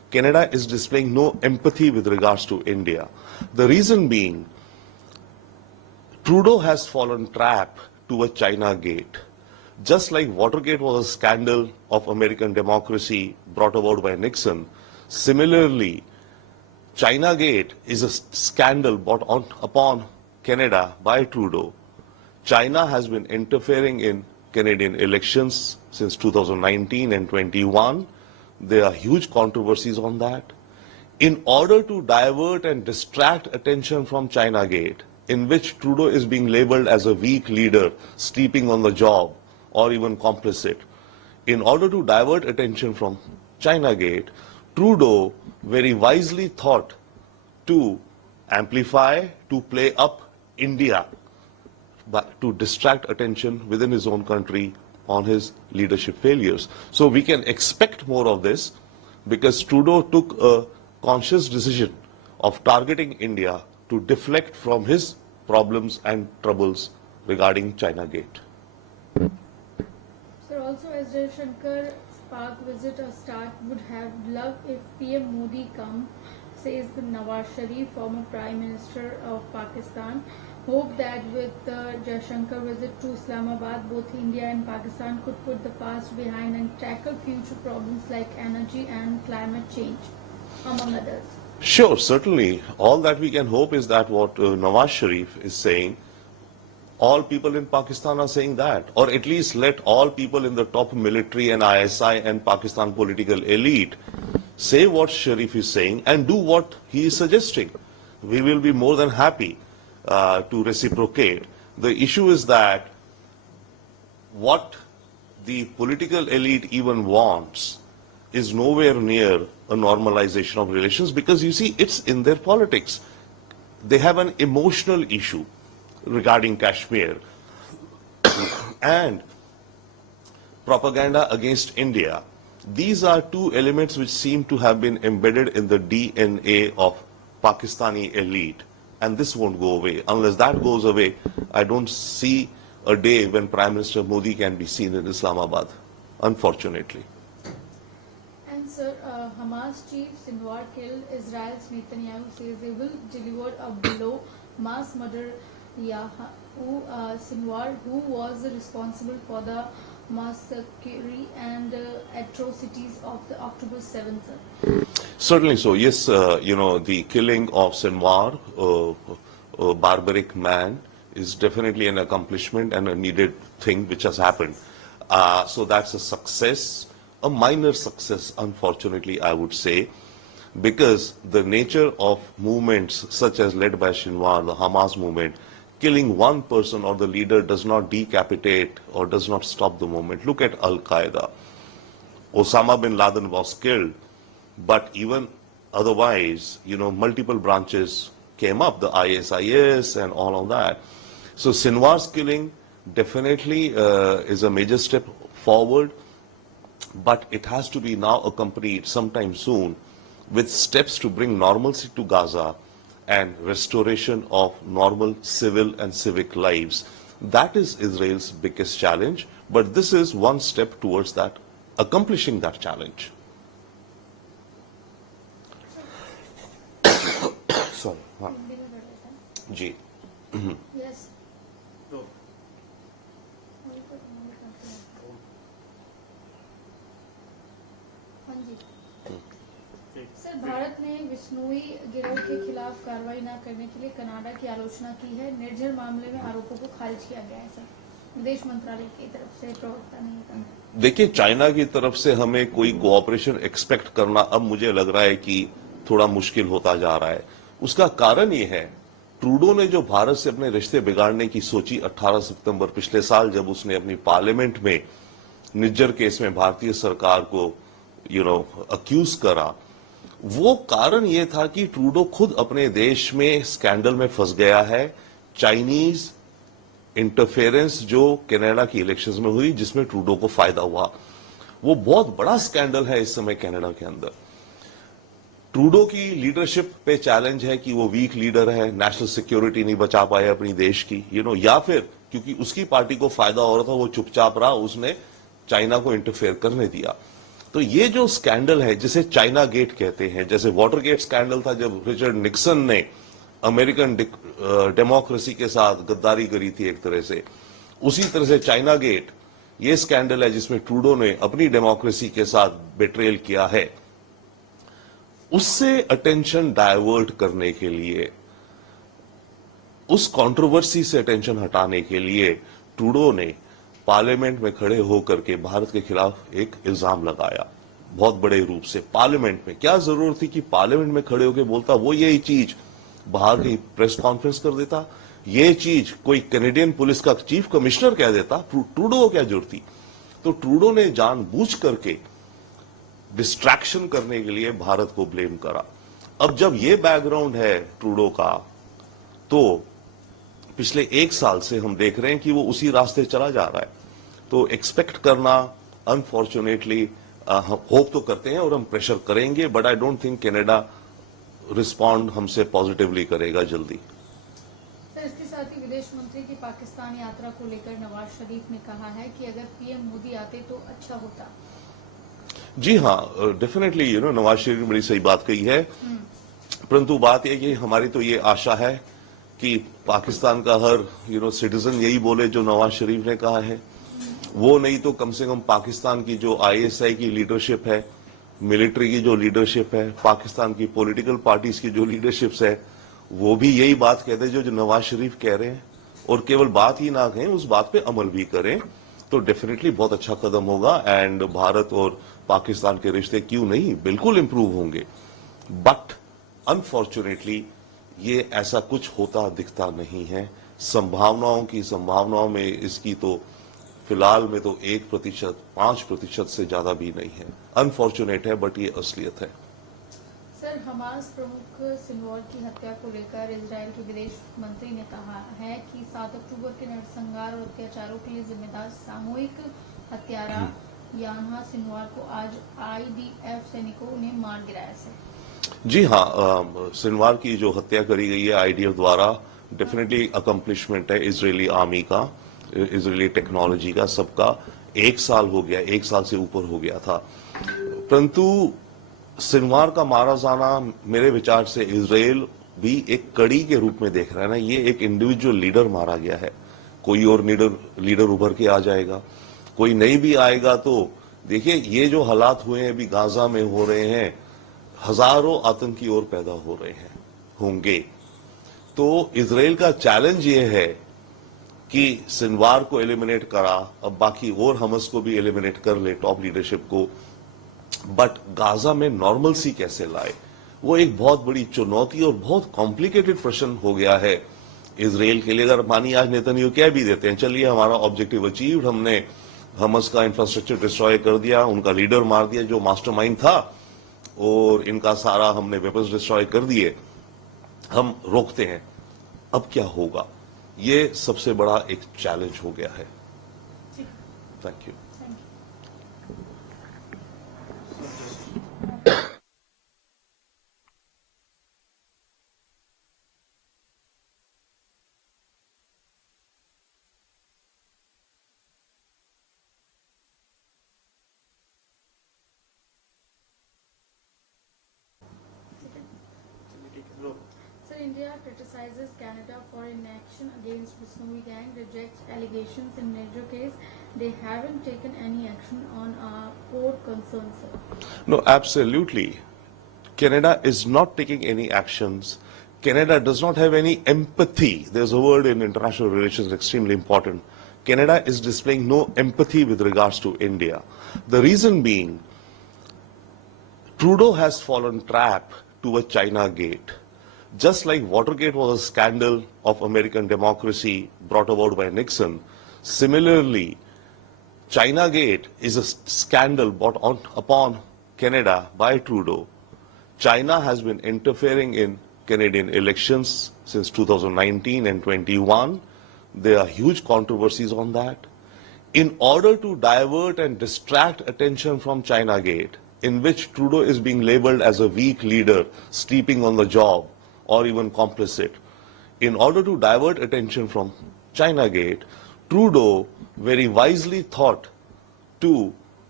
Canada is displaying no empathy with regards to India. The reason being, Trudeau has fallen trap to a China gate. Just like Watergate was a scandal of American democracy brought about by Nixon, similarly, China Gate is a scandal brought upon Canada by Trudeau. China has been interfering in Canadian elections since 2019 and 21. There are huge controversies on that. In order to divert and distract attention from China Gate, in which Trudeau is being labeled as a weak leader, sleeping on the job, or even complicit, in order to divert attention from China Gate, Trudeau very wisely thought to amplify, to play up India, but to distract attention within his own country on his leadership failures. So we can expect more of this because Trudeau took a conscious decision of targeting India to deflect from his problems and troubles regarding China Gate. Sir, also as Jaishankar's Pak visit a start, would have loved if PM Modi come, says the Nawaz Sharif, former Prime Minister of Pakistan. Hope that with the Jaishankar visit to Islamabad, both India and Pakistan could put the past behind and tackle future problems like energy and climate change, among others. Sure, certainly. All that we can hope is that what Nawaz Sharif is saying, all people in Pakistan are saying that, or at least let all people in the top military and ISI and Pakistan political elite say what Sharif is saying and do what he is suggesting. We will be more than happy to reciprocate. The issue is that what the political elite even wants is nowhere near a normalization of relations because you see it's in their politics. They have an emotional issue regarding Kashmir and propaganda against India. These are two elements which seem to have been embedded in the DNA of Pakistani elite, and this won't go away. Unless that goes away, I don't see a day when Prime Minister Modi can be seen in Islamabad, unfortunately. And sir, Hamas chief Sinwar killed Israel's Netanyahu, says they will deliver a blow, mass murder Yahu Sinwar, who was responsible for the massacre and atrocities of the October 7th. Certainly so. Yes, the killing of Sinwar, a barbaric man, is definitely an accomplishment and a needed thing which has happened. So that's a success, a minor success, unfortunately, I would say, because the nature of movements such as led by Sinwar, the Hamas movement, killing one person or the leader does not decapitate or does not stop the movement. Look at Al-Qaeda. Osama bin Laden was killed, but even otherwise, multiple branches came up, the ISIS and all of that. So Sinwar's killing definitely is a major step forward, but it has to be now accompanied sometime soon with steps to bring normalcy to Gaza and restoration of normal civil and civic lives. That is Israel's biggest challenge, but this is one step towards that, accomplishing that challenge. Sorry. Ji. Yes. Sir, Bharat ने विश्नोई गिरोह के खिलाफ कार्रवाई न करने के लिए Canada की आलोचना की है। निर्झर मामले में आरोपों को खारिज किया गया है सर, विदेश मंत्रालय की तरफ से प्रवक्ता ने कहा। देखिए, चाइना की तरफ से हमें कोई कोऑपरेशन एक्सपेक्ट करना अब मुझे लग रहा है कि थोड़ा मुश्किल होता जा रहा है। उसका कारण ये है, ट्रूडो ने जो भारत से अपने रिश्ते बिगाड़ने की सोची 18 सितंबर पिछले साल, जब उसने अपनी पार्लियामेंट में निज्जर केस में भारतीय सरकार को अक्यूज करा, वो कारण ये था कि ट्रूडो खुद अपने देश में स्कैंडल में फंस गया है। चाइनीज इंटरफेरेंस जो कनाडा की इलेक्शंस में हुई, जिसमें ट्रूडो को फायदा हुआ, वो बहुत बड़ा स्कैंडल है इस समय कनाडा के अंदर। ट्रूडो की लीडरशिप पे चैलेंज है कि वो वीक लीडर है, नेशनल सिक्योरिटी नहीं बचा पाए अपनी देश की, या फिर क्योंकि उसकी पार्टी को फायदा हो रहा था वो चुपचाप रहा, उसने चाइना को इंटरफेयर करने दिया। तो ये जो स्कैंडल है जिसे चाइना गेट कहते हैं, जैसे वाटर गेट स्कैंडल था जब रिचर्ड निक्सन ने अमेरिकन डेमोक्रेसी के साथ गद्दारी करी थी एक तरह से, उसी तरह से चाइना गेट ये स्कैंडल है जिसमें ट्रूडो ने अपनी डेमोक्रेसी के साथ बेट्रेल किया है। उससे अटेंशन डाइवर्ट करने के लिए, उस कंट्रोवर्सी से अटेंशन हटाने के लिए ट्रूडो ने पार्लियामेंट में खड़े होकर के भारत के खिलाफ एक इल्जाम लगाया, बहुत बड़े रूप से पार्लियामेंट में। क्या जरूरत थी कि पार्लियामेंट में खड़े होकर बोलता, वो यही चीज बाहर की प्रेस कॉन्फ्रेंस कर देता, ये चीज कोई कैनेडियन पुलिस का चीफ कमिश्नर कह देता, ट्रूडो को क्या जरूरत थी। तो ट्रूडो ने जानबूझ करके डिस्ट्रैक्शन करने के लिए भारत को ब्लेम करा। अब जब ये बैकग्राउंड है ट्रूडो का, तो पिछले एक साल से हम देख रहे हैं कि वो उसी रास्ते चला जा रहा है। तो एक्सपेक्ट करना, अनफॉर्चुनेटली होप तो करते हैं और हम प्रेशर करेंगे, but I don't think Canada respond हमसे पॉजिटिवली करेगा जल्दी। सर, इसके साथ ही विदेश मंत्री की पाकिस्तान यात्रा को लेकर नवाज शरीफ ने कहा है कि अगर पीएम मोदी आते तो अच्छा होता। जी हाँ, डेफिनेटली नवाज शरीफ ने बड़ी सही बात कही है, परंतु बात यह कि हमारी तो ये आशा है कि पाकिस्तान का हर सिटीजन यही बोले जो नवाज शरीफ ने कहा है। वो नहीं तो कम से कम पाकिस्तान की जो आईएसआई की लीडरशिप है, मिलिट्री की जो लीडरशिप है, पाकिस्तान की पॉलिटिकल पार्टीज की जो लीडरशिप्स है, वो भी यही बात कहते हैं जो नवाज शरीफ कह रहे हैं, और केवल बात ही ना कहें, उस बात पे अमल भी करें, तो डेफिनेटली बहुत अच्छा कदम होगा। एंड भारत और पाकिस्तान के रिश्ते क्यों नहीं, बिल्कुल इंप्रूव होंगे। बट अनफॉर्चुनेटली ये ऐसा कुछ होता दिखता नहीं है। संभावनाओं में इसकी तो फिलहाल में तो 1%, 5% से ज्यादा भी नहीं है। अनफॉर्चुनेट है, बट ये असलियत है। सर, हमास प्रमुख सिनवार की हत्या को लेकर इजराइल के विदेश मंत्री ने कहा है कि 7 अक्टूबर के नरसंहार और अत्याचारों के लिए जिम्मेदार सामूहिक हत्यारा यान्हा सिनवार को आज आईडीएफ सैनिकों ने मार गिराया। जी हाँ, सिनवार की जो हत्या करी गई है आईडीएफ द्वारा, डेफिनेटली अकम्पलिशमेंट है इजरायली आर्मी का, इजरायली टेक्नोलॉजी का, सबका। 1 साल हो गया, 1 साल से ऊपर हो गया था, परंतु सिनवार का मारा जाना मेरे विचार से इजराइल भी एक कड़ी के रूप में देख रहा है ना। ये एक इंडिविजुअल लीडर मारा गया है, कोई और लीडर उभर के आ जाएगा, कोई नहीं भी आएगा। तो देखिए, ये जो हालात हुए हैं अभी गाजा में हो रहे हैं, हजारों आतंकी और पैदा हो रहे हैं, होंगे। तो इजराइल का चैलेंज ये है कि सिनवार को एलिमिनेट करा, अब बाकी और हमस को भी एलिमिनेट कर ले, टॉप लीडरशिप को, बट गाजा में नॉर्मलसी कैसे लाए, वो एक बहुत बड़ी चुनौती और बहुत कॉम्प्लिकेटेड प्रश्न हो गया है इजराइल के लिए। अगर मानी आज नेतन्याहू कह भी देते हैं, चलिए हमारा ऑब्जेक्टिव अचीव्ड, हमने हमस का इंफ्रास्ट्रक्चर डिस्ट्रॉय कर दिया, उनका लीडर मार दिया जो मास्टरमाइंड था, और इनका सारा हमने वेपन्स डिस्ट्रॉय कर दिए, हम रोकते हैं, अब क्या होगा? ये सबसे बड़ा एक चैलेंज हो गया है। Thank you. India criticizes Canada for inaction against the Snowy Gang, rejects allegations in major case. They haven't taken any action on court concerns, sir. No, absolutely. Canada is not taking any actions. Canada does not have any empathy. There's a word in international relations extremely important. Canada is displaying no empathy with regards to India. The reason being, Trudeau has fallen trap to a China gate. Just like Watergate was a scandal of American democracy brought about by Nixon, similarly, China Gate is a scandal brought upon Canada by Trudeau. China has been interfering in Canadian elections since 2019 and 21. There are huge controversies on that. In order to divert and distract attention from China Gate, in which Trudeau is being labeled as a weak leader, sleeping on the job, or even complicit. In order to divert attention from China Gate, Trudeau very wisely thought to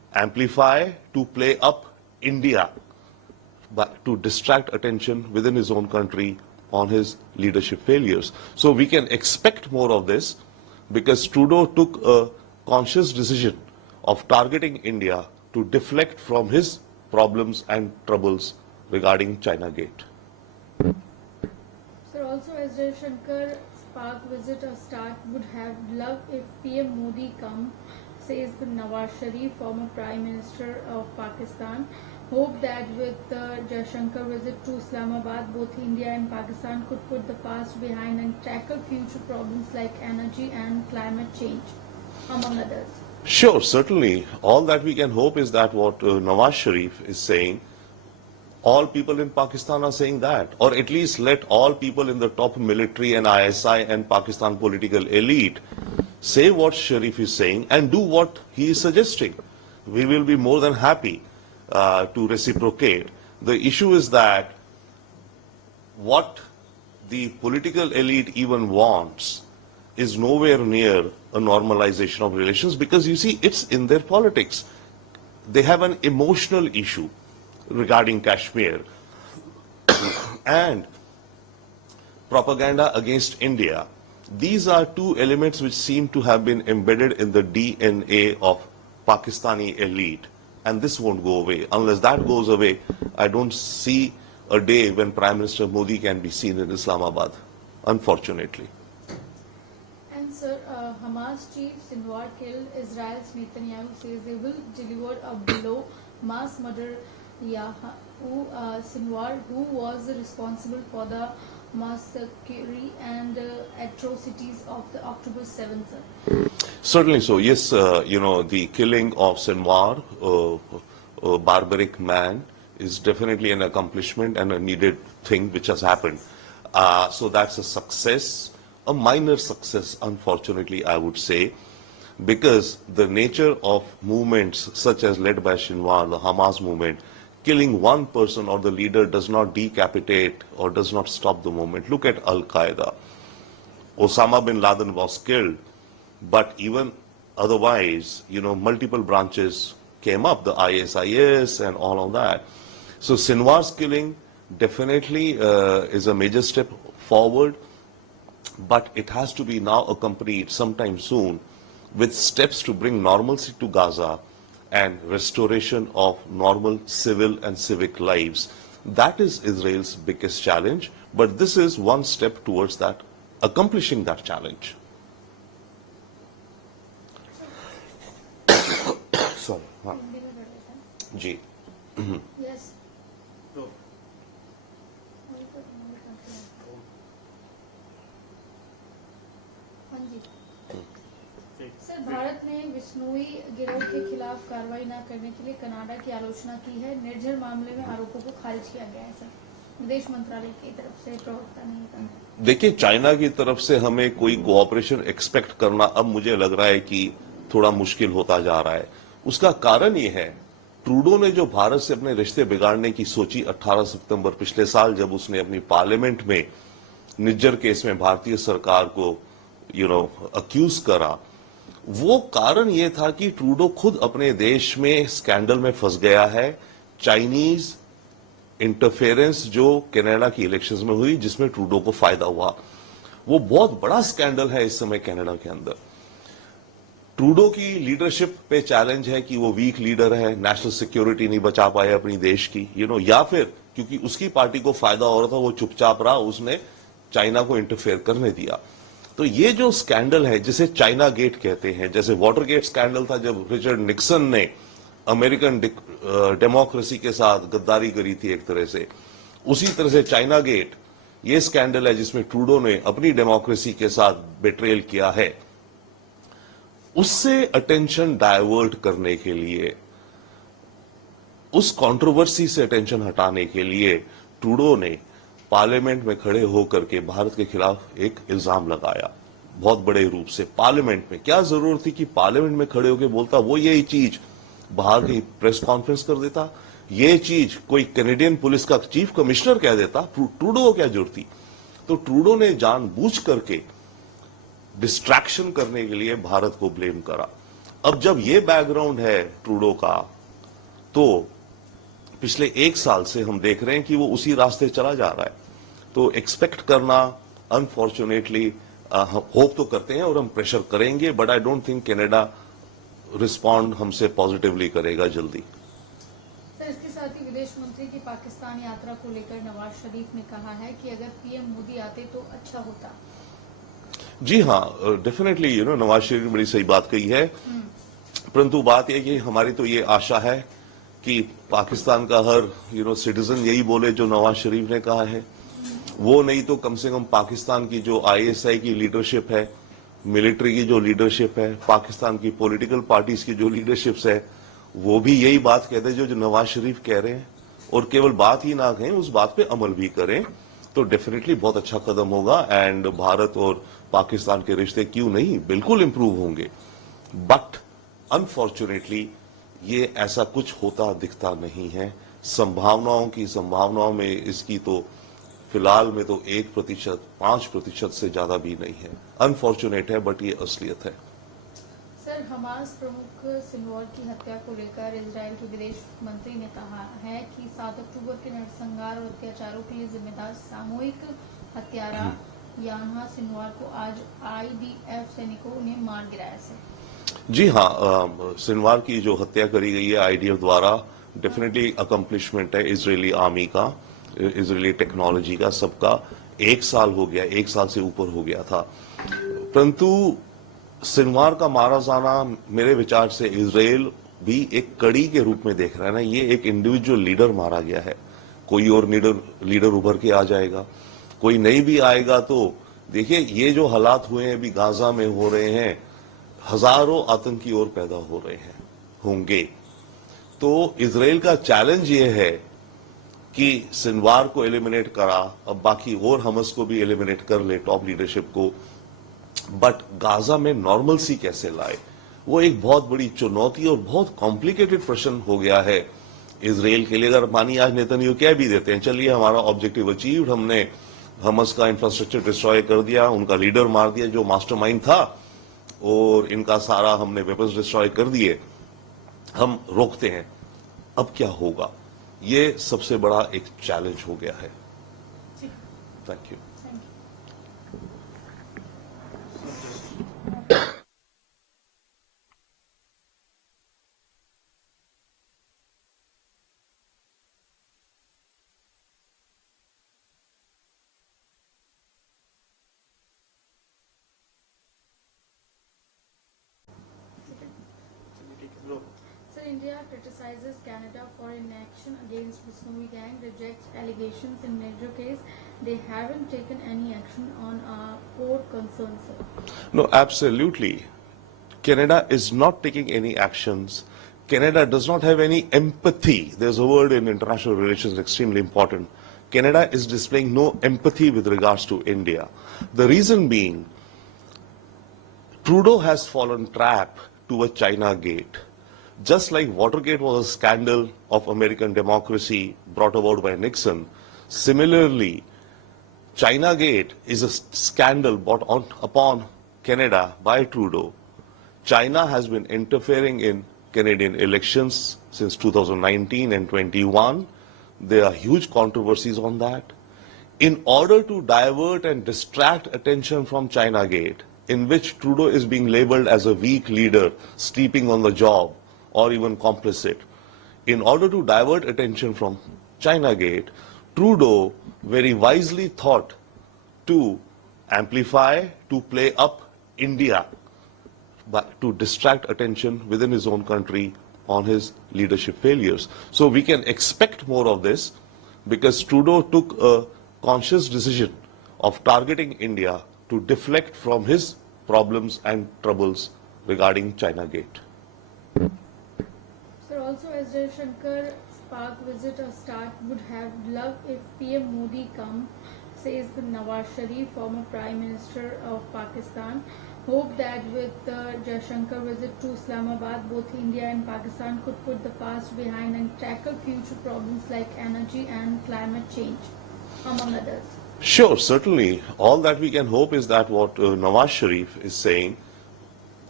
amplify, to play up India, but to distract attention within his own country on his leadership failures. So we can expect more of this because Trudeau took a conscious decision of targeting India to deflect from his problems and troubles regarding China Gate. Sir, also as Jaishankar's Pak visit or start, would have loved if PM Modi come, says the Nawaz Sharif, former Prime Minister of Pakistan. Hope that with the Jaishankar visit to Islamabad, both India and Pakistan could put the past behind and tackle future problems like energy and climate change, among others. Sure, certainly. All that we can hope is that what Nawaz Sharif is saying, all people in Pakistan are saying that, or at least let all people in the top military and ISI and Pakistan political elite say what Sharif is saying and do what he is suggesting. We will be more than happy to reciprocate. The issue is that what the political elite even wants is nowhere near a normalization of relations because you see it's in their politics. They have an emotional issue regarding Kashmir and propaganda against India. These are two elements which seem to have been embedded in the DNA of Pakistani elite, and this won't go away. Unless that goes away, I don't see a day when Prime Minister Modi can be seen in Islamabad, unfortunately. And sir, Hamas chief Sinwar killed Israel's Netanyahu, says they will deliver a blow, mass murder Sinwar, who was responsible for the massacre and atrocities of the October 7th. Certainly so. Yes, the killing of Sinwar, a barbaric man, is definitely an accomplishment and a needed thing which has happened. So that's a success, a minor success, unfortunately, I would say, because the nature of movements such as led by Sinwar, the Hamas movement, killing one person or the leader does not decapitate or does not stop the movement. Look at Al-Qaeda. Osama bin Laden was killed, but even otherwise, multiple branches came up, the ISIS and all of that. So Sinwar's killing definitely is a major step forward, but it has to be now accompanied sometime soon with steps to bring normalcy to Gaza and restoration of normal civil and civic lives. That is Israel's biggest challenge, but this is one step towards that, accomplishing that challenge. Sorry. Ji. Yes. Sir, Bharat ने बिश्नोई गिरोह के खिलाफ कार्रवाई न करने के लिए Canada की आलोचना की है। निर्झर मामले में आरोपों को खारिज किया गया है। सर, विदेश मंत्रालय की तरफ से प्रवक्ता ने कहा। देखिए, चाइना की तरफ से हमें कोई कोऑपरेशन एक्सपेक्ट करना अब मुझे लग रहा है कि थोड़ा मुश्किल होता जा रहा है। उसका कारण ये है, ट्रूडो ने जो भारत से अपने रिश्ते बिगाड़ने की सोची 18 सितंबर पिछले साल, जब उसने अपनी पार्लियामेंट में निज्जर केस में भारतीय सरकार को अक्यूज करा, वो कारण ये था कि ट्रूडो खुद अपने देश में स्कैंडल में फंस गया है। चाइनीज इंटरफेरेंस जो कनाडा की इलेक्शंस में हुई, जिसमें ट्रूडो को फायदा हुआ, वो बहुत बड़ा स्कैंडल है इस समय कनाडा के अंदर। ट्रूडो की लीडरशिप पे चैलेंज है कि वो वीक लीडर है, नेशनल सिक्योरिटी नहीं बचा पाया अपनी देश की, या फिर क्योंकि उसकी पार्टी को फायदा हो रहा था, वो चुपचाप रहा, उसने चाइना को इंटरफेयर करने दिया। तो ये जो स्कैंडल है, जिसे चाइना गेट कहते हैं, जैसे वाटर गेट स्कैंडल था जब रिचर्ड निक्सन ने अमेरिकन डेमोक्रेसी के साथ गद्दारी करी थी एक तरह से, उसी तरह से चाइना गेट ये स्कैंडल है जिसमें ट्रूडो ने अपनी डेमोक्रेसी के साथ बेट्रेल किया है। उससे अटेंशन डाइवर्ट करने के लिए, उस कंट्रोवर्सी से अटेंशन हटाने के लिए ट्रूडो ने पार्लियामेंट में खड़े होकर के भारत के खिलाफ एक इल्जाम लगाया, बहुत बड़े रूप से पार्लियामेंट में। क्या जरूरत थी कि पार्लियामेंट में खड़े होकर बोलता? वो यही चीज बाहर की प्रेस कॉन्फ्रेंस कर देता, ये चीज कोई कैनेडियन पुलिस का चीफ कमिश्नर कह देता। ट्रूडो को क्या जरूरत थी? तो ट्रूडो ने जानबूझ करके डिस्ट्रैक्शन करने के लिए भारत को ब्लेम करा। अब जब ये बैकग्राउंड है ट्रूडो का, तो पिछले एक साल से हम देख रहे हैं कि वो उसी रास्ते चला जा रहा है। तो एक्सपेक्ट करना, अनफॉर्चुनेटली होप तो करते हैं और हम प्रेशर करेंगे, but I don't think Canada respond हमसे पॉजिटिवली करेगा जल्दी। सर, इसके साथ ही विदेश मंत्री की पाकिस्तान यात्रा को लेकर नवाज शरीफ ने कहा है कि अगर पीएम मोदी आते तो अच्छा होता। जी हाँ, डेफिनेटली नवाज शरीफ ने बड़ी सही बात कही है, परंतु बात यह कि हमारी तो ये आशा है कि पाकिस्तान का हर सिटीजन यही बोले जो नवाज शरीफ ने कहा है। वो नहीं तो कम से कम पाकिस्तान की जो आईएसआई की लीडरशिप है, मिलिट्री की जो लीडरशिप है, पाकिस्तान की पॉलिटिकल पार्टीज की जो लीडरशिप्स है, वो भी यही बात कहते हैं जो नवाज शरीफ कह रहे हैं, और केवल बात ही ना कहें, उस बात पे अमल भी करें, तो डेफिनेटली बहुत अच्छा कदम होगा। एंड भारत और पाकिस्तान के रिश्ते क्यों नहीं, बिल्कुल इंप्रूव होंगे। बट अनफॉर्चुनेटली ये ऐसा कुछ होता दिखता नहीं है। संभावनाओं में इसकी तो फिलहाल में तो 1%, 5% से ज्यादा भी नहीं है। अनफॉर्चुनेट है, बट ये असलियत है। सर, हमास प्रमुख सिनवार की हत्या को लेकर इजराइल के विदेश मंत्री ने कहा है कि 7 अक्टूबर के नरसंहार और अत्याचारों के लिए जिम्मेदार सामूहिक हत्यारा यान्हा सिनवार को आज आईडीएफ सैनिकों ने मार गिराया। जी हाँ, सिनवार की जो हत्या करी गई है आईडीएफ द्वारा, डेफिनेटली अकम्पलिशमेंट है इजरायली आर्मी का, इजरायली टेक्नोलॉजी का, सबका। 1 साल हो गया, 1 साल से ऊपर हो गया था, परंतु सिनवार का मारा जाना मेरे विचार से इजराइल भी एक कड़ी के रूप में देख रहा है ना। ये एक इंडिविजुअल लीडर मारा गया है, कोई और लीडर उभर के आ जाएगा, कोई नहीं भी आएगा। तो देखिए, ये जो हालात हुए हैं अभी गाजा में हो रहे हैं, हजारों आतंकी और पैदा हो रहे हैं, होंगे। तो इजराइल का चैलेंज ये है कि सिनवार को एलिमिनेट करा, अब बाकी और हमस को भी एलिमिनेट कर ले, टॉप लीडरशिप को, बट गाजा में नॉर्मलसी कैसे लाए, वो एक बहुत बड़ी चुनौती और बहुत कॉम्प्लिकेटेड प्रश्न हो गया है इजराइल के लिए। अगर मानिए आज नेतन्याहू कह भी देते हैं, चलिए हमारा ऑब्जेक्टिव अचीव्ड, हमने हमस का इंफ्रास्ट्रक्चर डिस्ट्रॉय कर दिया, उनका लीडर मार दिया जो मास्टरमाइंड था, और इनका सारा हमने वेपन्स डिस्ट्रॉय कर दिए, हम रोकते हैं, अब क्या होगा? ये सबसे बड़ा एक चैलेंज हो गया है। Thank you. Sir, India criticizes Canada for inaction against the Snowy Gang, rejects allegations in major case. They haven't taken any action on our core concerns, sir. No, absolutely. Canada is not taking any actions. Canada does not have any empathy. There's a word in international relations extremely important. Canada is displaying no empathy with regards to India. The reason being, Trudeau has fallen trap to a China gate. Just like Watergate was a scandal of American democracy brought about by Nixon, similarly, China Gate is a scandal brought upon Canada by Trudeau. China has been interfering in Canadian elections since 2019 and 21. There are huge controversies on that. In order to divert and distract attention from China Gate, in which Trudeau is being labeled as a weak leader, sleeping on the job, or even complicit, in order to divert attention from China Gate, Trudeau very wisely thought to amplify, to play up India, but to distract attention within his own country on his leadership failures. So we can expect more of this, because Trudeau took a conscious decision of targeting India to deflect from his problems and troubles regarding China Gate. Sir, also as Jaishankar's Pak visit a start, would have loved if PM Modi come, says the Nawaz Sharif, former Prime Minister of Pakistan. Hope that with the Jaishankar visit to Islamabad, both India and Pakistan could put the past behind and tackle future problems like energy and climate change, among others. Sure, certainly. All that we can hope is that what Nawaz Sharif is saying,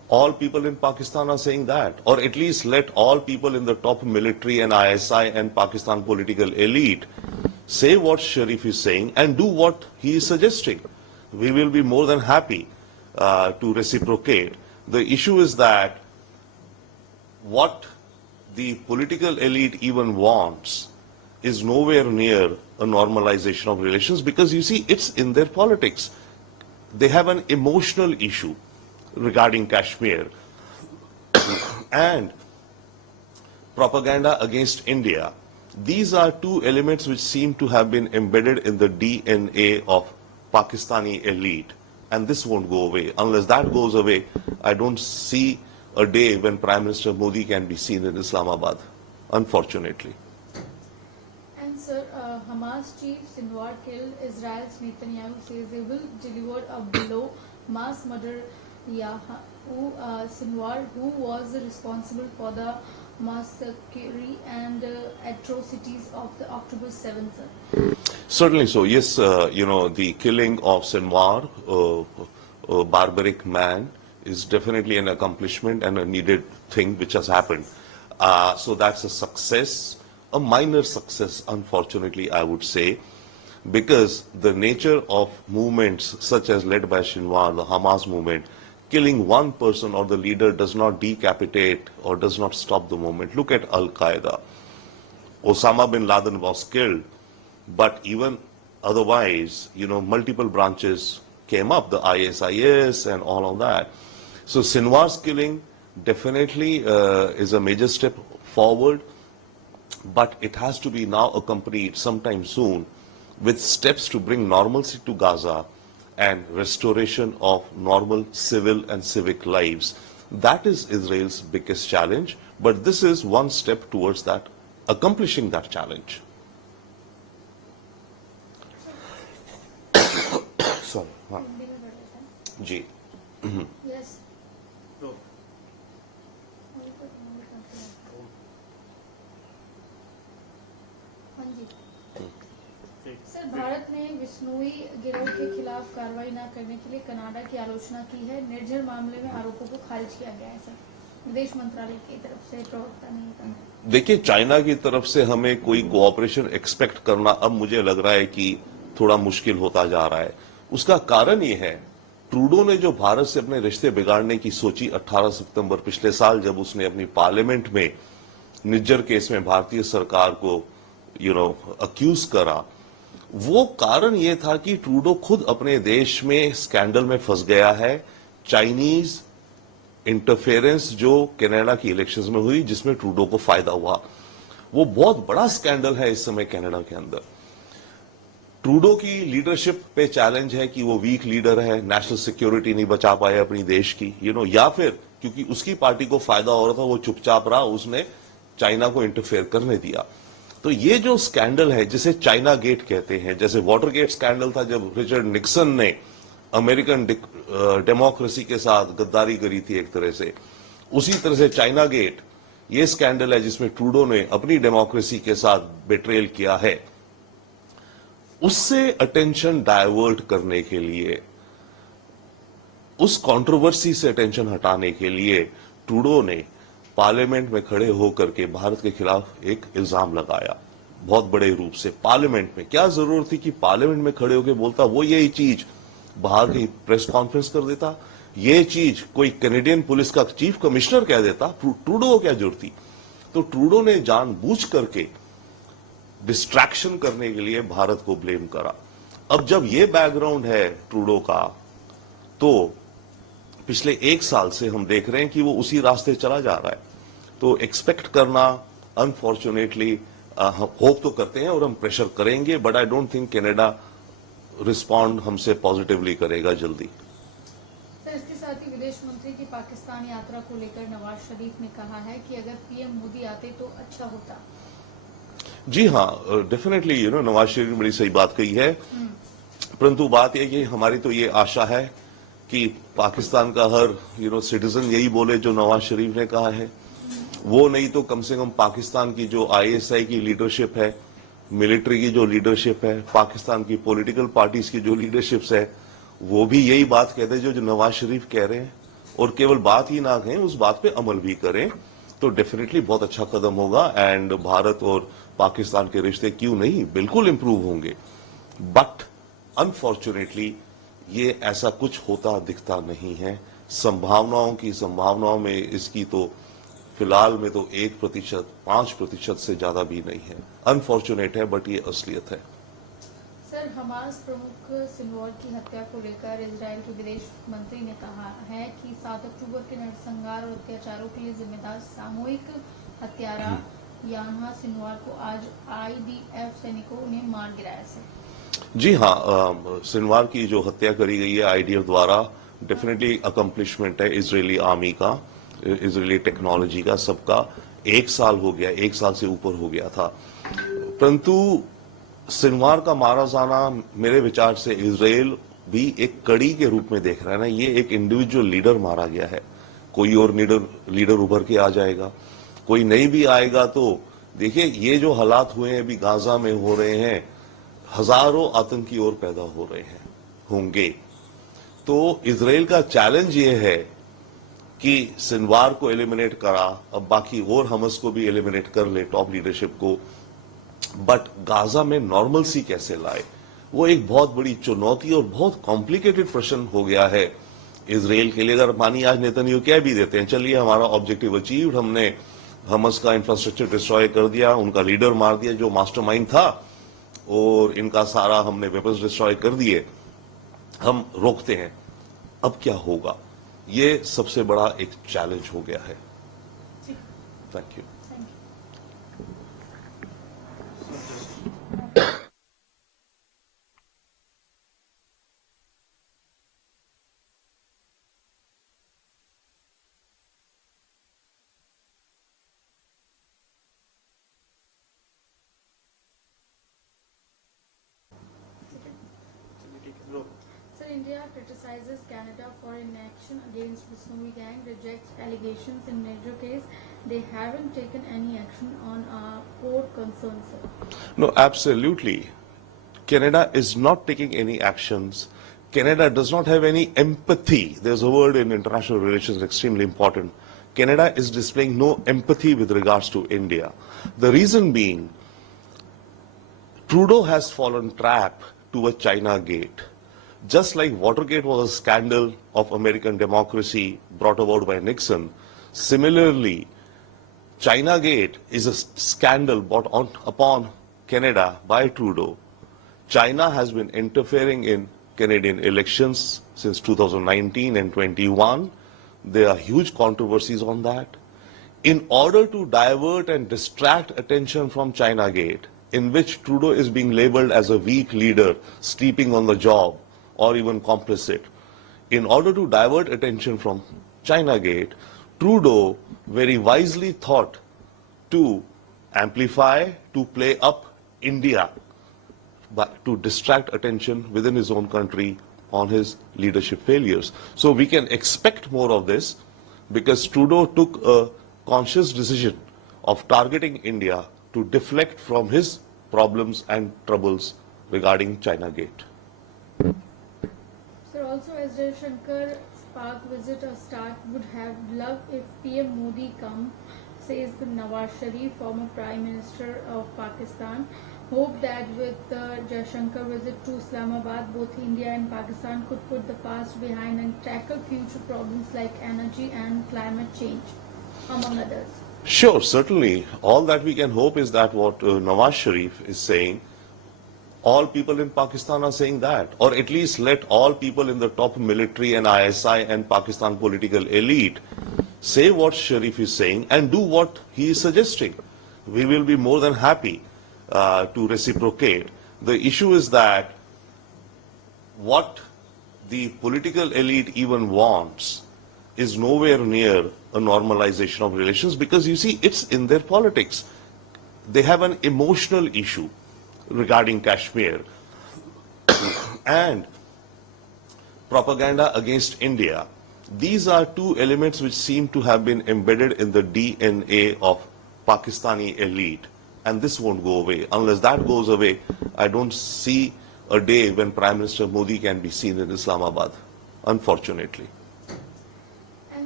all people in Pakistan are saying that, or at least let all people in the top military and ISI and Pakistan political elite say what Sharif is saying and do what he is suggesting. We will be more than happy to reciprocate. The issue is that what the political elite even wants is nowhere near a normalization of relations, because you see, it's in their politics. They have an emotional issue regarding Kashmir and propaganda against India. These are two elements which seem to have been embedded in the DNA of Pakistani elite, and this won't go away. Unless that goes away, I don't see a day when Prime Minister Modi can be seen in Islamabad, unfortunately. And sir, Hamas chief Sinwar killed Israel's Netanyahu says they will deliver a blow, mass murder Sinwar, who was responsible for the massacre and atrocities of the October 7th, sir. Certainly so. Yes, the killing of Sinwar, a barbaric man, is definitely an accomplishment and a needed thing which has happened. So that's a success, a minor success, unfortunately, I would say, because the nature of movements such as led by Sinwar, the Hamas movement, killing one person or the leader does not decapitate or does not stop the movement. Look at Al-Qaeda. Osama bin Laden was killed, but even otherwise, multiple branches came up, the ISIS and all of that. So Sinwar's killing definitely is a major step forward, but it has to be now accompanied sometime soon with steps to bring normalcy to Gaza and restoration of normal civil and civic lives. That is Israel's biggest challenge, but this is one step towards that, accomplishing that challenge. Sorry. Ji. Yes. Sir, Bharat ने विश्नोई गिरोह के खिलाफ कार्रवाई न करने के लिए Canada की आलोचना की है। निर्झर मामले में आरोपों को खारिज किया गया है सर, विदेश मंत्रालय की तरफ से प्रवक्ता ने कहा। देखिए, चाइना की तरफ से हमें कोई कोऑपरेशन एक्सपेक्ट करना अब मुझे लग रहा है कि थोड़ा मुश्किल होता जा रहा है। उसका कारण ये है, ट्रूडो ने जो भारत से अपने रिश्ते बिगाड़ने की सोची 18 सितंबर पिछले साल, जब उसने अपनी पार्लियामेंट में निज्जर केस में भारतीय सरकार को अक्यूज करा, वो कारण ये था कि ट्रूडो खुद अपने देश में स्कैंडल में फंस गया है। चाइनीज इंटरफेरेंस जो कनाडा की इलेक्शंस में हुई, जिसमें ट्रूडो को फायदा हुआ, वो बहुत बड़ा स्कैंडल है इस समय कनाडा के अंदर। ट्रूडो की लीडरशिप पे चैलेंज है कि वो वीक लीडर है, नेशनल सिक्योरिटी नहीं बचा पाए अपनी देश की, या फिर क्योंकि उसकी पार्टी को फायदा हो रहा था, वो चुपचाप रहा, उसने चाइना को इंटरफेयर करने दिया। तो ये जो स्कैंडल है, जिसे चाइना गेट कहते हैं, जैसे वाटर गेट स्कैंडल था जब रिचर्ड निक्सन ने अमेरिकन डेमोक्रेसी के साथ गद्दारी करी थी एक तरह से, उसी तरह से चाइना गेट ये स्कैंडल है जिसमें ट्रूडो ने अपनी डेमोक्रेसी के साथ बेट्रेल किया है। उससे अटेंशन डाइवर्ट करने के लिए, उस कंट्रोवर्सी से अटेंशन हटाने के लिए ट्रूडो ने पार्लियामेंट में खड़े होकर के भारत के खिलाफ एक इल्जाम लगाया, बहुत बड़े रूप से पार्लियामेंट में। क्या जरूरत थी कि पार्लियामेंट में खड़े होकर बोलता? वो यही चीज बाहर की प्रेस कॉन्फ्रेंस कर देता, ये चीज कोई कैनेडियन पुलिस का चीफ कमिश्नर कह देता। ट्रूडो को क्या जरूरत थी? तो ट्रूडो ने जानबूझ करके डिस्ट्रैक्शन करने के लिए भारत को ब्लेम करा। अब जब ये बैकग्राउंड है ट्रूडो का, तो पिछले एक साल से हम देख रहे हैं कि वो उसी रास्ते चला जा रहा है। तो एक्सपेक्ट करना, अनफॉर्चुनेटली होप तो करते हैं और हम प्रेशर करेंगे, but I don't think Canada respond हमसे पॉजिटिवली करेगा जल्दी। सर, इसके साथ ही विदेश मंत्री की पाकिस्तान यात्रा को लेकर नवाज शरीफ ने कहा है कि अगर पीएम मोदी आते तो अच्छा होता। जी हाँ, डेफिनेटली नवाज शरीफ ने बड़ी सही बात कही है, परंतु बात यह कि हमारी तो ये आशा है कि पाकिस्तान का हर सिटीजन यही बोले जो नवाज शरीफ ने कहा है। वो नहीं तो कम से कम पाकिस्तान की जो आईएसआई की लीडरशिप है, मिलिट्री की जो लीडरशिप है, पाकिस्तान की पॉलिटिकल पार्टीज की जो लीडरशिप्स है, वो भी यही बात कहते हैं जो नवाज शरीफ कह रहे हैं। और केवल बात ही ना कहें, उस बात पे अमल भी करें, तो डेफिनेटली बहुत अच्छा कदम होगा एंड भारत और पाकिस्तान के रिश्ते क्यों नहीं बिल्कुल इंप्रूव होंगे। बट अनफॉर्चुनेटली ये ऐसा कुछ होता दिखता नहीं है। संभावनाओं में इसकी तो फिलहाल में तो 1%, 5% से ज्यादा भी नहीं है। अनफॉर्चुनेट है बट ये असलियत है। सर, हमास प्रमुख सिनवार की हत्या को लेकर इजराइल के विदेश मंत्री ने कहा है कि 7 अक्टूबर के नरसंहार और अत्याचारों के लिए जिम्मेदार सामूहिक हत्यारा यान्हा सिनवार को आज IDF सैनिकों ने मार गिराया। सर जी हाँ, सिनवार की जो हत्या करी गई है IDF द्वारा, डेफिनेटली अकम्पलिशमेंट है इजरायली आर्मी का, इजरायली टेक्नोलॉजी का, सबका। 1 साल हो गया, 1 साल से ऊपर हो गया था, परंतु सिनवार का मारा जाना मेरे विचार से इजराइल भी एक कड़ी के रूप में देख रहा है ना। ये एक इंडिविजुअल लीडर मारा गया है, कोई और लीडर उभर के आ जाएगा, कोई नहीं भी आएगा। तो देखिए, ये जो हालात हुए हैं अभी गाजा में हो रहे हैं, हजारों आतंकी और पैदा हो रहे हैं, होंगे। तो इजराइल का चैलेंज ये है कि सिनवार को एलिमिनेट करा, अब बाकी और हमस को भी एलिमिनेट कर ले, टॉप लीडरशिप को, बट गाजा में नॉर्मलसी कैसे लाए, वो एक बहुत बड़ी चुनौती और बहुत कॉम्प्लिकेटेड प्रश्न हो गया है इजराइल के लिए। अगर मानी आज नेतन्याहू कह भी देते हैं, चलिए हमारा ऑब्जेक्टिव अचीव्ड, हमने हमस का इंफ्रास्ट्रक्चर डिस्ट्रॉय कर दिया, उनका लीडर मार दिया जो मास्टरमाइंड था, और इनका सारा हमने वेपन्स डिस्ट्रॉय कर दिए, हम रोकते हैं, अब क्या होगा? ये सबसे बड़ा एक चैलेंज हो गया है। Thank you. Sir, India criticizes Canada for inaction against the Snowy Gang, rejects allegations in major case. They haven't taken any action on our core concerns, sir. No, absolutely. Canada is not taking any actions. Canada does not have any empathy. There's a word in international relations extremely important. Canada is displaying no empathy with regards to India. The reason being, Trudeau has fallen trap to a China gate. Just like Watergate was a scandal of American democracy brought about by Nixon, similarly, China Gate is a scandal brought upon Canada by Trudeau. China has been interfering in Canadian elections since 2019 and 21. There are huge controversies on that. In order to divert and distract attention from China Gate, in which Trudeau is being labeled as a weak leader, sleeping on the job, or even complicit, in order to divert attention from China Gate, Trudeau very wisely thought to amplify, to play up India, but to distract attention within his own country on his leadership failures. So we can expect more of this, because Trudeau took a conscious decision of targeting India to deflect from his problems and troubles regarding China Gate. Sir, also as Jaishankar's Pak visit a start, would have loved if PM Modi come, says the Nawaz Sharif, former Prime Minister of Pakistan. Hope that with the Jaishankar visit to Islamabad, both India and Pakistan could put the past behind and tackle future problems like energy and climate change, among others. Sure, certainly. All that we can hope is that what Nawaz Sharif is saying, all people in Pakistan are saying that, or at least let all people in the top military and ISI and Pakistan political elite say what Sharif is saying and do what he is suggesting. We will be more than happy to reciprocate. The issue is that what the political elite even wants is nowhere near a normalization of relations, because you see, it's in their politics. They have an emotional issue regarding Kashmir and propaganda against India. These are two elements which seem to have been embedded in the DNA of Pakistani elite, and this won't go away. Unless that goes away, I don't see a day when Prime Minister Modi can be seen in Islamabad, unfortunately.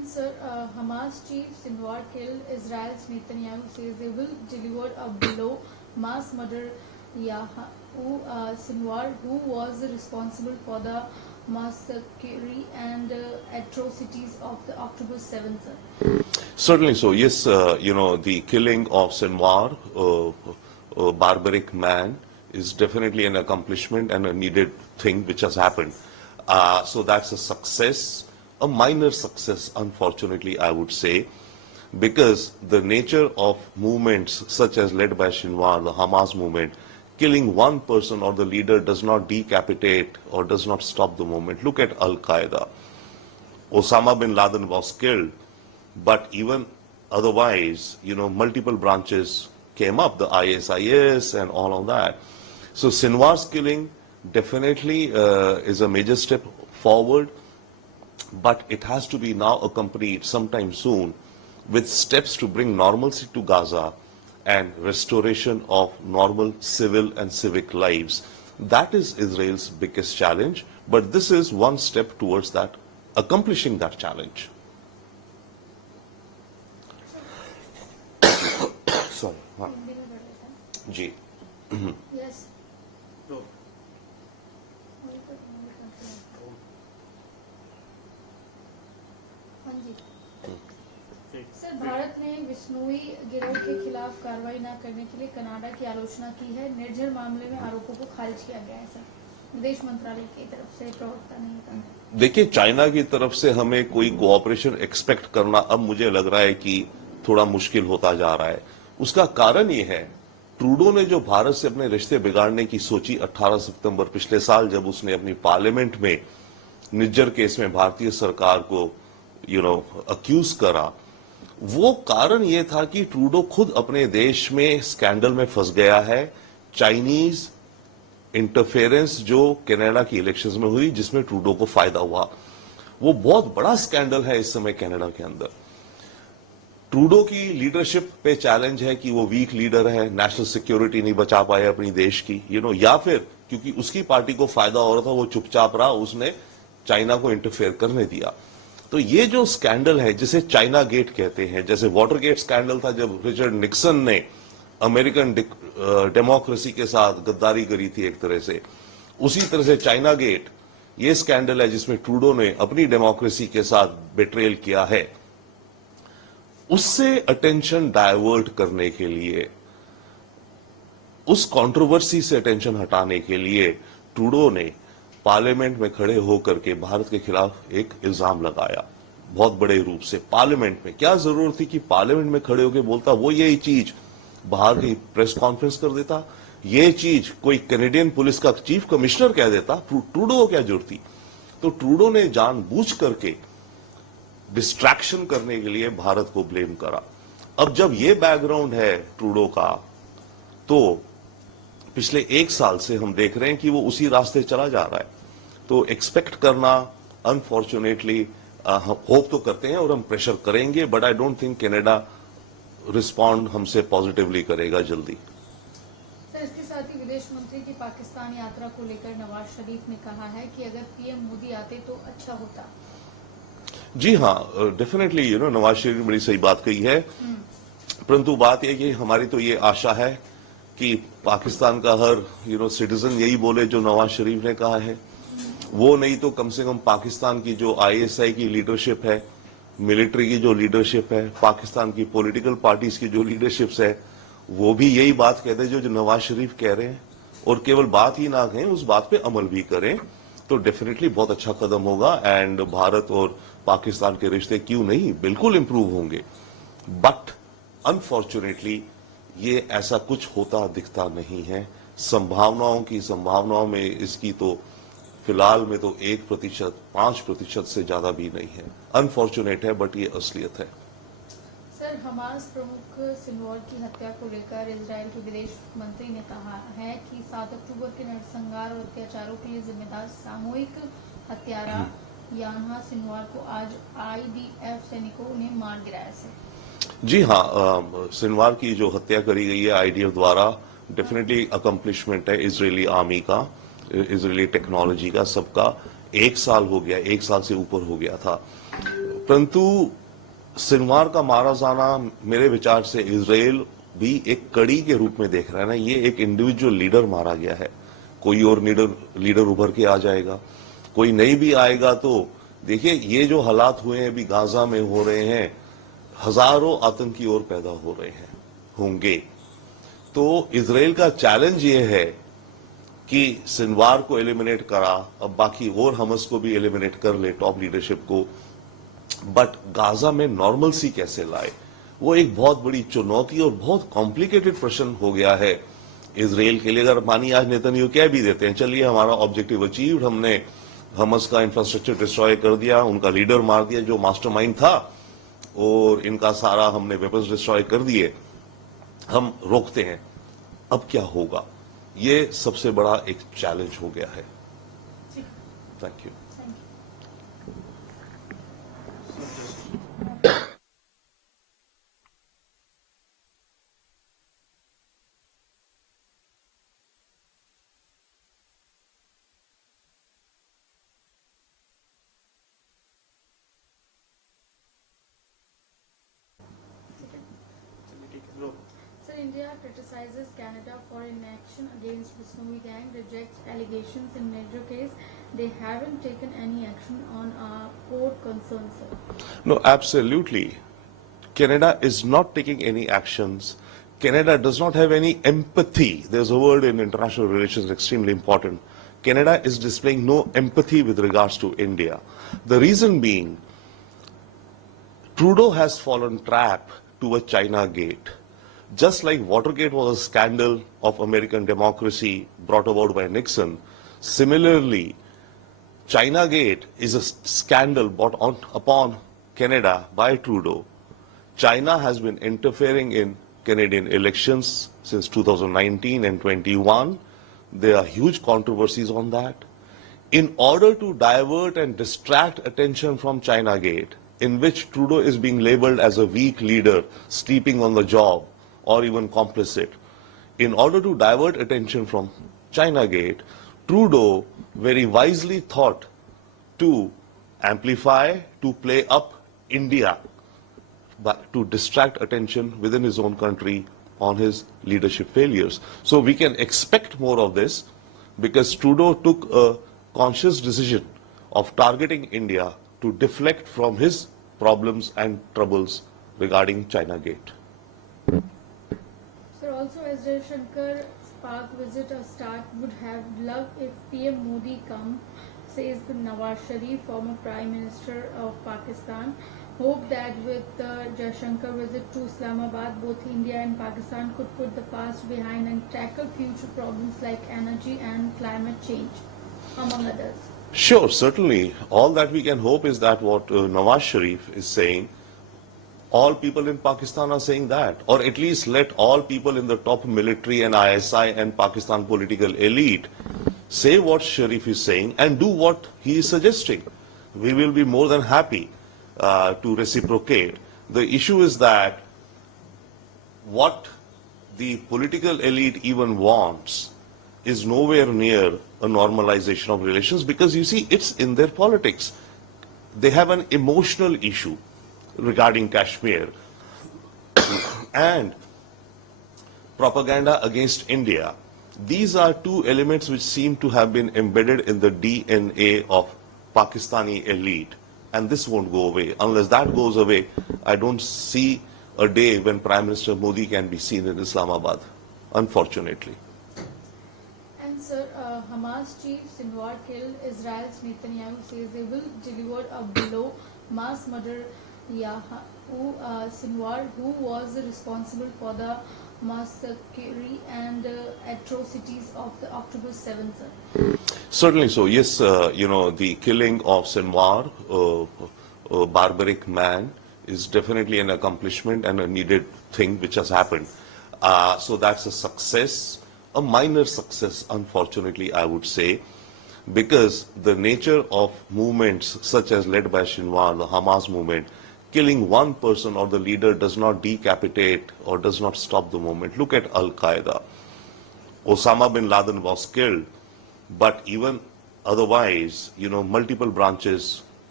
sir, Hamas chief Sinwar killed Israel's Netanyahu says they will deliver a blow mass murder. Sinwar, who was responsible for the massacre and atrocities of the October 7th, sir. Certainly so. Yes, the killing of Sinwar, a barbaric man, is definitely an accomplishment and a needed thing which has happened. So that's a success, a minor success, unfortunately, I would say, because the nature of movements such as led by Sinwar, the Hamas movement, killing one person or the leader does not decapitate or does not stop the movement. Look at Al-Qaeda. Osama bin Laden was killed, but even otherwise, multiple branches came up, the ISIS and all of that. So Sinwar's killing definitely is a major step forward, but it has to be now accompanied sometime soon with steps to bring normalcy to Gaza and restoration of normal civil and civic lives. That is Israel's biggest challenge, but this is one step towards that, accomplishing that challenge. Sorry. हाँ. जी. Yes. Sir, Bharat ने बिश्नोई गिरोह के खिलाफ कार्रवाई न करने के लिए कनाडा की आलोचना की है। निर्झर मामले में आरोपों को खारिज किया गया है। सर, विदेश मंत्रालय की तरफ से प्रवक्ता ने कहा। देखिए, चाइना की तरफ से हमें कोई कोऑपरेशन एक्सपेक्ट करना अब मुझे लग रहा है कि थोड़ा मुश्किल होता जा रहा है। उसका कारण ये है, ट्रूडो ने जो भारत से अपने रिश्ते बिगाड़ने की सोची 18 सितंबर पिछले साल, जब उसने अपनी पार्लियामेंट में निज्जर केस में भारतीय सरकार को अक्यूज करा, वो कारण ये था कि ट्रूडो खुद अपने देश में स्कैंडल में फंस गया है। चाइनीज इंटरफेरेंस जो कनाडा की इलेक्शंस में हुई, जिसमें ट्रूडो को फायदा हुआ, वो बहुत बड़ा स्कैंडल है इस समय कनाडा के अंदर। ट्रूडो की लीडरशिप पे चैलेंज है कि वो वीक लीडर है, नेशनल सिक्योरिटी नहीं बचा पाया अपनी देश की, या फिर क्योंकि उसकी पार्टी को फायदा हो रहा था, वो चुपचाप रहा, उसने चाइना को इंटरफेयर करने दिया। तो ये जो स्कैंडल है, जिसे चाइना गेट कहते हैं, जैसे वाटर गेट स्कैंडल था जब रिचर्ड निक्सन ने अमेरिकन डेमोक्रेसी के साथ गद्दारी करी थी एक तरह से, उसी तरह से चाइना गेट ये स्कैंडल है जिसमें ट्रूडो ने अपनी डेमोक्रेसी के साथ बेट्रेल किया है। उससे अटेंशन डाइवर्ट करने के लिए, उस कंट्रोवर्सी से अटेंशन हटाने के लिए ट्रूडो ने पार्लियामेंट में खड़े होकर के भारत के खिलाफ एक इल्जाम लगाया, बहुत बड़े रूप से पार्लियामेंट में। क्या जरूरत थी कि पार्लियामेंट में खड़े होकर बोलता? वो यही चीज बाहर की प्रेस कॉन्फ्रेंस कर देता, ये चीज कोई कैनेडियन पुलिस का चीफ कमिश्नर कह देता। ट्रूडो को क्या जरूरत थी? तो ट्रूडो ने जानबूझ करके डिस्ट्रैक्शन करने के लिए भारत को ब्लेम करा। अब जब ये बैकग्राउंड है ट्रूडो का, तो पिछले एक साल से हम देख रहे हैं कि वो उसी रास्ते चला जा रहा है। तो एक्सपेक्ट करना, अनफॉर्चुनेटली होप तो करते हैं और हम प्रेशर करेंगे, but I don't think Canada respond हमसे पॉजिटिवली करेगा जल्दी। सर, इसके साथ ही विदेश मंत्री की पाकिस्तान यात्रा को लेकर नवाज शरीफ ने कहा है कि अगर पीएम मोदी आते तो अच्छा होता। जी हाँ, डेफिनेटली नवाज शरीफ ने बड़ी सही बात कही है, परंतु बात यह कि हमारी तो ये आशा है कि पाकिस्तान का हर सिटीजन यही बोले जो नवाज शरीफ ने कहा है। वो नहीं तो कम से कम पाकिस्तान की जो आईएसआई की लीडरशिप है, मिलिट्री की जो लीडरशिप है, पाकिस्तान की पॉलिटिकल पार्टीज की जो लीडरशिप्स है, वो भी यही बात कहते हैं जो नवाज शरीफ कह रहे हैं, और केवल बात ही ना कहें, उस बात पे अमल भी करें, तो डेफिनेटली बहुत अच्छा कदम होगा। एंड भारत और पाकिस्तान के रिश्ते क्यों नहीं, बिल्कुल इंप्रूव होंगे। बट अनफॉर्चुनेटली ये ऐसा कुछ होता दिखता नहीं है। संभावनाओं में इसकी तो फिलहाल में तो 1%, 5% से ज्यादा भी नहीं है। अनफॉर्चुनेट है, बट ये असलियत है। सर, हमास प्रमुख सिनवार की हत्या को लेकर इजराइल के विदेश मंत्री ने कहा है कि 7 अक्टूबर के नरसंहार और अत्याचारों के लिए जिम्मेदार सामूहिक हत्यारा यान्हा सिनवार को आज आईडीएफ सैनिकों ने मार गिराया। जी हाँ, सिनवार की जो हत्या करी गई है आईडीएफ द्वारा, डेफिनेटली अकम्पलिशमेंट है इजरायली आर्मी का, इजरायली टेक्नोलॉजी का, सबका। 1 साल हो गया, 1 साल से ऊपर हो गया था। परंतु सिनवार का मारा जाना मेरे विचार से इजराइल भी एक कड़ी के रूप में देख रहा है ना। ये एक इंडिविजुअल लीडर मारा गया है, कोई और लीडर उभर के आ जाएगा, कोई नहीं भी आएगा तो देखिए ये जो हालात हुए हैं अभी गाजा में हो रहे हैं, हजारों आतंकी और पैदा हो रहे हैं होंगे। तो इजराइल का चैलेंज ये है कि सिनवार को एलिमिनेट करा, अब बाकी और हमस को भी एलिमिनेट कर ले, टॉप लीडरशिप को, बट गाजा में नॉर्मलसी कैसे लाए, वो एक बहुत बड़ी चुनौती और बहुत कॉम्प्लिकेटेड प्रश्न हो गया है इजराइल के लिए। अगर मानिए आज नेतन्याहू कह भी देते हैं चलिए हमारा ऑब्जेक्टिव अचीव्ड, हमने हमस का इंफ्रास्ट्रक्चर डिस्ट्रॉय कर दिया, उनका लीडर मार दिया जो मास्टरमाइंड था, और इनका सारा हमने वेपन्स डिस्ट्रॉय कर दिए, हम रोकते हैं, अब क्या होगा? ये सबसे बड़ा एक चैलेंज हो गया है। Thank you. Sir, India criticizes Canada for inaction against the Snowy Gang, rejects allegations in major case. They haven't taken any action on our core concerns, sir. No, absolutely. Canada is not taking any actions. Canada does not have any empathy. There's a word in international relations extremely important. Canada is displaying no empathy with regards to India. The reason being, Trudeau has fallen trap to a China gate. Just like Watergate was a scandal of American democracy brought about by Nixon, similarly, China Gate is a scandal brought upon Canada by Trudeau. China has been interfering in Canadian elections since 2019 and 21. There are huge controversies on that. In order to divert and distract attention from China Gate, in which Trudeau is being labeled as a weak leader, sleeping on the job, or even complicit, in order to divert attention from China Gate, Trudeau very wisely thought to amplify, to play up India, but to distract attention within his own country on his leadership failures. So we can expect more of this because Trudeau took a conscious decision of targeting India to deflect from his problems and troubles regarding China Gate. Sir, also as Jaishankar's Pak visit a start, would have loved if PM Modi come, says the Nawaz Sharif, former Prime Minister of Pakistan. Hope that with the Jaishankar visit to Islamabad, both India and Pakistan could put the past behind and tackle future problems like energy and climate change, among others. Sure, certainly. All that we can hope is that what Nawaz Sharif is saying, all people in Pakistan are saying that, or at least let all people in the top military and ISI and Pakistan political elite say what Sharif is saying and do what he is suggesting. We will be more than happy to reciprocate. The issue is that what the political elite even wants is nowhere near a normalization of relations, because you see, it's in their politics. They have an emotional issue regarding Kashmir and propaganda against India. These are two elements which seem to have been embedded in the DNA of Pakistani elite, and this won't go away. Unless that goes away, I don't see a day when Prime Minister Modi can be seen in Islamabad, unfortunately. And sir, Hamas chief Sinwar killed Israel's Netanyahu, says they will deliver a blow, mass murder. Sinwar, who was responsible for the massacre and atrocities of the October 7th, sir? Certainly so. Yes, the killing of Sinwar, a barbaric man, is definitely an accomplishment and a needed thing which has happened. So that's a success, a minor success, unfortunately, I would say, because the nature of movements such as led by Sinwar, the Hamas movement, killing one person or the leader does not decapitate or does not stop the movement. Look at Al-Qaeda. Osama bin Laden was killed, but even otherwise, multiple branches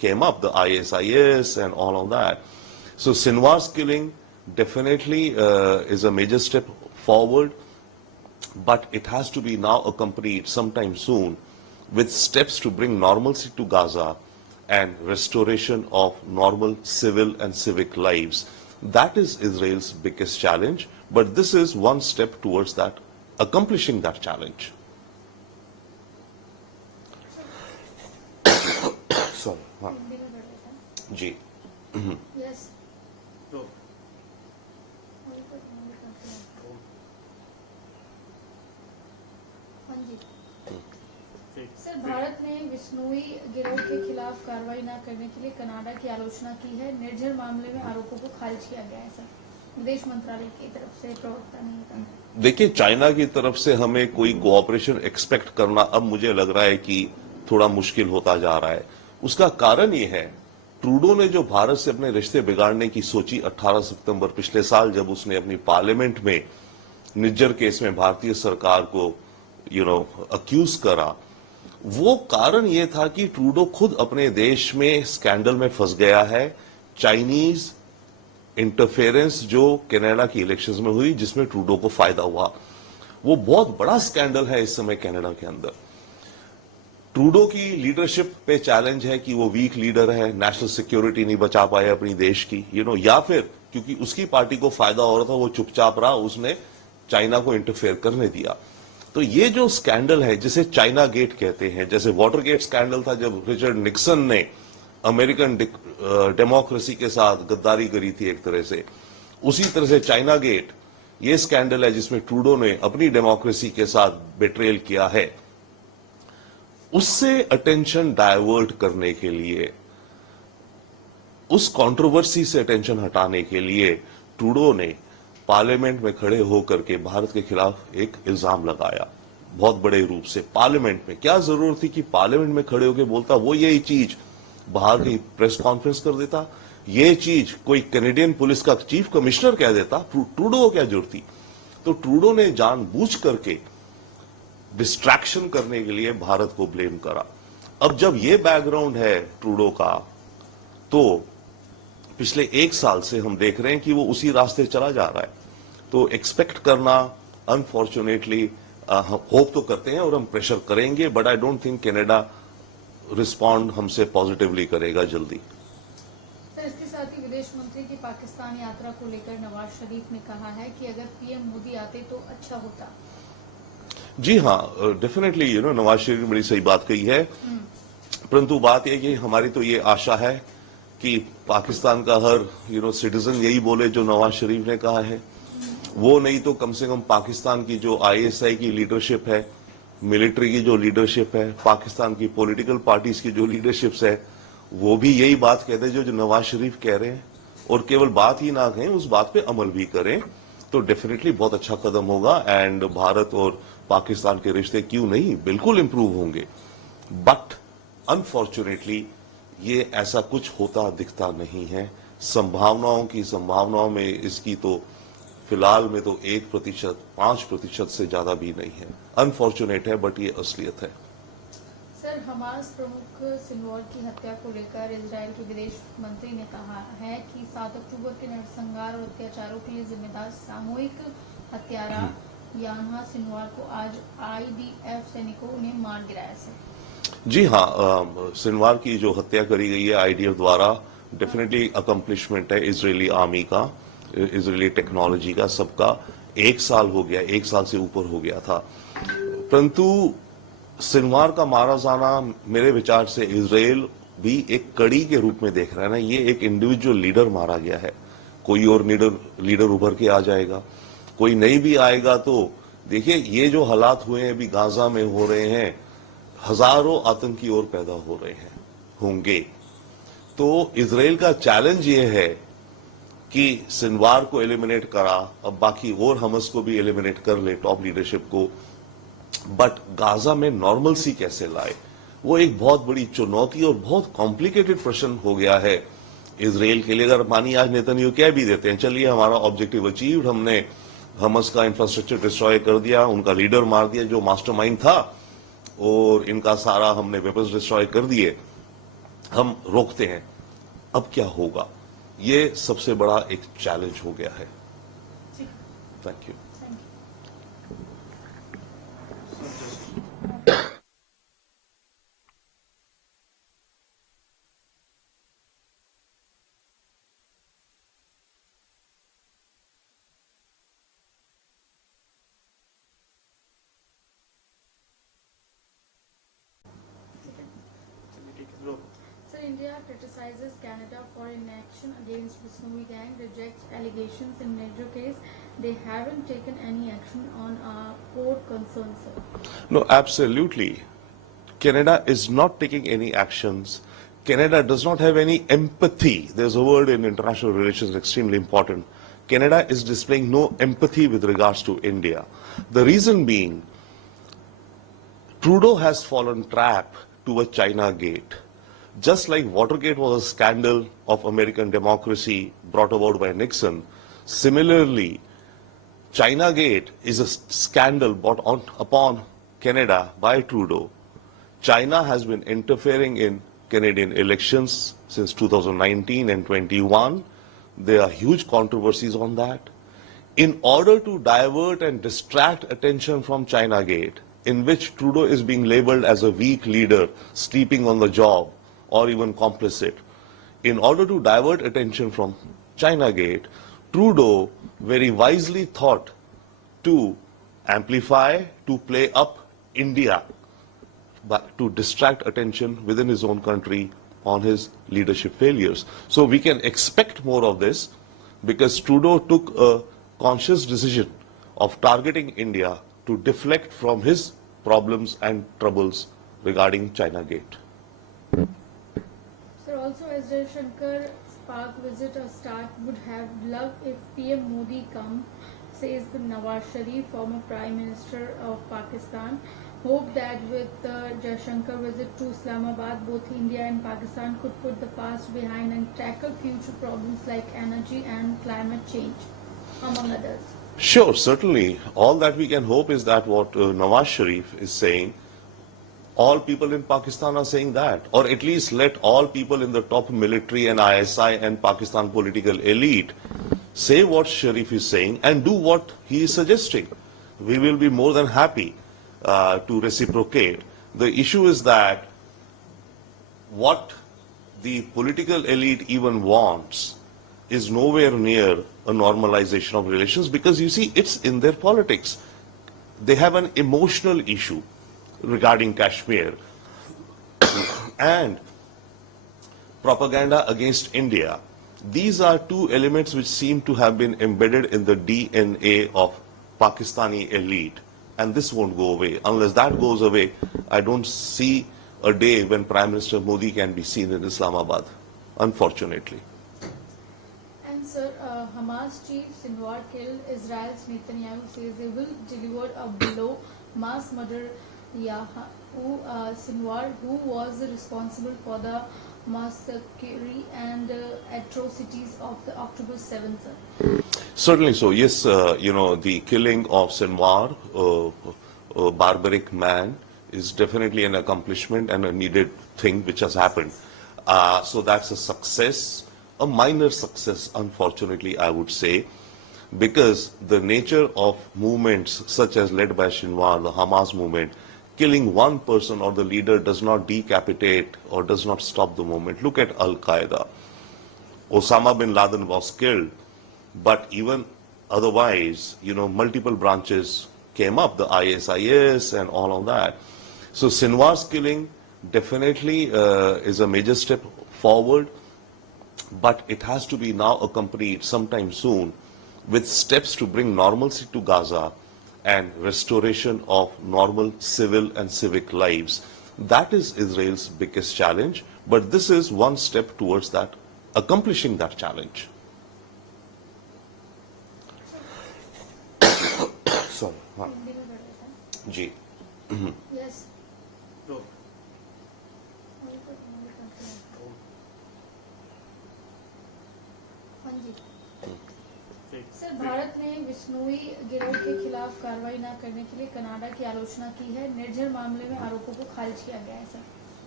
came up, the ISIS and all of that. So Sinwar's killing definitely is a major step forward, but it has to be now accompanied sometime soon with steps to bring normalcy to Gaza and restoration of normal civil and civic lives. That is Israel's biggest challenge, but this is one step towards that, accomplishing that challenge. Sorry. हाँ. जी. Yes. हाँ जी. Sir, Bharat ने विश्नोई गिरोह के खिलाफ कार्रवाई न करने के लिए कनाडा की आलोचना की है. निर्झर मामले में आरोपों को खारिज किया गया है सर, विदेश मंत्रालय की तरफ से प्रवक्ता ने कहा. देखिए, चाइना की तरफ से हमें कोई कोऑपरेशन एक्सपेक्ट करना अब मुझे लग रहा है कि थोड़ा मुश्किल होता जा रहा है. उसका कारण ये है, ट्रूडो ने जो भारत से अपने रिश्ते बिगाड़ने की सोची 18 सितंबर पिछले साल, जब उसने अपनी पार्लियामेंट में निज्जर केस में भारतीय सरकार को अक्यूज करा, वो कारण ये था कि ट्रूडो खुद अपने देश में स्कैंडल में फंस गया है. चाइनीज इंटरफेरेंस जो कनाडा की इलेक्शंस में हुई, जिसमें ट्रूडो को फायदा हुआ, वो बहुत बड़ा स्कैंडल है इस समय कनाडा के अंदर. ट्रूडो की लीडरशिप पे चैलेंज है कि वो वीक लीडर है, नेशनल सिक्योरिटी नहीं बचा पाए अपनी देश की, या फिर क्योंकि उसकी पार्टी को फायदा हो रहा था, वो चुपचाप रहा, उसने चाइना को इंटरफेयर करने दिया. तो ये जो स्कैंडल है, जिसे चाइना गेट कहते हैं, जैसे वाटर गेट स्कैंडल था जब रिचर्ड निक्सन ने अमेरिकन डेमोक्रेसी के साथ गद्दारी करी थी एक तरह से, उसी तरह से चाइना गेट ये स्कैंडल है जिसमें ट्रूडो ने अपनी डेमोक्रेसी के साथ बेट्रेयल किया है. उससे अटेंशन डाइवर्ट करने के लिए, उस कंट्रोवर्सी से अटेंशन हटाने के लिए ट्रूडो ने पार्लियामेंट में खड़े होकर के भारत के खिलाफ एक इल्जाम लगाया, बहुत बड़े रूप से पार्लियामेंट में. क्या जरूरत थी कि पार्लियामेंट में खड़े होकर बोलता? वो यही चीज बाहर की प्रेस कॉन्फ्रेंस कर देता, ये चीज कोई कैनेडियन पुलिस का चीफ कमिश्नर कह देता. ट्रूडो को क्या जरूरत थी? तो ट्रूडो ने जानबूझ करके डिस्ट्रैक्शन करने के लिए भारत को ब्लेम करा. अब जब ये बैकग्राउंड है ट्रूडो का, तो पिछले एक साल से हम देख रहे हैं कि वो उसी रास्ते चला जा रहा है. तो एक्सपेक्ट करना, अनफॉर्चुनेटली होप तो करते हैं और हम प्रेशर करेंगे, but I don't think Canada respond हमसे पॉजिटिवली करेगा जल्दी. सर, इसके साथ ही विदेश मंत्री की पाकिस्तान यात्रा को लेकर नवाज शरीफ ने कहा है कि अगर पीएम मोदी आते तो अच्छा होता. जी हाँ, डेफिनेटली नवाज शरीफ ने बड़ी सही बात कही है, परंतु बात यह कि हमारी तो ये आशा है कि पाकिस्तान का हर सिटीजन यही बोले जो नवाज शरीफ ने कहा है. वो नहीं तो कम से कम पाकिस्तान की जो आईएसआई की लीडरशिप है, मिलिट्री की जो लीडरशिप है, पाकिस्तान की पॉलिटिकल पार्टीज की जो लीडरशिप्स है, वो भी यही बात कहते हैं जो नवाज शरीफ कह रहे हैं, और केवल बात ही ना कहें, उस बात पे अमल भी करें, तो डेफिनेटली बहुत अच्छा कदम होगा. एंड भारत और पाकिस्तान के रिश्ते क्यों नहीं, बिल्कुल इंप्रूव होंगे. बट अनफॉर्चुनेटली ये ऐसा कुछ होता दिखता नहीं है. संभावनाओं में इसकी तो फिलहाल में तो 1%, 5% से ज्यादा भी नहीं है. अनफॉर्चुनेट है, बट ये असलियत है. सर, हमास प्रमुख सिनवार की हत्या को लेकर इजराइल के विदेश मंत्री ने कहा है कि 7 अक्टूबर के नरसंहार और अत्याचारों के लिए जिम्मेदार सामूहिक हत्यारा यान्हा सिनवार को आज आईडीएफ सैनिकों ने मार गिराया. सर, जी हाँ, सिनवार की जो हत्या करी गई है आईडीएफ द्वारा, डेफिनेटली अकम्पलिशमेंट है इजरायली आर्मी का, इजरायली टेक्नोलॉजी का, सबका. 1 साल हो गया, 1 साल से ऊपर हो गया था. परंतु सिनवार का मारा जाना मेरे विचार से इजराइल भी एक कड़ी के रूप में देख रहा है ना. ये एक इंडिविजुअल लीडर मारा गया है, कोई और लीडर उभर के आ जाएगा, कोई नहीं भी आएगा. तो देखिए, ये जो हालात हुए हैं अभी गाजा में हो रहे हैं, हजारों आतंकी और पैदा हो रहे हैं, होंगे. तो इजराइल का चैलेंज ये है कि सिनवार को एलिमिनेट करा, अब बाकी और हमस को भी एलिमिनेट कर ले, टॉप लीडरशिप को, बट गाजा में नॉर्मलसी कैसे लाए, वो एक बहुत बड़ी चुनौती और बहुत कॉम्प्लिकेटेड प्रश्न हो गया है इजराइल के लिए. अगर मानिए आज नेतन्याहू कह भी देते हैं, चलिए हमारा ऑब्जेक्टिव अचीव्ड, हमने हमस का इंफ्रास्ट्रक्चर डिस्ट्रॉय कर दिया, उनका लीडर मार दिया जो मास्टरमाइंड था, और इनका सारा हमने वेपन्स डिस्ट्रॉय कर दिए, हम रोकते हैं, अब क्या होगा? ये सबसे बड़ा एक चैलेंज हो गया है। Thank you. Sir, India criticizes Canada for inaction against the Snowy Gang, rejects allegations in major case. They haven't taken any action on our core concerns, sir. No, absolutely. Canada is not taking any actions. Canada does not have any empathy. There's a word in international relations extremely important. Canada is displaying no empathy with regards to India. The reason being, Trudeau has fallen trap to a China gate. Just like Watergate was a scandal of American democracy brought about by Nixon, similarly, China Gate is a scandal brought upon Canada by Trudeau. China has been interfering in Canadian elections since 2019 and 21. There are huge controversies on that. In order to divert and distract attention from China Gate, in which Trudeau is being labeled as a weak leader, sleeping on the job, or even complicit, in order to divert attention from China Gate, Trudeau very wisely thought to amplify, to play up India, but to distract attention within his own country on his leadership failures. So we can expect more of this because Trudeau took a conscious decision of targeting India to deflect from his problems and troubles regarding China Gate. Sir, also as Jaishankar's Pak visit or start, would have loved if PM Modi come, says the Nawaz Sharif, former Prime Minister of Pakistan. Hope that with the Jaishankar visit to Islamabad, both India and Pakistan could put the past behind and tackle future problems like energy and climate change, among others. Sure, certainly. All that we can hope is that what Nawaz Sharif is saying, all people in Pakistan are saying that, or at least let all people in the top military and ISI and Pakistan political elite say what Sharif is saying and do what he is suggesting. We will be more than happy to reciprocate. The issue is that what the political elite even wants is nowhere near a normalization of relations because you see, it's in their politics. They have an emotional issue regarding Kashmir and propaganda against India. These are two elements which seem to have been embedded in the DNA of Pakistani elite, and this won't go away. Unless that goes away, I don't see a day when Prime Minister Modi can be seen in Islamabad, unfortunately. And sir, Hamas chief Sinwar killed Israel's Netanyahu, says they will deliver a blow, mass murder Sinwar, who was responsible for the massacre and atrocities of the October 7th. Certainly so. Yes, the killing of Sinwar, a barbaric man, is definitely an accomplishment and a needed thing which has happened. So that's a success, a minor success, unfortunately, I would say, because the nature of movements such as led by Sinwar, the Hamas movement, killing one person or the leader does not decapitate or does not stop the movement. Look at Al-Qaeda. Osama bin Laden was killed, but even otherwise, multiple branches came up, the ISIS and all of that. So Sinwar's killing definitely is a major step forward, but it has to be now accompanied sometime soon with steps to bring normalcy to Gaza and restoration of normal civil and civic lives. That is Israel's biggest challenge, but this is one step towards that, accomplishing that challenge. Sorry. Ji. Yes. Sir, Bharat ने बिश्नोई गिरोह के खिलाफ कार्रवाई न करने के लिए Canada की आलोचना की है। निर्झर मामले में आरोपों को खारिज किया गया है सर।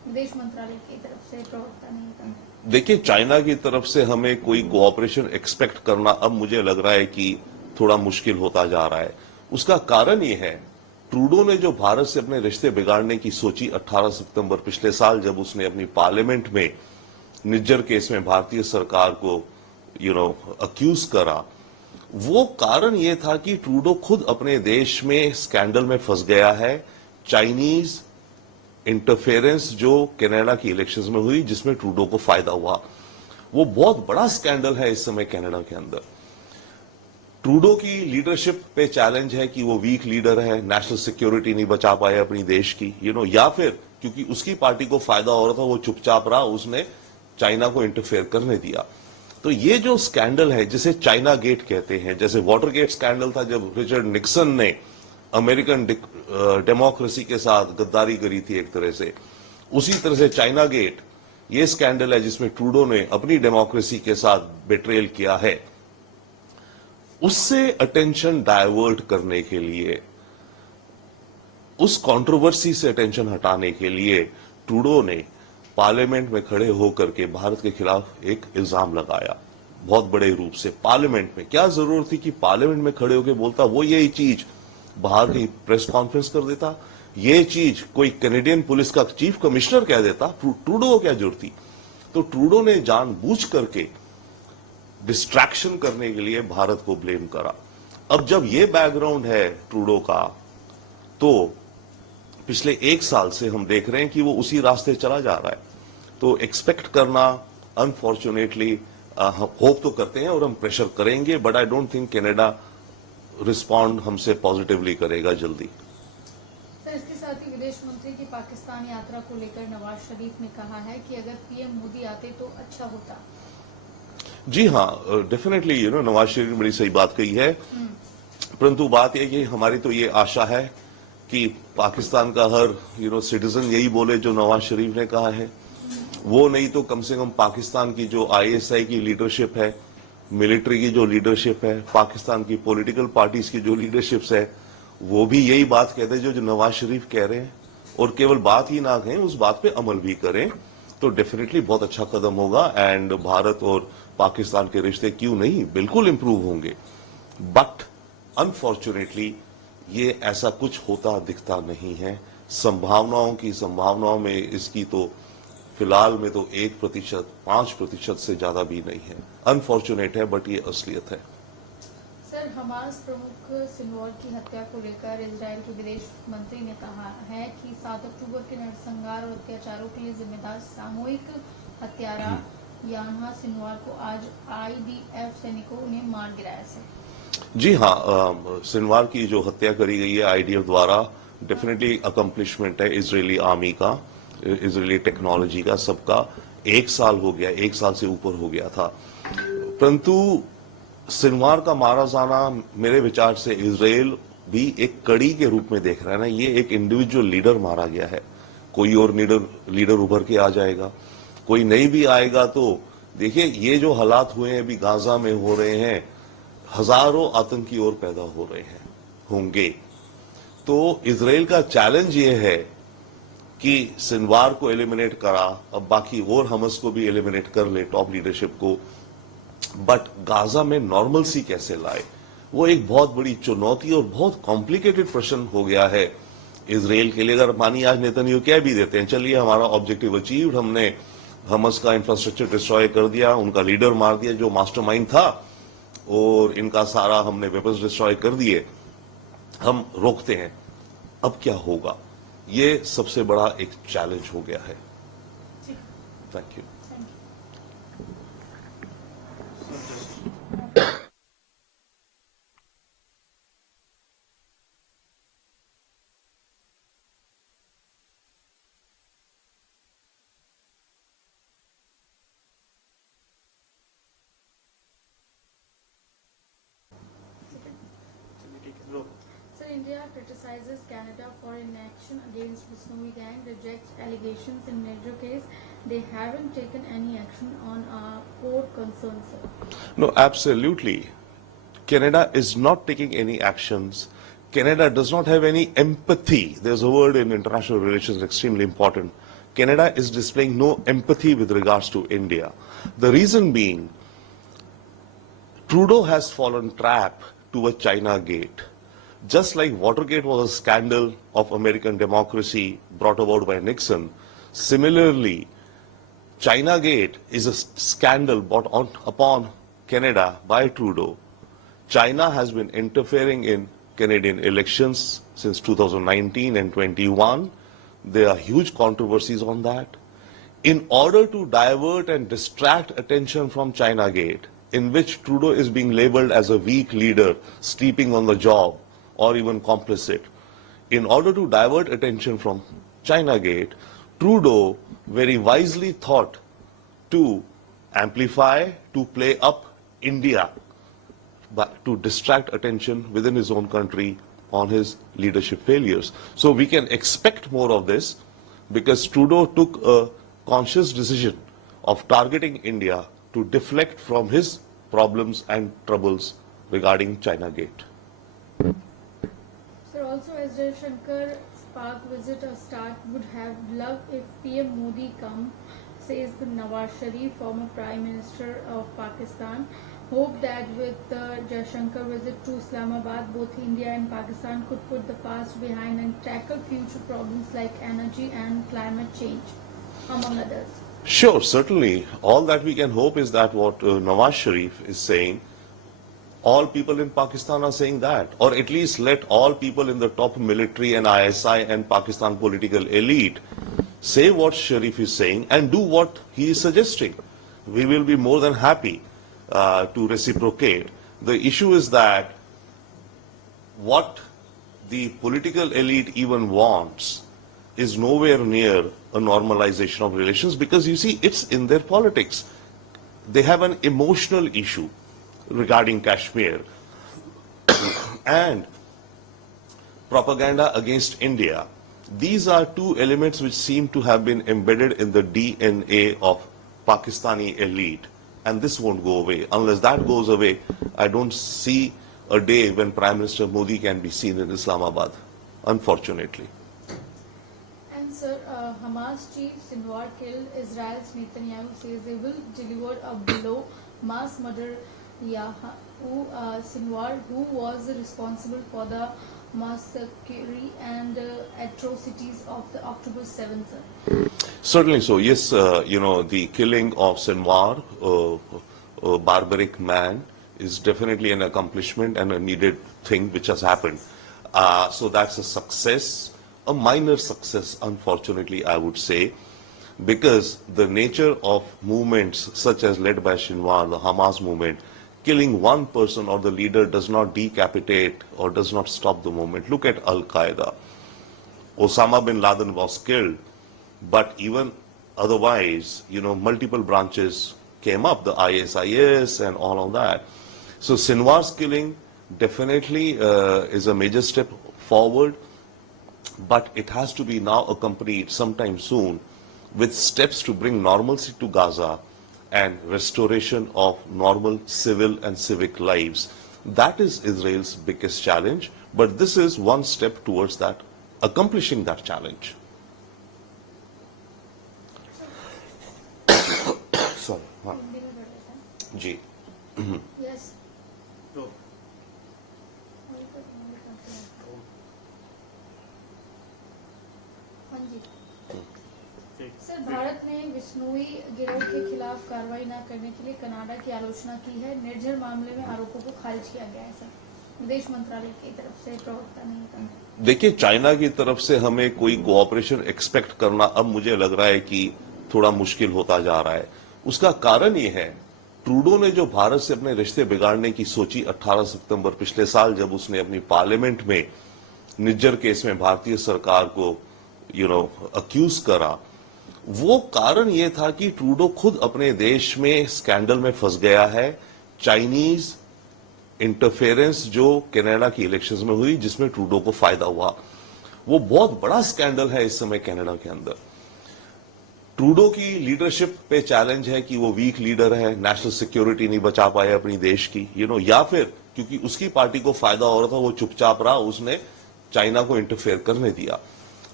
विदेश मंत्रालय की तरफ से प्रवक्ता ने कहा। देखिए, चाइना की तरफ से हमें कोई कोऑपरेशन एक्सपेक्ट करना अब मुझे लग रहा है कि थोड़ा मुश्किल होता जा रहा है। उसका कारण ये है, ट्रूडो ने जो भारत से अपने रिश्ते बिगाड़ने की सोची 18 सितंबर पिछले साल, जब उसने अपनी पार्लियामेंट में निज्जर केस में भारतीय सरकार को अक्यूज करा, वो कारण ये था कि ट्रूडो खुद अपने देश में स्कैंडल में फंस गया है। चाइनीज इंटरफेरेंस जो कनाडा की इलेक्शंस में हुई, जिसमें ट्रूडो को फायदा हुआ, वो बहुत बड़ा स्कैंडल है इस समय कनाडा के अंदर। ट्रूडो की लीडरशिप पे चैलेंज है कि वो वीक लीडर है, नेशनल सिक्योरिटी नहीं बचा पाया अपनी देश की, या फिर क्योंकि उसकी पार्टी को फायदा हो रहा था, वो चुपचाप रहा, उसने चाइना को इंटरफेयर करने दिया। तो ये जो स्कैंडल है, जिसे चाइना गेट कहते हैं, जैसे वाटर गेट स्कैंडल था जब रिचर्ड निक्सन ने अमेरिकन डेमोक्रेसी के साथ गद्दारी करी थी एक तरह से, उसी तरह से चाइना गेट ये स्कैंडल है जिसमें ट्रूडो ने अपनी डेमोक्रेसी के साथ बेट्रेल किया है। उससे अटेंशन डाइवर्ट करने के लिए, उस कंट्रोवर्सी से अटेंशन हटाने के लिए ट्रूडो ने पार्लियामेंट में खड़े होकर के भारत के खिलाफ एक इल्जाम लगाया, बहुत बड़े रूप से पार्लियामेंट में। क्या जरूरत थी कि पार्लियामेंट में खड़े होकर बोलता? वो यही चीज बाहर की प्रेस कॉन्फ्रेंस कर देता, ये चीज कोई कैनेडियन पुलिस का चीफ कमिश्नर कह देता। ट्रूडो को क्या जरूरत थी? तो ट्रूडो ने जानबूझ करके डिस्ट्रैक्शन करने के लिए भारत को ब्लेम करा। अब जब ये बैकग्राउंड है ट्रूडो का, तो पिछले एक साल से हम देख रहे हैं कि वो उसी रास्ते चला जा रहा है। तो एक्सपेक्ट करना, अनफॉर्चुनेटली होप तो करते हैं और हम प्रेशर करेंगे, but I don't think Canada respond हमसे पॉजिटिवली करेगा जल्दी। सर, इसके साथ ही विदेश मंत्री की पाकिस्तान यात्रा को लेकर नवाज शरीफ ने कहा है कि अगर पीएम मोदी आते तो अच्छा होता। जी हाँ, डेफिनेटली नवाज शरीफ ने बड़ी सही बात कही है, परंतु बात यह कि हमारी तो ये आशा है कि पाकिस्तान का हर सिटीजन यही बोले जो नवाज शरीफ ने कहा है। वो नहीं तो कम से कम पाकिस्तान की जो आईएसआई की लीडरशिप है, मिलिट्री की जो लीडरशिप है, पाकिस्तान की पॉलिटिकल पार्टीज की जो लीडरशिप्स है, वो भी यही बात कहते हैं जो नवाज शरीफ कह रहे हैं। और केवल बात ही ना कहें, उस बात पे अमल भी करें, तो डेफिनेटली बहुत अच्छा कदम होगा। एंड भारत और पाकिस्तान के रिश्ते क्यों नहीं, बिल्कुल इंप्रूव होंगे। बट अनफॉर्चुनेटली ये ऐसा कुछ होता दिखता नहीं है। संभावनाओं में इसकी तो फिलहाल में तो 1%, 5% से ज्यादा भी नहीं है। अनफॉर्चुनेट है, बट ये असलियत है। सर, हमास प्रमुख सिनवार की हत्या को लेकर इजराइल के विदेश मंत्री ने कहा है कि 7 अक्टूबर के नरसंहार और अत्याचारों के लिए जिम्मेदार सामूहिक हत्यारा यान्हा सिनवार को आज आईडीएफ सैनिकों ने मार गिराया। जी हाँ, सिनवार की जो हत्या करी गई है आईडीएफ द्वारा, डेफिनेटली अकम्पलिशमेंट है इजरायली आर्मी का, इजरायली टेक्नोलॉजी का, सबका। 1 साल हो गया, 1 साल से ऊपर हो गया था। परंतु सिनवार का मारा जाना मेरे विचार से इजराइल भी एक कड़ी के रूप में देख रहा है ना। ये एक इंडिविजुअल लीडर मारा गया है, कोई और लीडर उभर के आ जाएगा, कोई नहीं भी आएगा। तो देखिए, ये जो हालात हुए हैं अभी गाजा में हो रहे हैं, हजारों आतंकी और पैदा हो रहे हैं, होंगे। तो इजराइल का चैलेंज ये है कि सिनवार को एलिमिनेट करा, अब बाकी और हमस को भी एलिमिनेट कर ले, टॉप लीडरशिप को, बट गाजा में नॉर्मलसी कैसे लाए, वो एक बहुत बड़ी चुनौती और बहुत कॉम्प्लिकेटेड प्रश्न हो गया है इजराइल के लिए। अगर मानिए आज नेतन्याहू कह भी देते हैं, चलिए हमारा ऑब्जेक्टिव अचीव्ड, हमने हमस का इंफ्रास्ट्रक्चर डिस्ट्रॉय कर दिया, उनका लीडर मार दिया जो मास्टरमाइंड था, और इनका सारा हमने वेपन्स डिस्ट्रॉय कर दिए, हम रोकते हैं, अब क्या होगा? ये सबसे बड़ा एक चैलेंज हो गया है। Thank you. Sir, India criticizes Canada for inaction against the Snowy Gang, rejects allegations in major case. They haven't taken any action on our core concerns, sir. No, absolutely. Canada is not taking any actions. Canada does not have any empathy. There's a word in international relations extremely important. Canada is displaying no empathy with regards to India. The reason being, Trudeau has fallen trap to a China gate. Just like Watergate was a scandal of American democracy brought about by Nixon, similarly, China Gate is a scandal brought upon Canada by Trudeau. China has been interfering in Canadian elections since 2019 and 21. There are huge controversies on that. In order to divert and distract attention from China Gate, in which Trudeau is being labeled as a weak leader, sleeping on the job, or even complicit, in order to divert attention from China Gate, Trudeau very wisely thought to amplify, to play up India, but to distract attention within his own country on his leadership failures. So we can expect more of this because Trudeau took a conscious decision of targeting India to deflect from his problems and troubles regarding China Gate. Sir, also as Jaishankar's Pak visit a start, would have loved if PM Modi come, says the Nawaz Sharif, former Prime Minister of Pakistan. Hope that with the Jaishankar visit to Islamabad, both India and Pakistan could put the past behind and tackle future problems like energy and climate change, among others. Sure, certainly. All that we can hope is that what Nawaz Sharif is saying, all people in Pakistan are saying that, or at least let all people in the top military and ISI and Pakistan political elite say what Sharif is saying and do what he is suggesting. We will be more than happy to reciprocate. The issue is that what the political elite even wants is nowhere near a normalization of relations because you see it's in their politics. They have an emotional issue regarding Kashmir and propaganda against India. These are two elements which seem to have been embedded in the DNA of Pakistani elite, and this won't go away. Unless that goes away, I don't see a day when Prime Minister Modi can be seen in Islamabad, unfortunately. And sir, Hamas chief Sinwar killed Israel's Netanyahu, says they will deliver a blow, mass murder Sinwar, who was responsible for the massacre and atrocities of the October 7th. Certainly so. Yes, the killing of Sinwar, a barbaric man, is definitely an accomplishment and a needed thing which has happened. So that's a success, a minor success, unfortunately, I would say, because the nature of movements such as led by Sinwar, the Hamas movement, killing one person or the leader does not decapitate or does not stop the movement. Look at Al-Qaeda. Osama bin Laden was killed, but even otherwise, multiple branches came up, the ISIS and all of that. So Sinwar's killing definitely is a major step forward, but it has to be now accompanied sometime soon with steps to bring normalcy to Gaza and restoration of normal civil and civic lives. That is Israel's biggest challenge, but this is one step towards that, accomplishing that challenge. Sorry. Ji. Yes. Sir, Bharat ने विश्नोई गिरोह के खिलाफ कार्रवाई न करने के लिए Canada की आलोचना की है। निर्झर मामले में आरोपों को खारिज किया गया है सर, विदेश मंत्रालय की तरफ से प्रवक्ता ने कहा। देखिए, चाइना की तरफ से हमें कोई कोऑपरेशन एक्सपेक्ट करना अब मुझे लग रहा है कि थोड़ा मुश्किल होता जा रहा है। उसका कारण ये है, ट्रूडो ने जो भारत से अपने रिश्ते बिगाड़ने की सोची 18 सितंबर पिछले साल, जब उसने अपनी पार्लियामेंट में निज्जर केस में भारतीय सरकार को अक्यूज करा, वो कारण ये था कि ट्रूडो खुद अपने देश में स्कैंडल में फंस गया है। चाइनीज इंटरफेरेंस जो कनाडा की इलेक्शंस में हुई, जिसमें ट्रूडो को फायदा हुआ, वो बहुत बड़ा स्कैंडल है इस समय कनाडा के अंदर। ट्रूडो की लीडरशिप पे चैलेंज है कि वो वीक लीडर है, नेशनल सिक्योरिटी नहीं बचा पाए अपनी देश की, या फिर क्योंकि उसकी पार्टी को फायदा हो रहा था, वो चुपचाप रहा, उसने चाइना को इंटरफेयर करने दिया।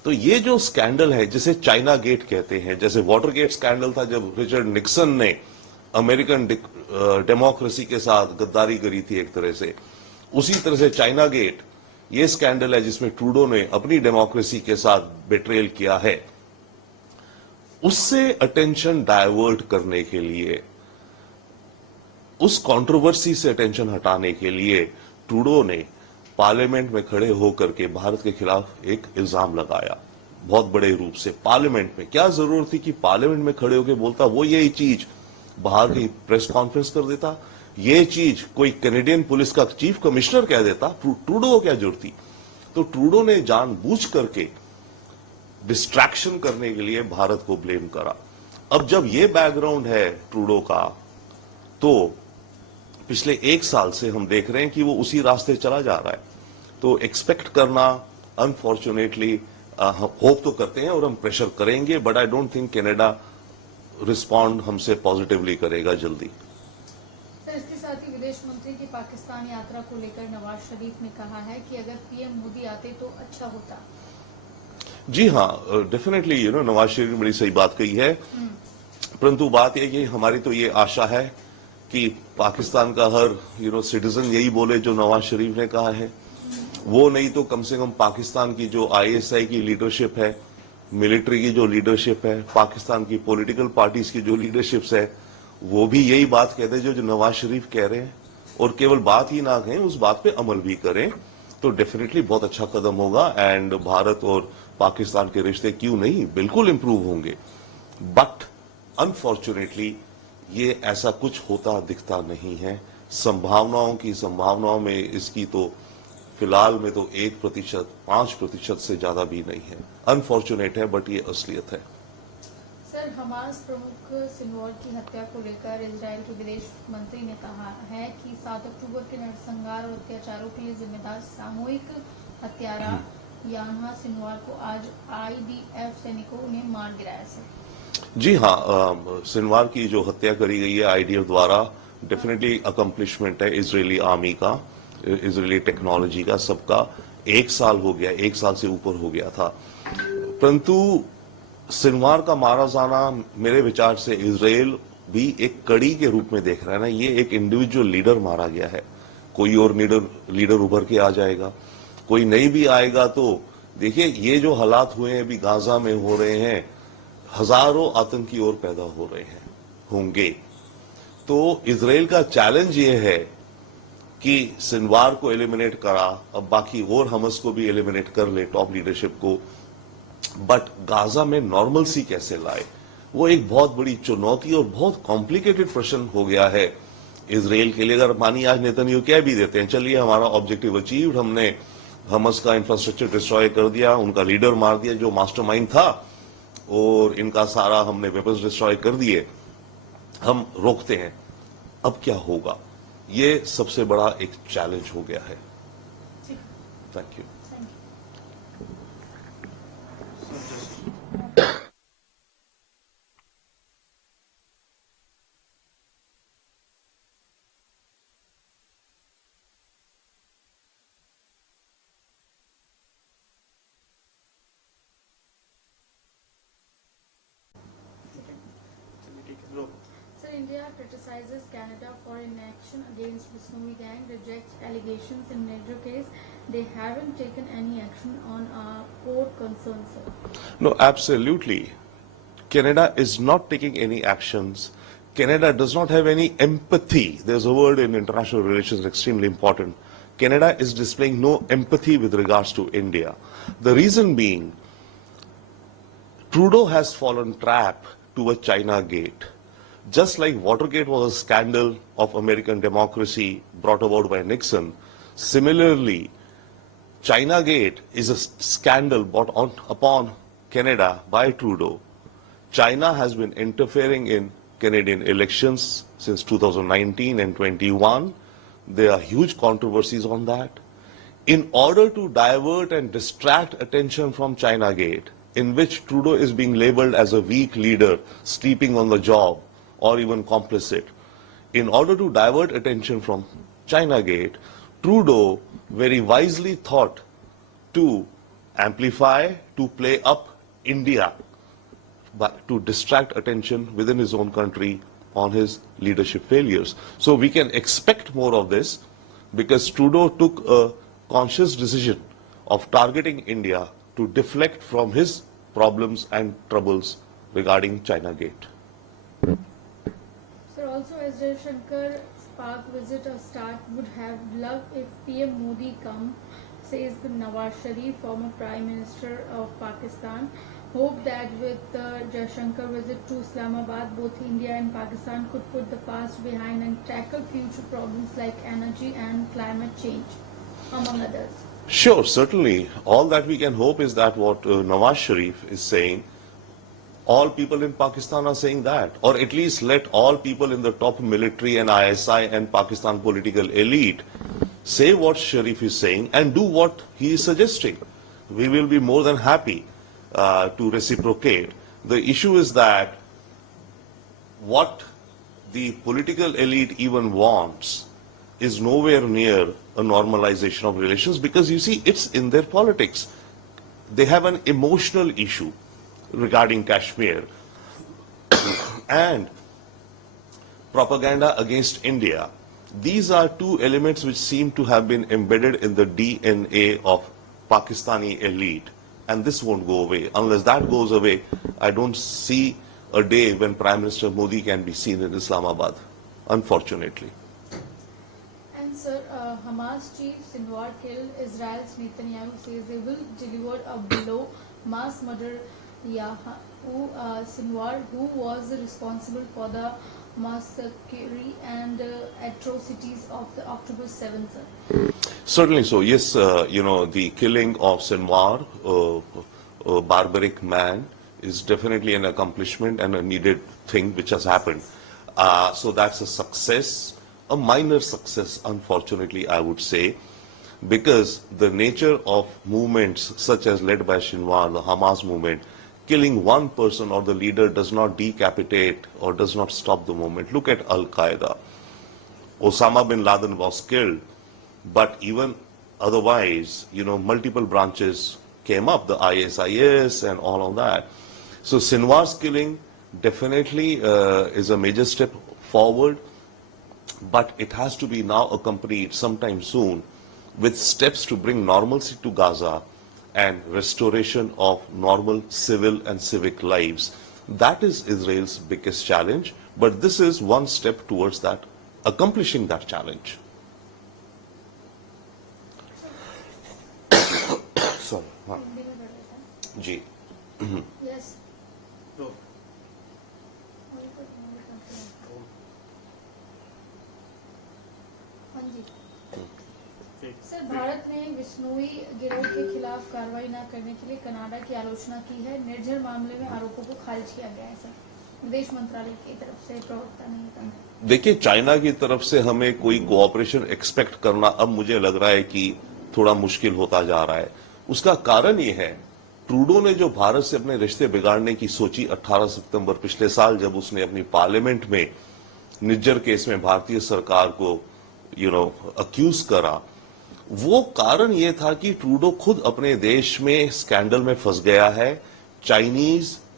तो ये जो स्कैंडल है जिसे चाइना गेट कहते हैं, जैसे वाटर गेट स्कैंडल था जब रिचर्ड निक्सन ने अमेरिकन डेमोक्रेसी के साथ गद्दारी करी थी एक तरह से, उसी तरह से चाइना गेट ये स्कैंडल है जिसमें ट्रूडो ने अपनी डेमोक्रेसी के साथ बेट्रेल किया है। उससे अटेंशन डाइवर्ट करने के लिए, उस कंट्रोवर्सी से अटेंशन हटाने के लिए ट्रूडो ने पार्लियामेंट में खड़े होकर के भारत के खिलाफ एक इल्जाम लगाया, बहुत बड़े रूप से पार्लियामेंट में। क्या जरूरत थी कि पार्लियामेंट में खड़े होकर बोलता, वो यही चीज बाहर की प्रेस कॉन्फ्रेंस कर देता, ये चीज कोई कैनेडियन पुलिस का चीफ कमिश्नर कह देता, ट्रूडो को क्या जरूरत थी। तो ट्रूडो ने जानबूझ करके डिस्ट्रैक्शन करने के लिए भारत को ब्लेम करा। अब जब ये बैकग्राउंड है ट्रूडो का, तो पिछले एक साल से हम देख रहे हैं कि वो उसी रास्ते चला जा रहा है। तो एक्सपेक्ट करना, अनफॉर्चुनेटली होप तो करते हैं और हम प्रेशर करेंगे, but I don't think Canada respond हमसे पॉजिटिवली करेगा जल्दी। सर, इसके साथ ही विदेश मंत्री की पाकिस्तान यात्रा को लेकर नवाज शरीफ ने कहा है कि अगर पीएम मोदी आते तो अच्छा होता। जी हाँ, डेफिनेटली नवाज शरीफ ने बड़ी सही बात कही है, परंतु बात यह कि हमारी तो ये आशा है कि पाकिस्तान का हर सिटीजन यही बोले जो नवाज शरीफ ने कहा है। वो नहीं तो कम से कम पाकिस्तान की जो आईएसआई की लीडरशिप है, मिलिट्री की जो लीडरशिप है, पाकिस्तान की पॉलिटिकल पार्टीज की जो लीडरशिप्स है, वो भी यही बात कहते हैं जो नवाज शरीफ कह रहे हैं, और केवल बात ही ना कहें, उस बात पे अमल भी करें, तो डेफिनेटली बहुत अच्छा कदम होगा। एंड भारत और पाकिस्तान के रिश्ते क्यों नहीं, बिल्कुल इंप्रूव होंगे। बट अनफॉर्चुनेटली ये ऐसा कुछ होता दिखता नहीं है। संभावनाओं में इसकी तो फिलहाल में तो 1%, 5% से ज्यादा भी नहीं है। अनफॉर्चुनेट है, बट ये असलियत है। सर, हमास प्रमुख सिनवार की हत्या को लेकर इजराइल के विदेश मंत्री ने कहा है कि 7 अक्टूबर के नरसंहार और अत्याचारों के लिए जिम्मेदार सामूहिक हत्यारा यान्हा सिनवार को आज आईडीएफ सैनिकों ने मार गिराया। सर, जी हाँ, सिनवार की जो हत्या करी गई है आईडीएफ द्वारा, डेफिनेटली अकम्पलिशमेंट है इजरायली आर्मी का, इजरायली टेक्नोलॉजी का, सबका। 1 साल हो गया, 1 साल से ऊपर हो गया था, परंतु सिनवार का मारा जाना मेरे विचार से इजराइल भी एक कड़ी के रूप में देख रहा है ना। ये एक इंडिविजुअल लीडर मारा गया है, कोई और लीडर उभर के आ जाएगा, कोई नहीं भी आएगा। तो देखिए, ये जो हालात हुए हैं अभी गाजा में हो रहे हैं, हजारों आतंकी और पैदा हो रहे हैं, होंगे। तो इजराइल का चैलेंज ये है कि सिनवार को एलिमिनेट करा, अब बाकी और हमस को भी एलिमिनेट कर ले, टॉप लीडरशिप को, बट गाजा में नॉर्मलसी कैसे लाए, वो एक बहुत बड़ी चुनौती और बहुत कॉम्प्लिकेटेड प्रश्न हो गया है इजराइल के लिए। अगर मानिए आज नेतन्याहू कह भी देते हैं, चलिए हमारा ऑब्जेक्टिव अचीव्ड, हमने हमस का इंफ्रास्ट्रक्चर डिस्ट्रॉय कर दिया, उनका लीडर मार दिया जो मास्टरमाइंड था, और इनका सारा हमने वेपन्स डिस्ट्रॉय कर दिए, हम रोकते हैं, अब क्या होगा? ये सबसे बड़ा एक चैलेंज हो गया है। Thank you. Sir, India criticizes Canada for inaction against the Snowy Gang, rejects allegations in major case. They haven't taken any action on our core concerns, sir. No, absolutely. Canada is not taking any actions. Canada does not have any empathy. There's a word in international relations extremely important. Canada is displaying no empathy with regards to India. The reason being, Trudeau has fallen trap to a China gate. Just like Watergate was a scandal of American democracy brought about by Nixon, similarly, China Gate is a scandal brought upon Canada by Trudeau. China has been interfering in Canadian elections since 2019 and 21. There are huge controversies on that. In order to divert and distract attention from China Gate, in which Trudeau is being labeled as a weak leader, sleeping on the job, or even complicit, in order to divert attention from China Gate, Trudeau very wisely thought to amplify, to play up India, but to distract attention within his own country on his leadership failures. So we can expect more of this because Trudeau took a conscious decision of targeting India to deflect from his problems and troubles regarding China Gate. Sir, also as Jaishankar's Pak visit or start, would have loved if PM Modi come, says the Nawaz Sharif, former Prime Minister of Pakistan. Hope that with the Jaishankar visit to Islamabad, both India and Pakistan could put the past behind and tackle future problems like energy and climate change, among others. Sure, certainly. All that we can hope is that what Nawaz Sharif is saying, all people in Pakistan are saying that, or at least let all people in the top military and ISI and Pakistan political elite say what Sharif is saying and do what he is suggesting. We will be more than happy to reciprocate. The issue is that what the political elite even wants is nowhere near a normalization of relations, because you see, it's in their politics. They have an emotional issue regarding Kashmir and propaganda against India. These are two elements which seem to have been embedded in the DNA of Pakistani elite, and this won't go away. Unless that goes away, I don't see a day when Prime Minister Modi can be seen in Islamabad, unfortunately. And sir, Hamas chief Sinwar killed Israel's Netanyahu, says they will deliver a blow, mass murder Sinwar, who was responsible for the massacre and atrocities of the October 7th. Certainly so. Yes, the killing of Sinwar, a barbaric man, is definitely an accomplishment and a needed thing which has happened. So that's a success, a minor success, unfortunately, I would say, because the nature of movements such as led by Sinwar, the Hamas movement, killing one person or the leader does not decapitate or does not stop the movement. Look at Al-Qaeda. Osama bin Laden was killed, but even otherwise, multiple branches came up, the ISIS and all of that. So Sinwar's killing definitely is a major step forward, but it has to be now accompanied sometime soon with steps to bring normalcy to Gaza and restoration of normal civil and civic lives. That is Israel's biggest challenge, but this is one step towards that, accomplishing that challenge. Sorry. Ji. Yes. Sir, Bharat ने बिश्नोई गिरोह के खिलाफ कार्रवाई न करने के लिए Canada की आलोचना की है। निर्झर मामले में आरोपों को खारिज किया गया है। सर, विदेश मंत्रालय की तरफ से प्रवक्ता ने कहा। देखिए, चाइना की तरफ से हमें कोई कोऑपरेशन एक्सपेक्ट करना अब मुझे लग रहा है कि थोड़ा मुश्किल होता जा रहा है। उसका कारण ये है, ट्रूडो ने जो भारत से अपने रिश्ते बिगाड़ने की सोची 18 सितंबर पिछले साल, जब उसने अपनी पार्लियामेंट में निज्जर केस में भारतीय सरकार को अक्यूज करा, वो कारण ये था कि ट्रूडो खुद अपने देश में स्कैंडल में फंस गया है। चाइनीज